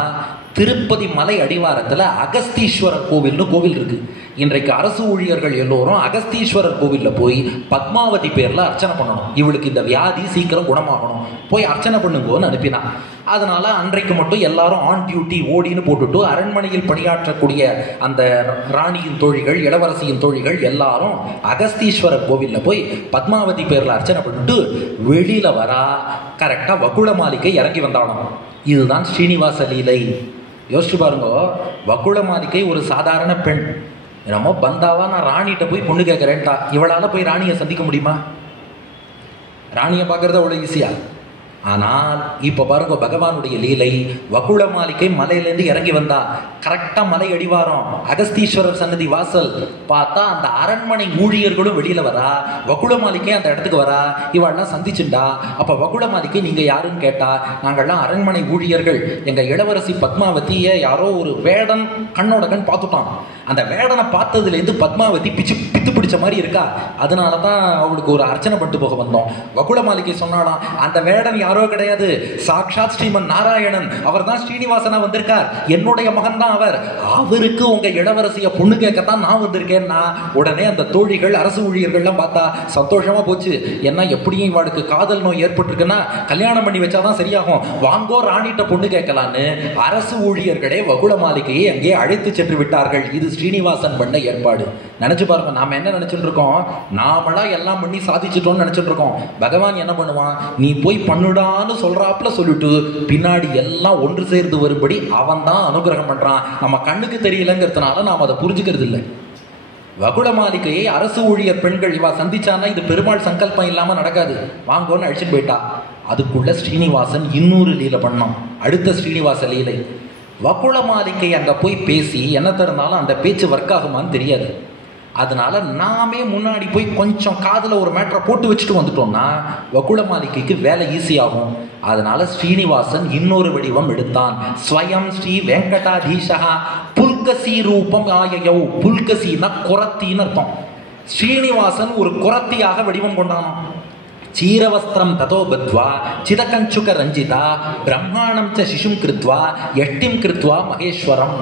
திருப்பதி மலை அடிவாரத்தில் அகஸ்தீஸ்வரர் கோவில்னு கோவில் இருக்கு. இன்றைக்கு அரசு ஊழியர்கள் எல்லோரும் அகஸ்தீஸ்வரர் கோவிலில் போய் பத்மாவதி பேரில் அர்ச்சனை பண்ணணும். இவளுக்கு இந்த வியாதி சீக்கிரம் குணமாகணும், போய் அர்ச்சனை பண்ணுங்கன்னு அனுப்பினான். அதனால அன்றைக்கு மட்டும் எல்லாரும் ஆன் டியூட்டி ஓடின்னு போட்டுட்டு அரண்மனையில் பணியாற்றக்கூடிய அந்த ராணியின் தோழிகள், இளவரசியின் தோழிகள் எல்லாரும் அகஸ்தீஸ்வரர் கோவிலில் போய் பத்மாவதி பேரில் அர்ச்சனை பண்ணிட்டு வெளியில வரா. கரெக்டாக வகுளமாலிகை இறங்கி வந்தாலும். இதுதான் ஸ்ரீனிவாச லீலை. யோசிச்சு பாருங்க, வகுளமாலிகை ஒரு சாதாரண பெண். என்னமோ பந்தாவா நான் ராணிகிட்ட போய் பொண்ணு கேட்குறேன்ட்டா, இவளால் போய் ராணியை சந்திக்க முடியுமா? ராணியை பார்க்கறது அவ்வளோ ஈஸியா? ஆனால் இப்போ பாருங்க பகவானுடைய லீலை. வகுள மாளிகை மலையிலேருந்து இறங்கி வந்தா, கரெக்டாக மலை அடிவாரம் அகஸ்தீஸ்வரர் சன்னதி வாசல் பார்த்தா அந்த அரண்மனை ஊழியர்களும் வெளியில வரா. வகுள மாளிகை அந்த இடத்துக்கு வரா. இவாள்லாம் சந்திச்சுண்டா. அப்போ வகுள மாளிகை நீங்கள் யாருன்னு கேட்டா, நாங்கள்லாம் அரண்மனை ஊழியர்கள். எங்கள் இளவரசி பத்மாவதியை யாரோ ஒரு வேடன் கண்ணோட கண் பார்த்துட்டான். அந்த வேடனை பார்த்ததுலேருந்து பத்மாவதி பித்து பிடிச்ச மாதிரி இருக்கா. அதனால தான் அவளுக்கு ஒரு அர்ச்சனை பண்ணிட்டு போக வந்தோம். வகுள மாளிகை சொன்னாலாம், அந்த வேடன் யாரோ கிடையாது, சாக்ஷாத் ஸ்ரீமன் நாராயணன். அவர் தான் ஸ்ரீனிவாசனா வந்திருக்கார். என்னுடைய மகன் தான் அவர். அவருக்கு உங்க இளவரசிய பொண்ணு கேட்கத்தான் நான் வந்திருக்கேன்னா உடனே அந்த தோழிகள் அரசு ஊழியர்கள்லாம் பார்த்தா சந்தோஷமா போச்சு. ஏன்னா எப்படியும் இவளுக்கு காதல் நோய் ஏற்பட்டிருக்குன்னா கல்யாணம் பண்ணி வச்சாதான் சரியாகும். வாங்கோ ராணிட்ட பொண்ணு கேட்கலான்னு அரசு ஊழியர்களே வகுள மாளிகையை அங்கே அழைத்து சென்று விட்டார்கள். இது ஸ்ரீனிவாசன் பண்ண ஏற்பாடு. நினைச்சு பாருங்க, நாம என்ன நினைச்சுட்டு இருக்கோம்? நாமளா எல்லாம் பண்ணி சாதிச்சிட்டோம்னு நினைச்சிட்டு இருக்கோம். பகவான் என்ன பண்ணுவான்? நீ போய் பண்ணுடான்னு சொல்றாப்புல சொல்லிட்டு பின்னாடி எல்லாம் ஒன்று சேர்ந்து வரும்படி அவன் தான் அனுகிரகம் பண்றான். நம்ம கண்ணுக்கு தெரியலங்கிறதுனால நாம் அதை புரிஞ்சுக்கிறது இல்லை. வகுள மாளிகையை அரசு ஊழியர் பெண்கள் இவா சந்திச்சானா இது பெருமாள் சங்கல்பம் இல்லாம நடக்காது. வாங்கோன்னு அழிச்சுட்டு போயிட்டா. அதுக்குள்ள ஸ்ரீனிவாசன் இன்னொரு லீலை பண்ணோம். அடுத்த ஸ்ரீனிவாச லீலை. வகுள மாளிகை அங்கே போய் பேசி என்ன தருந்தாலும் அந்த பேச்சு ஒர்க் ஆகுமான்னு தெரியாது. அதனால நாமே முன்னாடி போய் கொஞ்சம் காதில் ஒரு மேட்டரை போட்டு வச்சுட்டு வந்துட்டோம்னா வகுள மாளிகைக்கு வேலை ஈஸியாகும். அதனால ஸ்ரீனிவாசன் இன்னொரு வடிவம் எடுத்தான். ஸ்வயம் ஸ்ரீ வெங்கடாதீஷா புல்கசி ரூபம் ஆயயோ. புல்கசின்னா குரத்தின்னு அர்த்தம். ஸ்ரீனிவாசன் ஒரு குரத்தியாக வடிவம் கொண்டானான். சீரவஸ்திரம் ததோ பத்வா சிதகஞ்சுக ரஞ்சிதா பிரம்மாணம் ச சிசும் கிருத்வா எட்டிம் கிருத்வா மகேஸ்வரம்.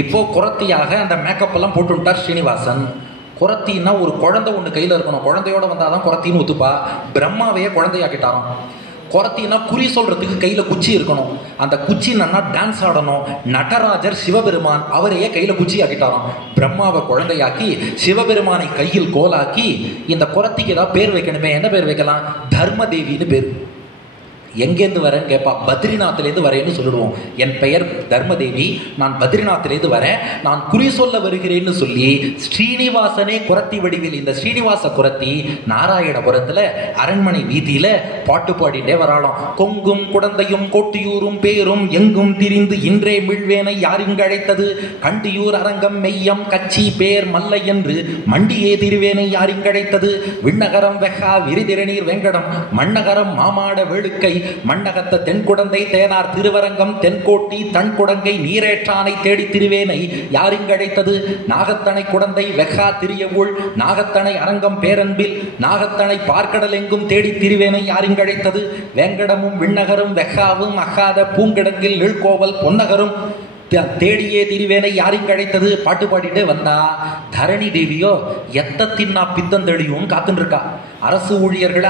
இப்போ குரத்தியாக அந்த மேக்கப் எல்லாம் போட்டு விட்டார் ஸ்ரீனிவாசன். குரத்தின்னா ஒரு குழந்தை ஒன்று கையில் இருக்கணும். குழந்தையோட வந்தாதான் குரத்தின்னு ஒத்துப்பா. பிரம்மாவையே குழந்தையாக்கிட்டாராம். குரத்தின்னா குறி சொல்றதுக்கு கையில குச்சி இருக்கணும். அந்த குச்சி நன்னா டான்ஸ் ஆடணும். நடராஜர் சிவபெருமான் அவரையே கையில குச்சி ஆக்கிட்டாராம். பிரம்மாவை குழந்தையாக்கி சிவபெருமானை கையில் கோலாக்கி இந்த குரத்திக்கு ஏதாவது பேர் வைக்கணுமே. என்ன பேர் வைக்கலாம்? தர்மதேவின்னு பேர். எங்கேருந்து வரேன்னு கேட்பா. பத்ரிநாத்லேருந்து வரேன்னு சொல்லிடுவோம். என் பெயர் தர்மதேவி, நான் பத்ரிநாத்லேருந்து வரேன், நான் குறி சொல்ல வருகிறேன்னு சொல்லி ஸ்ரீனிவாசனே குரத்தி வடிவில் இந்த ஸ்ரீனிவாச குரத்தி நாராயணபுரத்தில் அரண்மனை வீதியில் பாட்டு பாடிட்டே வராளாம். கொங்கும் குடந்தையும் கோட்டியூரும் பேரும் எங்கும் திரிந்து இன்றே மிழ்வேனை யாரிங்கு அழைத்தது கண்டியூர் அரங்கம் மெய்யம் கச்சி பேர் மல்லை என்று மண்டியே திருவேனை யாரிங்கு அழைத்தது விண்ணகரம் வெகா விரிதிரநீர் வெங்கடம் மண்ணகரம் மாமாட வேளுக்கை மண்ணகத்த தென்குடந்தை தேனார் திருவரங்கம் தென்கோட்டி தன்குடங்கை நீரேற்றானை தேடி திருவேனை யாரிங்கு அழைத்தது நாகத்தனை குடந்தை வெகா திரியவுள் நாகத்தனை அரங்கம் பேரன்பில் நாகத்தனை பார்க்கடல் எங்கும் தேடி திருவேனை யாரிங்கு அழைத்தது வேங்கடமும் விண்ணகரும் வெகாவும் அகாத பூங்கிடங்கில் நீழ்கோவல் பொன்னகரும் தேடியே திருவேனை யாரிங்கு அழைத்தது. பாட்டு பாடிட்டே வந்தா தரணி தேவியோ எத்த தின்னா பித்தந்தெளியும் காத்துன்னு இருக்கா. அரசு ஊழியர்கள்